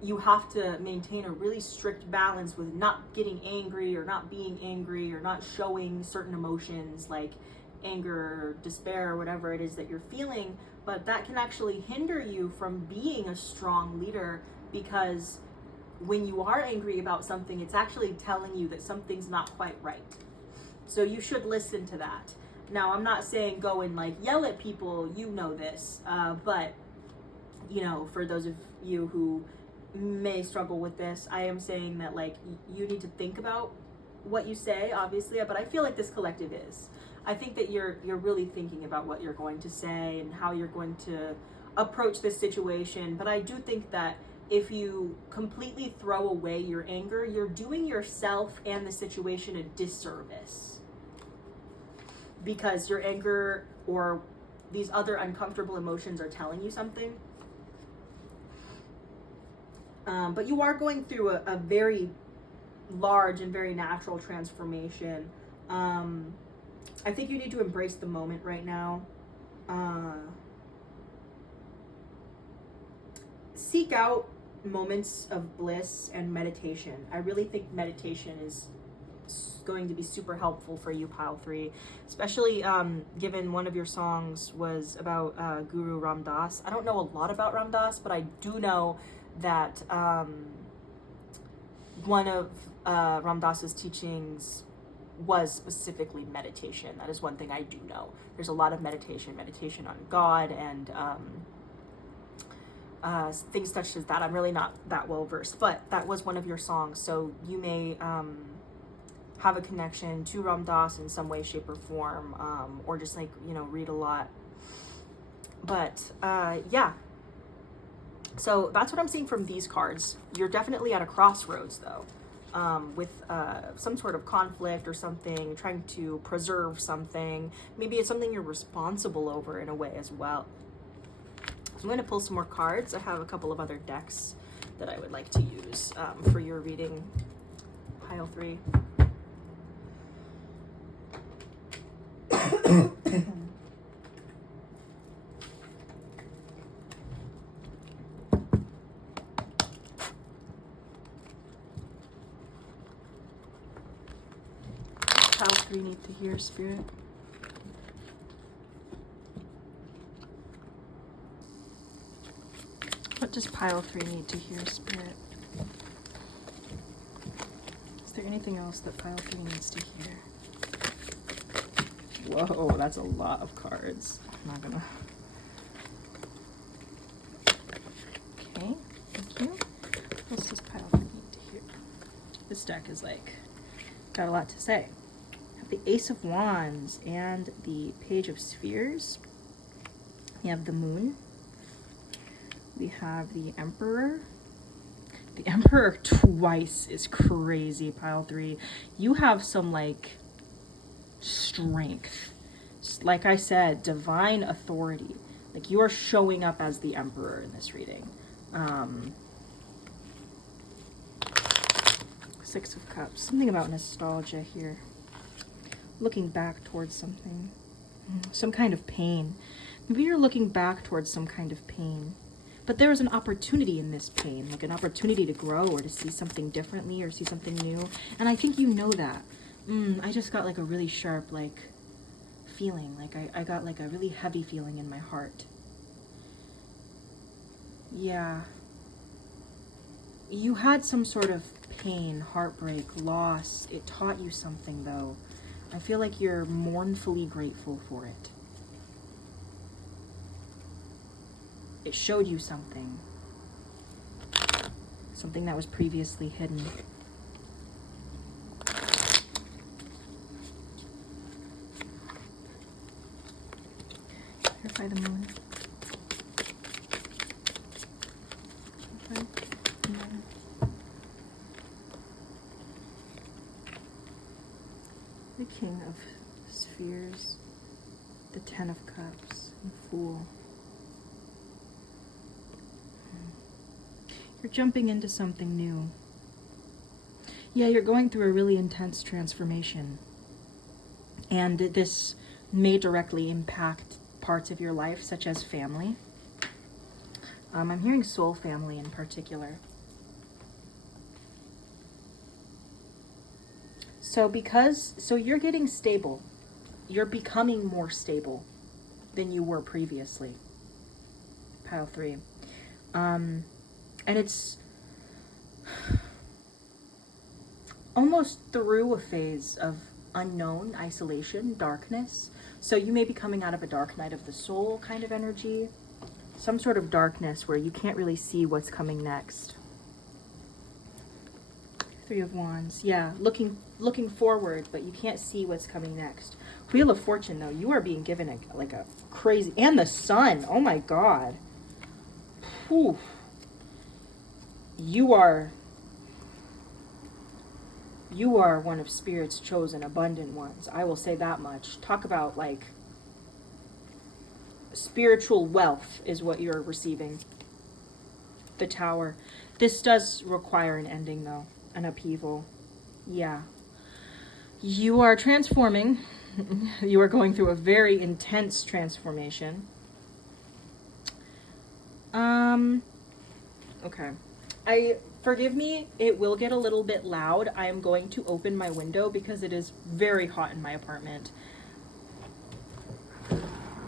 you have to maintain a really strict balance with not getting angry or not being angry or not showing certain emotions like anger, despair, or whatever it is that you're feeling. But that can actually hinder you from being a strong leader, because when you are angry about something, it's actually telling you that something's not quite right. So you should listen to that. Now, I'm not saying go and like yell at people, this, but for those of you who may struggle with this, I am saying that like you need to think about what you say, obviously, but I feel like this collective is. I think that you're really thinking about what you're going to say and how you're going to approach this situation. But I do think that if you completely throw away your anger, you're doing yourself and the situation a disservice, because your anger or these other uncomfortable emotions are telling you something. But you are going through a very large and very natural transformation. I think you need to embrace the moment right now. Seek out moments of bliss and meditation. I really think meditation is going to be super helpful for you, pile 3, especially given one of your songs was about Guru Ram Dass. I don't know a lot about Ram Dass, but I do know that one of Ram Dass's teachings was specifically meditation. That is one thing I do know. There's a lot of meditation on God and things such as that. I'm really not that well versed, but that was one of your songs, so you may have a connection to Ram Dass in some way, shape, or form, or just like, you know, read a lot. But yeah, so that's what I'm seeing from these cards. You're definitely at a crossroads though, with some sort of conflict or something, trying to preserve something. Maybe it's something you're responsible over in a way as well. I'm going to pull some more cards. I have a couple of other decks that I would like to use for your reading, pile 3. Pile 3 need to hear, Spirit. What does pile 3 need to hear, Spirit? Is there anything else that pile 3 needs to hear? Whoa, that's a lot of cards. I'm not gonna... Okay, thank you. What else does pile 3 need to hear? This deck is like, got a lot to say. I have the Ace of Wands and the Page of Spheres. We have the Moon. We have the Emperor. The Emperor twice is crazy, pile 3. You have some, like, strength. Like I said, divine authority. Like, you are showing up as the Emperor in this reading. 6 of Cups. Something about nostalgia here. Looking back towards something. Some kind of pain. Maybe you're looking back towards some kind of pain. But there is an opportunity in this pain, like an opportunity to grow or to see something differently or see something new. And I think you know that. I just got like a really sharp, like, feeling. Like I got like a really heavy feeling in my heart. Yeah. You had some sort of pain, heartbreak, loss. It taught you something though. I feel like you're mournfully grateful for it. It showed you something. Something that was previously hidden. Clarify the Moon. Okay. The King of Spheres. The Ten of Cups. And Fool. You're jumping into something new. Yeah, you're going through a really intense transformation. And this may directly impact parts of your life, such as family. I'm hearing soul family in particular. So you're getting stable. You're becoming more stable than you were previously. Pile 3. And it's almost through a phase of unknown, isolation, darkness. So you may be coming out of a dark night of the soul kind of energy. Some sort of darkness where you can't really see what's coming next. 3 of Wands. Yeah, looking forward, but you can't see what's coming next. Wheel of Fortune, though. You are being given a crazy... And the Sun. Oh my God. Whew. You are one of Spirit's chosen abundant ones. I will say that much. Talk about, like, spiritual wealth is what you're receiving. The Tower. This does require an ending, though. An upheaval. Yeah. You are transforming. You are going through a very intense transformation. Okay. Forgive me, it will get a little bit loud. I am going to open my window because it is very hot in my apartment.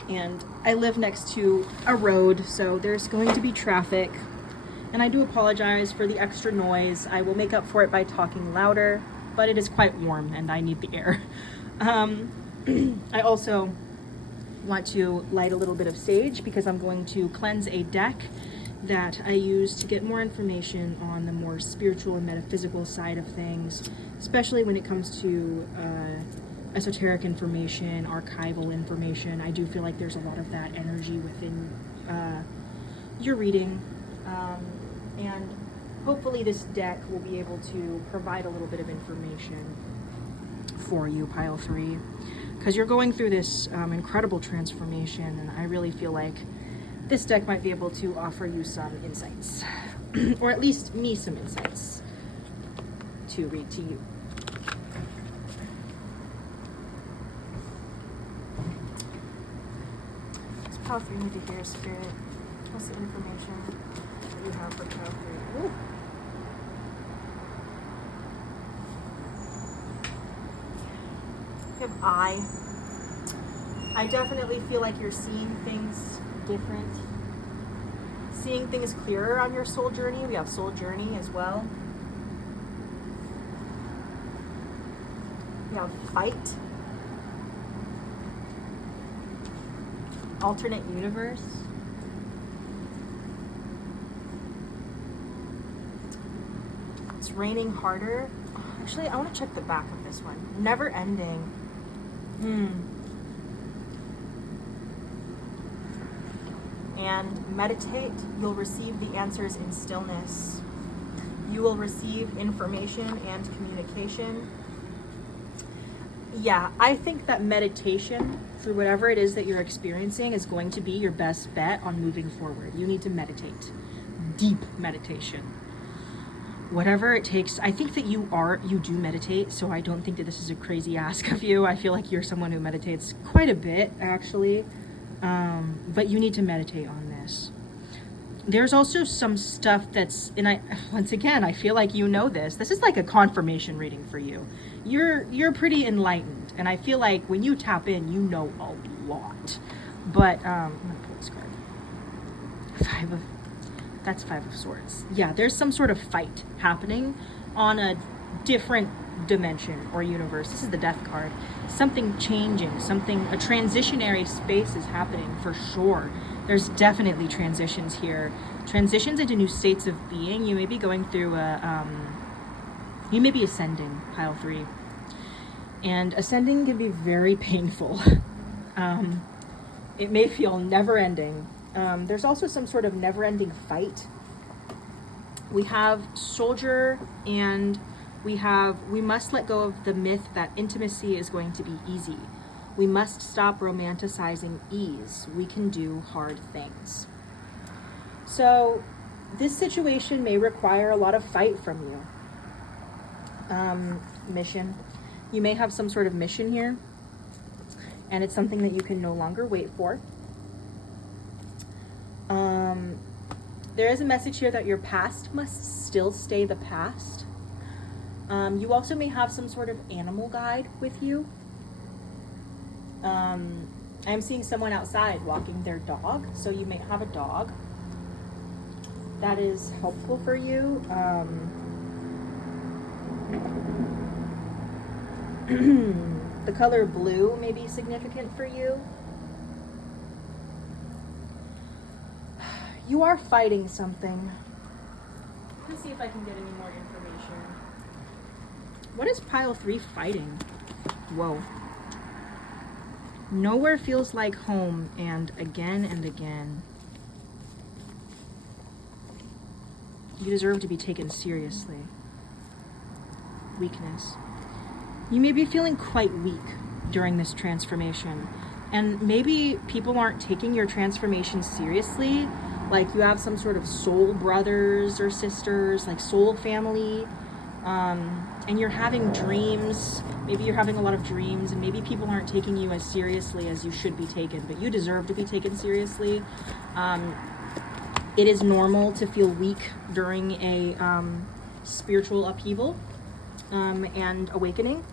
And I live next to a road, so there's going to be traffic. And I do apologize for the extra noise. I will make up for it by talking louder, but it is quite warm and I need the air. I also want to light a little bit of sage because I'm going to cleanse a deck that I use to get more information on the more spiritual and metaphysical side of things, especially when it comes to esoteric information, archival information. I do feel like there's a lot of that energy within your reading. And hopefully this deck will be able to provide a little bit of information for you, Pile 3, because you're going through this incredible transformation, and I really feel like this deck might be able to offer you some insights, or at least me some insights to read to you. Does Pile 3 need to hear, Spirit? What's the information that you have for Pile 3? Ooh. I definitely feel like you're seeing things different, seeing things clearer on your soul journey. We have soul journey as well. We have fight, alternate universe, it's raining harder. Actually, I want to check the back of this one. Never ending. And meditate. You'll receive the answers in stillness. You will receive information and communication. Yeah, I think that meditation, through whatever it is that you're experiencing, is going to be your best bet on moving forward. You need to meditate. Deep meditation. Whatever it takes. I think that you do meditate, so I don't think that this is a crazy ask of you. I feel like you're someone who meditates quite a bit, actually. But you need to meditate on this. There's also some stuff that's, and once again, I feel like you know this. This is like a confirmation reading for you. You're pretty enlightened, and I feel like when you tap in, you know a lot. But I'm gonna pull this card. That's Five of Swords. Yeah, there's some sort of fight happening on a different dimension or universe. This is the Death card. Something changing, a transitionary space is happening for sure. There's definitely transitions here. Transitions into new states of being. You may be going through you may be ascending, Pile 3. And ascending can be very painful. It may feel never ending. There's also some sort of never-ending fight. We have soldier, and we must let go of the myth that intimacy is going to be easy. We must stop romanticizing ease. We can do hard things. So this situation may require a lot of fight from you. Mission. You may have some sort of mission here, and it's something that you can no longer wait for. There is a message here that your past must still stay the past. You also may have some sort of animal guide with you. I'm seeing someone outside walking their dog, so you may have a dog. That is helpful for you. The color blue may be significant for you. You are fighting something. Let's see if I can get any more information. What is Pile 3 fighting? Whoa. Nowhere feels like home, and again and again. You deserve to be taken seriously. Weakness. You may be feeling quite weak during this transformation, and maybe people aren't taking your transformation seriously, like you have some sort of soul brothers or sisters, like soul family, and you're having dreams. Maybe you're having a lot of dreams, and maybe people aren't taking you as seriously as you should be taken, but you deserve to be taken seriously. It is normal to feel weak during a spiritual upheaval and awakening,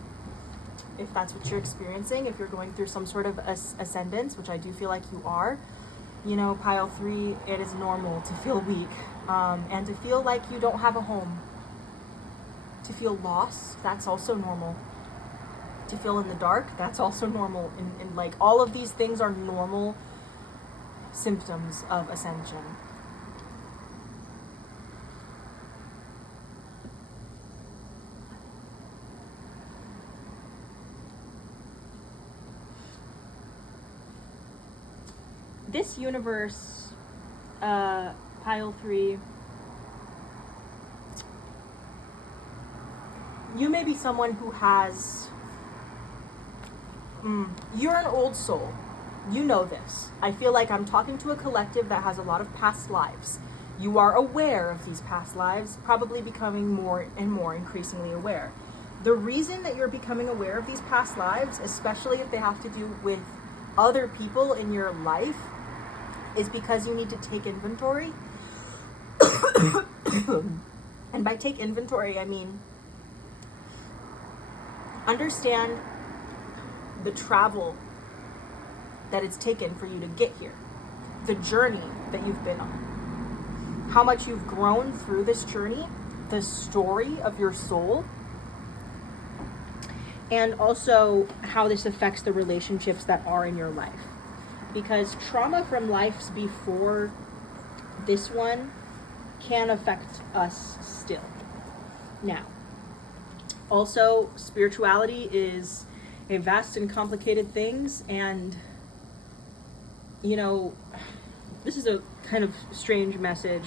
if that's what you're experiencing, if you're going through some sort of ascendance, which I do feel like you are. You know, pile 3, it is normal to feel weak and to feel like you don't have a home. To feel lost, that's also normal. To feel in the dark, that's also normal. And like all of these things are normal symptoms of ascension. This universe, pile 3, you may be someone who has, you're an old soul. You know this. I feel like I'm talking to a collective that has a lot of past lives. You are aware of these past lives, probably becoming more and more increasingly aware. The reason that you're becoming aware of these past lives, especially if they have to do with other people in your life, is because you need to take inventory. And by take inventory, I mean understand the travel that it's taken for you to get here, the journey that you've been on, how much you've grown through this journey, the story of your soul, and also how this affects the relationships that are in your life. Because trauma from lives before this one can affect us still. Now, also, spirituality is a vast and complicated thing, and, you know, this is a kind of strange message,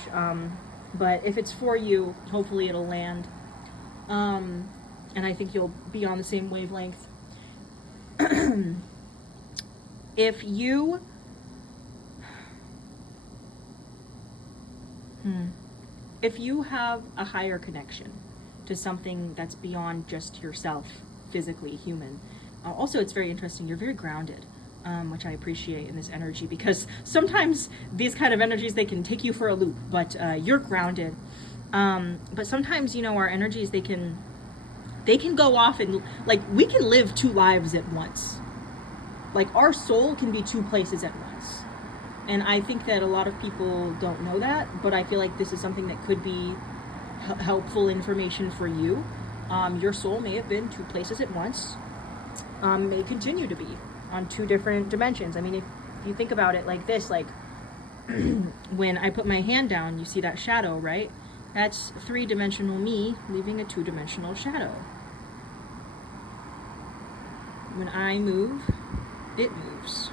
but if it's for you, hopefully it'll land, and I think you'll be on the same wavelength. If you have a higher connection to something that's beyond just yourself, physically human, also it's very interesting, you're very grounded, which I appreciate in this energy, because sometimes these kind of energies, they can take you for a loop, but you're grounded. But sometimes, you know, our energies, they can go off and, like, we can live 2 lives at once. Like, our soul can be 2 places at once. And I think that a lot of people don't know that, but I feel like this is something that could be helpful information for you. Your soul may have been 2 places at once, may continue to be on 2 different dimensions. I mean, if you think about it like this, like, when I put my hand down, you see that shadow, right? That's 3-dimensional me leaving a 2-dimensional shadow. When I move, it moves.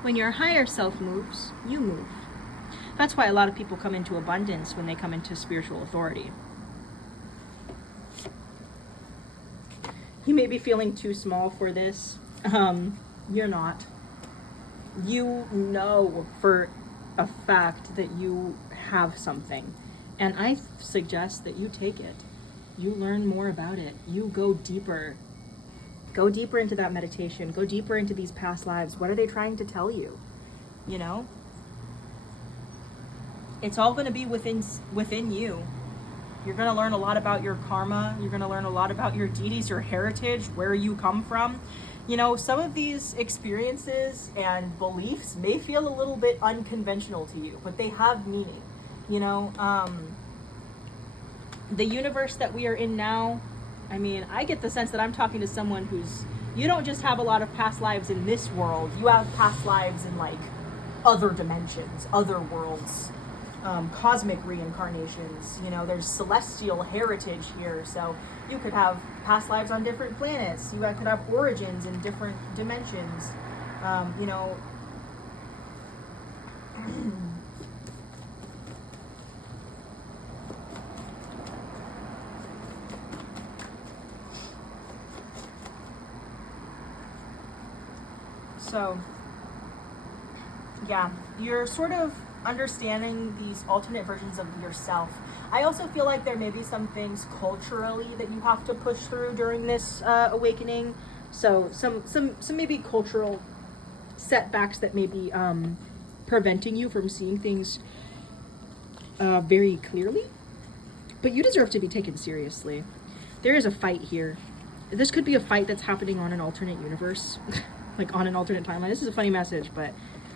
When your higher self moves, you move. That's why a lot of people come into abundance when they come into spiritual authority. You may be feeling too small for this. You're not. You know for a fact that you have something. And I suggest that you take it. You learn more about it. You go deeper. Go deeper into that meditation. Go deeper into these past lives. What are they trying to tell you? You know? It's all going to be within you. You're going to learn a lot about your karma. You're going to learn a lot about your deities, your heritage, where you come from. You know, some of these experiences and beliefs may feel a little bit unconventional to you, but they have meaning. You know, the universe that we are in now, I mean, I get the sense that I'm talking to someone who's, you don't just have a lot of past lives in this world, you have past lives in, like, other dimensions, other worlds, cosmic reincarnations. You know, there's celestial heritage here, so you could have past lives on different planets, you could have origins in different dimensions, you know. So, yeah, you're sort of understanding these alternate versions of yourself. I also feel like there may be some things culturally that you have to push through during this awakening. So some maybe cultural setbacks that may be preventing you from seeing things very clearly. But you deserve to be taken seriously. There is a fight here. This could be a fight that's happening on an alternate universe, like on an alternate timeline. This is a funny message, but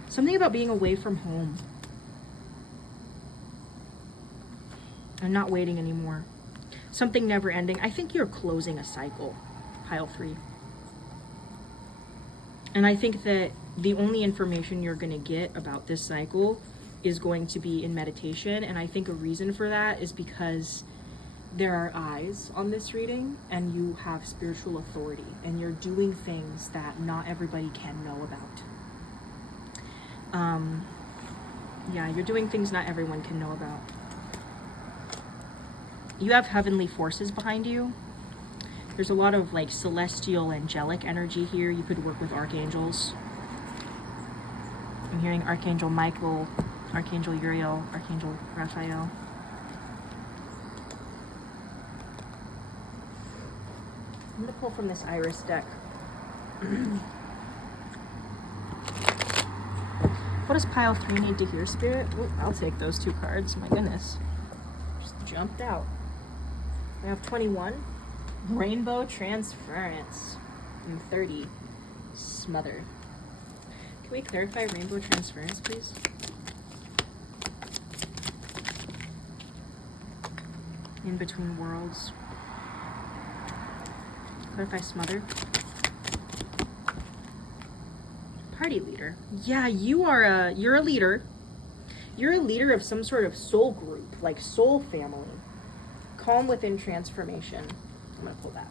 something about being away from home. I'm not waiting anymore. Something never ending. I think you're closing a cycle, pile 3. And I think that the only information you're going to get about this cycle is going to be in meditation. And I think a reason for that is because there are eyes on this reading and you have spiritual authority and you're doing things that not everybody can know about. Yeah, you're doing things not everyone can know about. You have heavenly forces behind you. There's a lot of like celestial, angelic energy here. You could work with archangels. I'm hearing Archangel Michael, Archangel Uriel, Archangel Raphael. I'm going to pull from this Iris deck. What does pile 3 need to hear, Spirit? Ooh, I'll take those 2 cards. My goodness. Just jumped out. I have 21. Rainbow Transference. And 30. Smother. Can we clarify rainbow transference, please? In between worlds. Clarify smother. Party leader. Yeah, you're a leader. You're a leader of some sort of soul group, like soul family. Calm within transformation. I'm gonna pull that.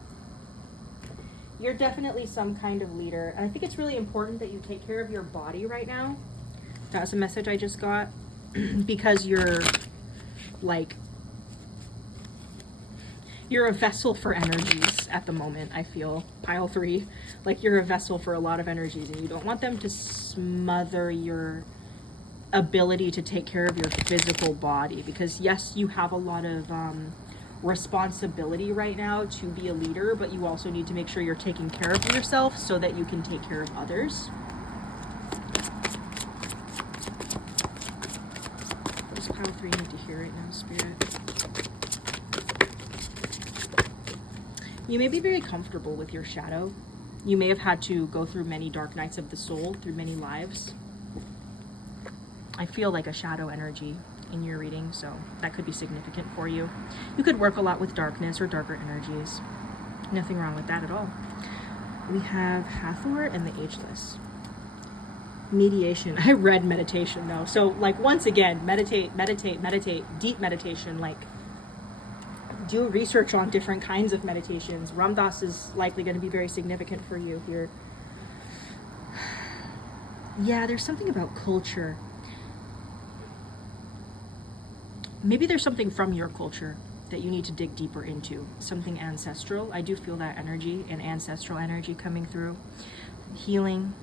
You're definitely some kind of leader. And I think it's really important that you take care of your body right now. That's a message I just got. Because you're a vessel for energies at the moment, I feel. Pile 3. Like you're a vessel for a lot of energies and you don't want them to smother your ability to take care of your physical body. Because yes, you have a lot of responsibility right now to be a leader, but you also need to make sure you're taking care of yourself so that you can take care of others. What does pile 3 need to hear right now, Spirit? You may be very comfortable with your shadow. You may have had to go through many dark nights of the soul, through many lives. I feel like a shadow energy in your reading, so that could be significant for you. You could work a lot with darkness or darker energies. Nothing wrong with that at all. We have Hathor and the Ageless. Mediation. I read meditation though. So like once again, meditate, deep meditation, like do research on different kinds of meditations. Ram Dass is likely going to be very significant for you here. Yeah, there's something about culture. Maybe there's something from your culture that you need to dig deeper into. Something ancestral. I do feel that energy and ancestral energy coming through. Healing.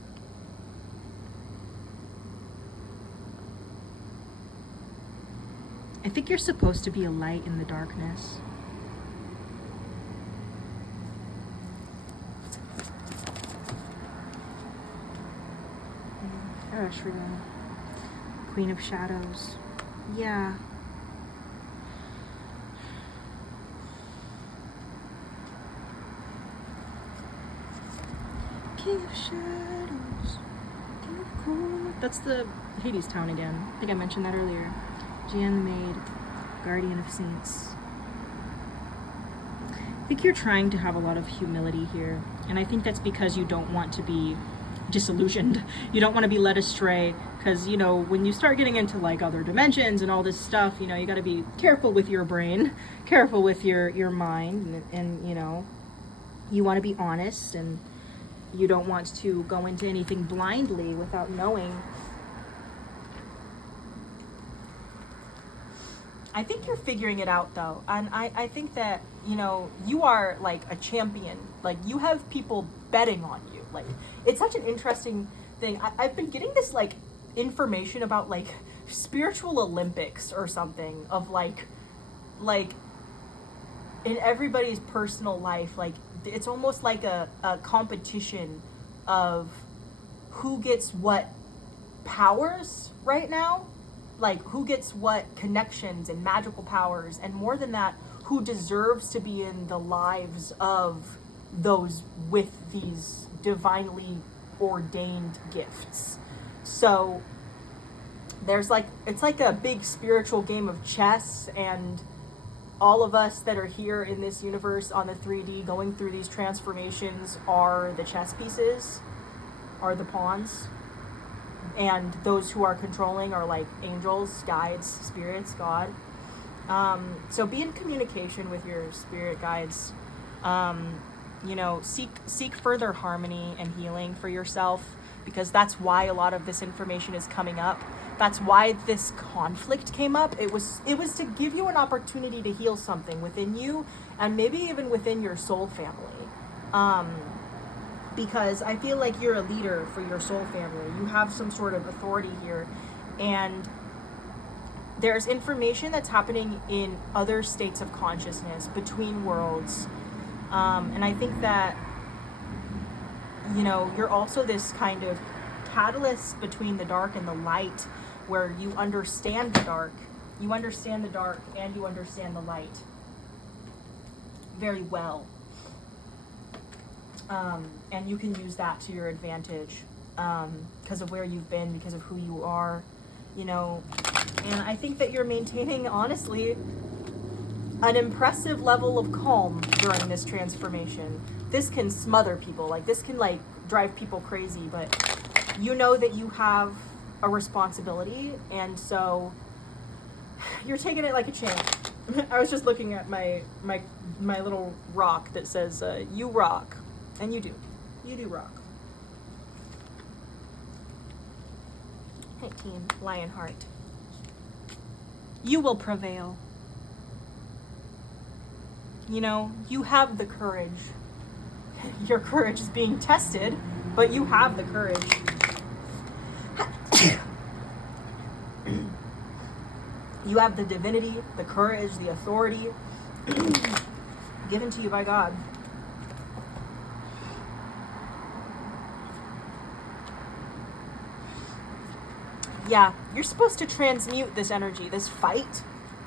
I think you're supposed to be a light in the darkness. Rubin. Queen of Shadows. Yeah. King of Shadows. King of Cold. That's the Hades town again. I think I mentioned that earlier. Jan the Maid. Guardian of Saints. I think you're trying to have a lot of humility here. And I think that's because you don't want to be disillusioned. You don't want to be led astray, because you know when you start getting into like other dimensions and all this stuff, you know, you got to be careful with your brain, careful with your mind, and you know, you want to be honest and you don't want to go into anything blindly without knowing. I think you're figuring it out though, and I think that, you know, you are like a champion. Like you have people betting on you. Like it's such an interesting thing. I've been getting this like information about like spiritual Olympics or something of like in everybody's personal life, like it's almost like a competition of who gets what powers right now, like who gets what connections and magical powers, and more than that, who deserves to be in the lives of those with these divinely ordained gifts. So there's like, it's like a big spiritual game of chess, and all of us that are here in this universe on the 3D going through these transformations are the chess pieces, are the pawns, and those who are controlling are like angels, guides, spirits, God. So be in communication with your spirit guides. You know, seek further harmony and healing for yourself, because that's why a lot of this information is coming up. That's why this conflict came up. It was to give you an opportunity to heal something within you, and maybe even within your soul family. Because I feel like you're a leader for your soul family. You have some sort of authority here, and there's information that's happening in other states of consciousness, between worlds. And I think that, you know, you're also this kind of catalyst between the dark and the light, where you understand the dark. You understand the dark and you understand the light very well. And you can use that to your advantage, because of where you've been, because of who you are, you know. And I think that you're maintaining, honestly, an impressive level of calm during this transformation. This can smother people, like this can like drive people crazy, but you know that you have a responsibility, and so you're taking it like a champ. I was just looking at my little rock that says, you rock. And you do. You do rock. 19, Lionheart. You will prevail. You know, you have the courage. Your courage is being tested, but you have the courage. You have the divinity, the courage, the authority given to you by God. Yeah, you're supposed to transmute this energy, this fight.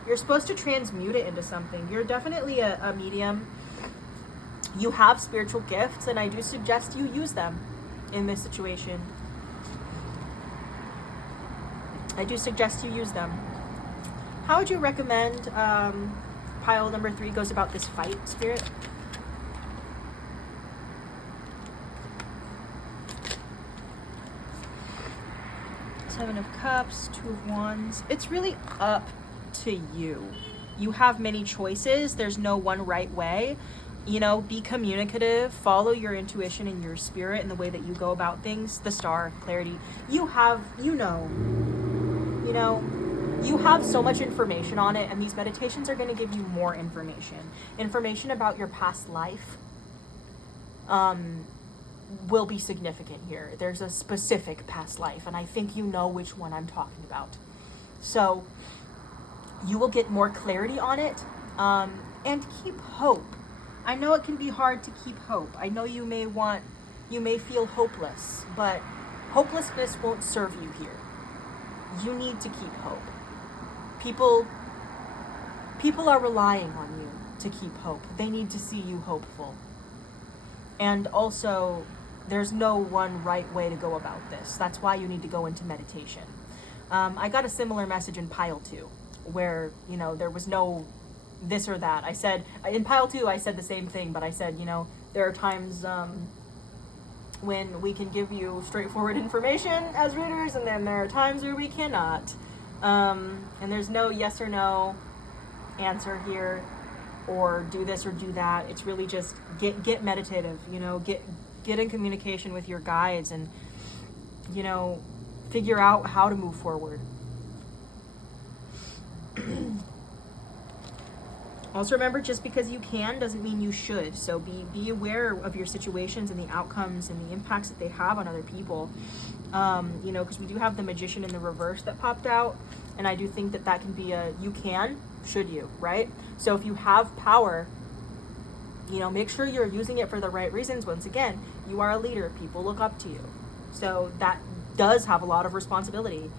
You're supposed to transmute it into something. You're definitely a medium. You have spiritual gifts, and I do suggest you use them in this situation. I do suggest you use them. How would you recommend pile number 3 goes about this fight, Spirit? Seven of Cups, 2 of Wands. It's really up to you. You have many choices. There's no one right way. You know, be communicative, follow your intuition and your spirit and the way that you go about things. The star, clarity. You have so much information on it, and these meditations are going to give you more information. Information about your past life will be significant here. There's a specific past life, and I think you know which one I'm talking about. So you will get more clarity on it, and keep hope. I know it can be hard to keep hope. I know you may feel hopeless, but hopelessness won't serve you here. You need to keep hope. People are relying on you to keep hope. They need to see you hopeful. And also, there's no one right way to go about this. That's why you need to go into meditation. I got a similar message in pile 2, where, you know, there was no this or that. I said, in pile 2, I said the same thing, but I said, you know, there are times when we can give you straightforward information as readers, and then there are times where we cannot. And there's no yes or no answer here, or do this or do that. It's really just get meditative, you know, get in communication with your guides, and, you know, figure out how to move forward. Also remember, just because you can doesn't mean you should. So be aware of your situations and the outcomes and the impacts that they have on other people. You know, because we do have the Magician in the reverse that popped out. And I do think that that can be a you can, should you, right? So if you have power, you know, make sure you're using it for the right reasons. Once again, you are a leader. People look up to you. So that does have a lot of responsibility.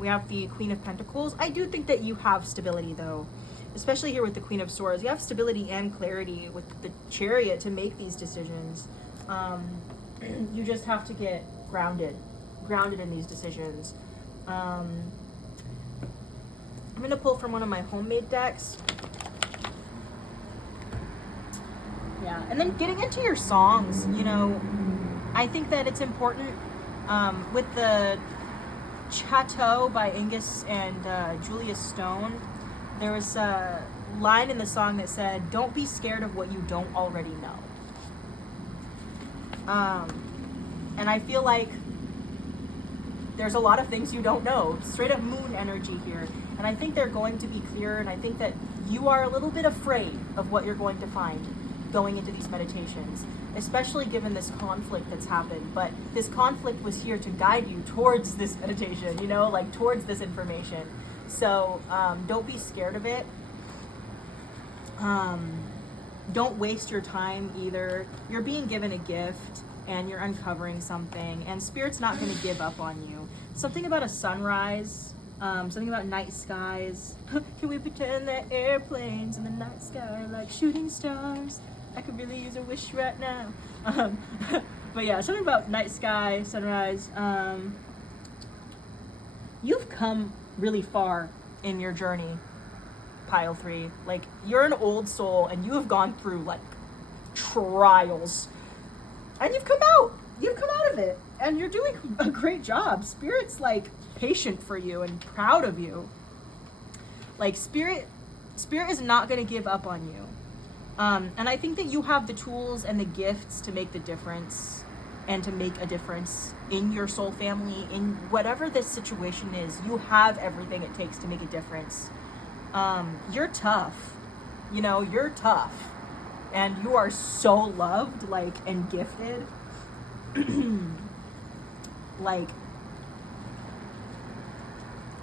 We have the Queen of Pentacles. I do think that you have stability, though. Especially here with the Queen of Swords. You have stability and clarity with the Chariot to make these decisions. You just have to get grounded in these decisions. I'm going to pull from one of my homemade decks. Yeah, and then getting into your songs, you know, I think that it's important with the Chateau by Angus and Julia Stone. There was a line in the song that said, "Don't be scared of what you don't already know." And I feel like there's a lot of things you don't know. Straight up moon energy here. And I think they're going to be clear, and I think that you are a little bit afraid of what you're going to find going into these meditations, especially given this conflict that's happened. But this conflict was here to guide you towards this meditation, you know, like towards this information. So don't be scared of it. Don't waste your time either. You're being given a gift and you're uncovering something, and Spirit's not going to give up on you. Something about a sunrise, something about night skies. Can we pretend that airplanes in the night sky are like shooting stars? I could really use a wish right now. But yeah, something about night sky, sunrise. You've come really far in your journey, pile 3. Like, you're an old soul and you have gone through like trials, and you've come out of it, and you're doing a great job. Spirit's like patient for you and proud of you. Like, spirit is not going to give up on you. And I think that you have the tools and the gifts to make the difference, and to make a difference in your soul family, in whatever this situation is. You have everything it takes to make a difference. You're tough. You know, you're tough. And you are so loved, like, and gifted. Like,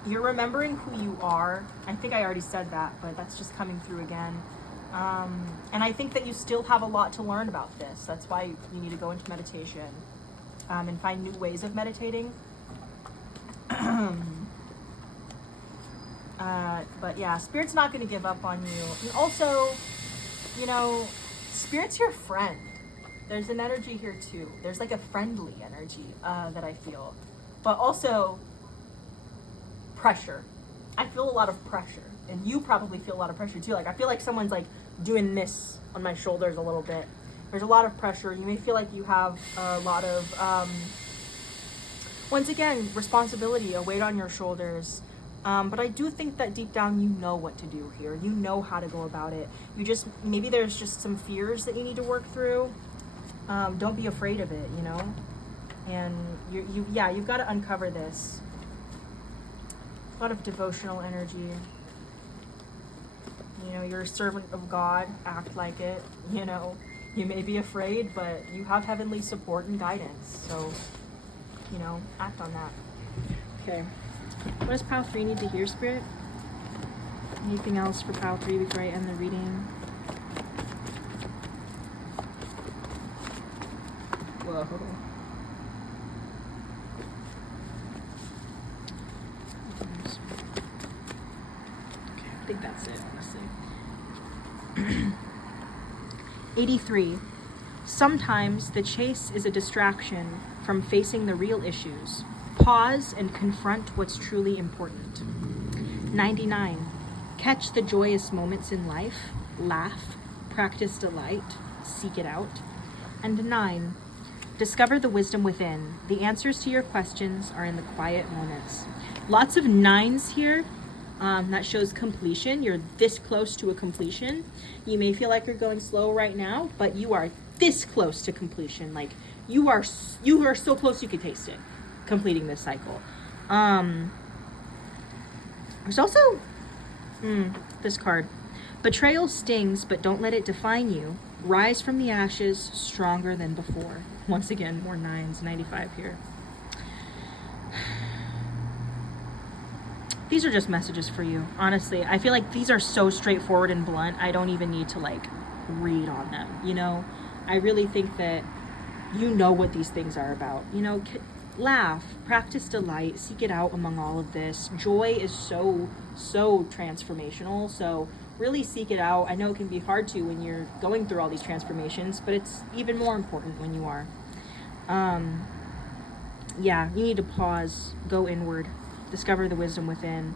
you're remembering who you are. I think I already said that, but that's just coming through again. And I think that you still have a lot to learn about this. That's why you need to go into meditation and find new ways of meditating. But yeah, Spirit's not going to give up on you. And also, you know, Spirit's your friend. There's an energy here too. There's like a friendly energy that I feel. But also pressure. I feel a lot of pressure. And you probably feel a lot of pressure too. Like, I feel like someone's like doing this on my shoulders a little bit. There's a lot of pressure. You may feel like you have a lot of, once again, responsibility, a weight on your shoulders. But I do think that deep down you know what to do here. You know how to go about it. You just, maybe there's just some fears that you need to work through. Don't be afraid of it, you know? And you've got to uncover this. A lot of devotional energy. You know, you're a servant of God. Act like it. You know, you may be afraid, but you have heavenly support and guidance. So, you know, act on that. Okay. What does pile 3 need to hear, Spirit? Anything else for pile 3 before I end the reading? Whoa. Okay, I think that's it, honestly. 83. Sometimes the chase is a distraction from facing the real issues. Pause and confront what's truly important. 99. Catch the joyous moments in life. Laugh. Practice delight. Seek it out. And 9. Discover the wisdom within. The answers to your questions are in the quiet moments. Lots of 9s here. That shows completion. You're this close to a completion. You may feel like you're going slow right now, but you are this close to completion. Like, you are so close you could taste it, completing this cycle. There's also This card. Betrayal stings, but don't let it define you. Rise from the ashes, stronger than before. Once again, more 9s, 95 here. These are just messages for you, honestly. I feel like these are so straightforward and blunt, I don't even need to, like, read on them, you know? I really think that you know what these things are about. You know, laugh, practice delight, seek it out among all of this. Joy is so transformational, so really seek it out. I know it can be hard to when you're going through all these transformations, but it's even more important when you are. Yeah, you need to pause, go inward, discover the wisdom within.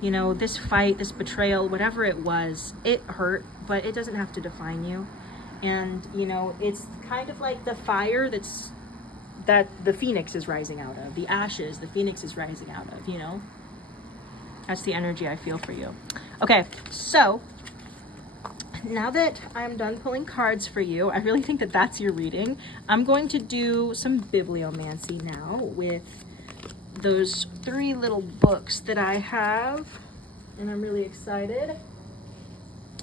You know, this fight, this betrayal, whatever it was, it hurt, but it doesn't have to define you. And, you know, it's kind of like the fire that the phoenix is rising out of, the ashes the phoenix is rising out of, you know? That's the energy I feel for you. Okay, so now that I'm done pulling cards for you, I really think that that's your reading. I'm going to do some bibliomancy now with those 3 little books that I have, and I'm really excited.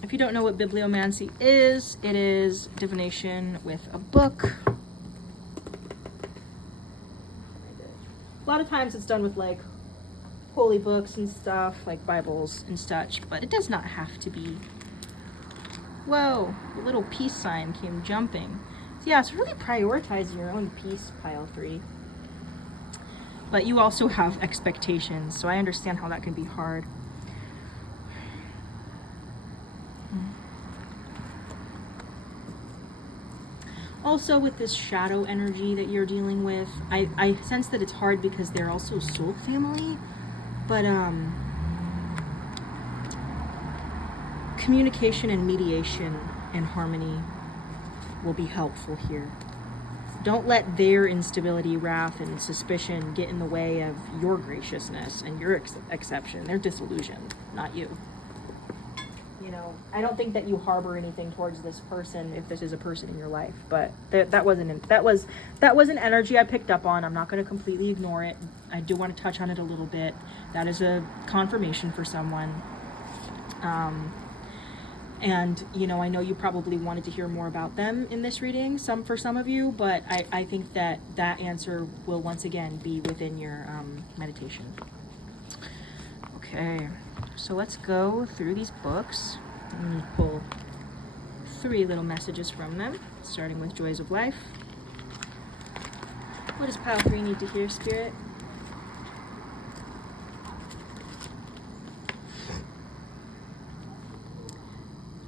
If you don't know what bibliomancy is, it is divination with a book. A lot of times it's done with like holy books and stuff, like Bibles and such, but it does not have to be. Whoa, the little peace sign came jumping. So yeah, so really prioritize your own peace, pile 3. But you also have expectations, so I understand how that can be hard. Also, with this shadow energy that you're dealing with, I sense that it's hard because they're also soul family, but communication and mediation and harmony will be helpful here. Don't let their instability, wrath, and suspicion get in the way of your graciousness and your exception. They're disillusioned, not you. You know, I don't think that you harbor anything towards this person if this is a person in your life, but that was an energy I picked up on. I'm not going to completely ignore it. I do want to touch on it a little bit. That is a confirmation for someone. And, you know, I know you probably wanted to hear more about them in this reading, for some of you, but I think that answer will once again be within your meditation. Okay, so let's go through these books and pull 3 little messages from them, starting with Joys of Life. What does pile 3 need to hear, Spirit?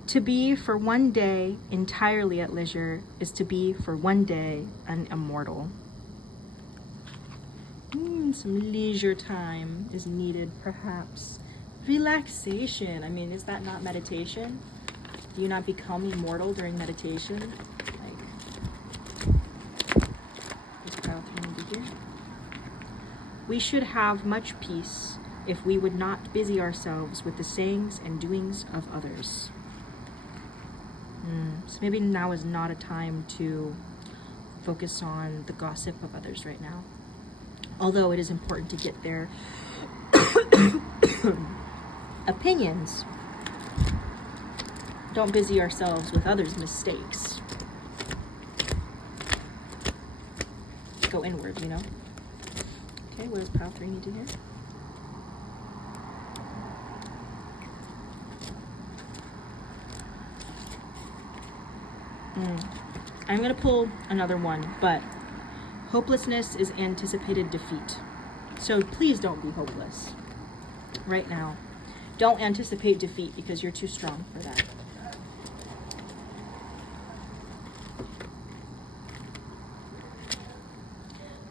To be for one day entirely at leisure is to be for one day an immortal. Some leisure time is needed, perhaps. Relaxation. I mean, is that not meditation? Do you not become immortal during meditation? We should have much peace if we would not busy ourselves with the sayings and doings of others. So maybe now is not a time to focus on the gossip of others right now. Although it is important to get their opinions. Don't busy ourselves with others' mistakes. Go inward, you know? Okay, what does pile 3 need to hear? I'm going to pull another one, but hopelessness is anticipated defeat. So please don't be hopeless right now. Don't anticipate defeat because you're too strong for that.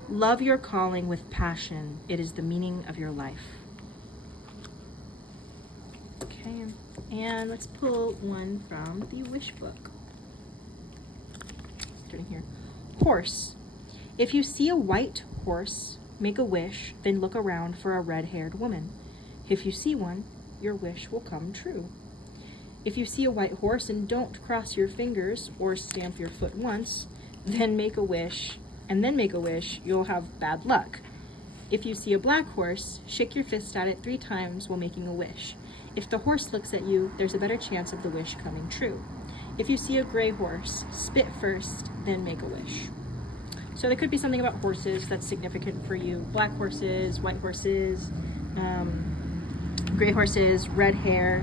Love your calling with passion. It is the meaning of your life. Okay, and let's pull one from the wish book. Starting here. Horse. If you see a white horse, make a wish, then look around for a red-haired woman. If you see one, your wish will come true. If you see a white horse and don't cross your fingers or stamp your foot once, then make a wish, you'll have bad luck. If you see a black horse, shake your fist at it 3 times while making a wish. If the horse looks at you, there's a better chance of the wish coming true. If you see a gray horse, spit first, then make a wish. So there could be something about horses that's significant for you. Black horses, white horses, gray horses, red hair.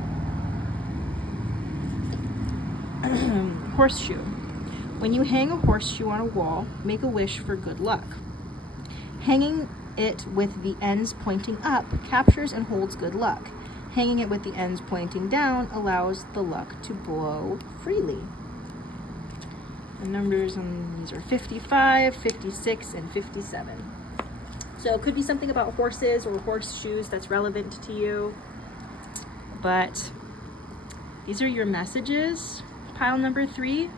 Horseshoe. When you hang a horseshoe on a wall, make a wish for good luck. Hanging it with the ends pointing up captures and holds good luck. Hanging it with the ends pointing down allows the luck to blow freely. The numbers on these are 55, 56, and 57. So it could be something about horses or horseshoes that's relevant to you. But these are your messages, pile number 3,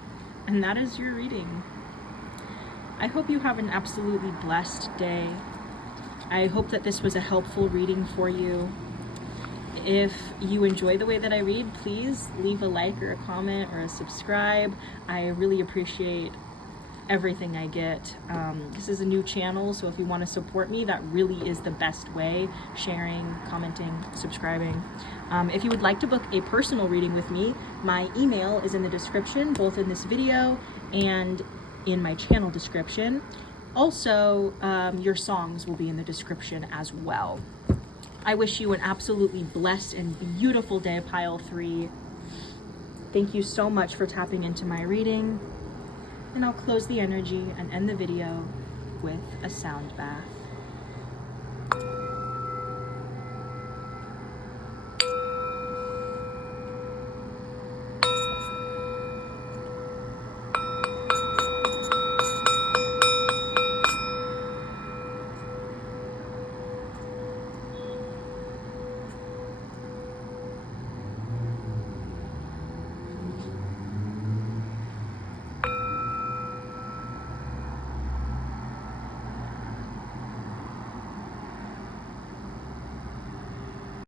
and that is your reading. I hope you have an absolutely blessed day. I hope that this was a helpful reading for you. If you enjoy the way that I read, please leave a like or a comment or a subscribe. I really appreciate everything I get. This is a new channel, so if you want to support me, that really is the best way. Sharing, commenting, subscribing. If you would like to book a personal reading with me, my email is in the description, both in this video and in my channel description. Also, your songs will be in the description as well. I wish you an absolutely blessed and beautiful day, pile 3. Thank you so much for tapping into my reading. And I'll close the energy and end the video with a sound bath.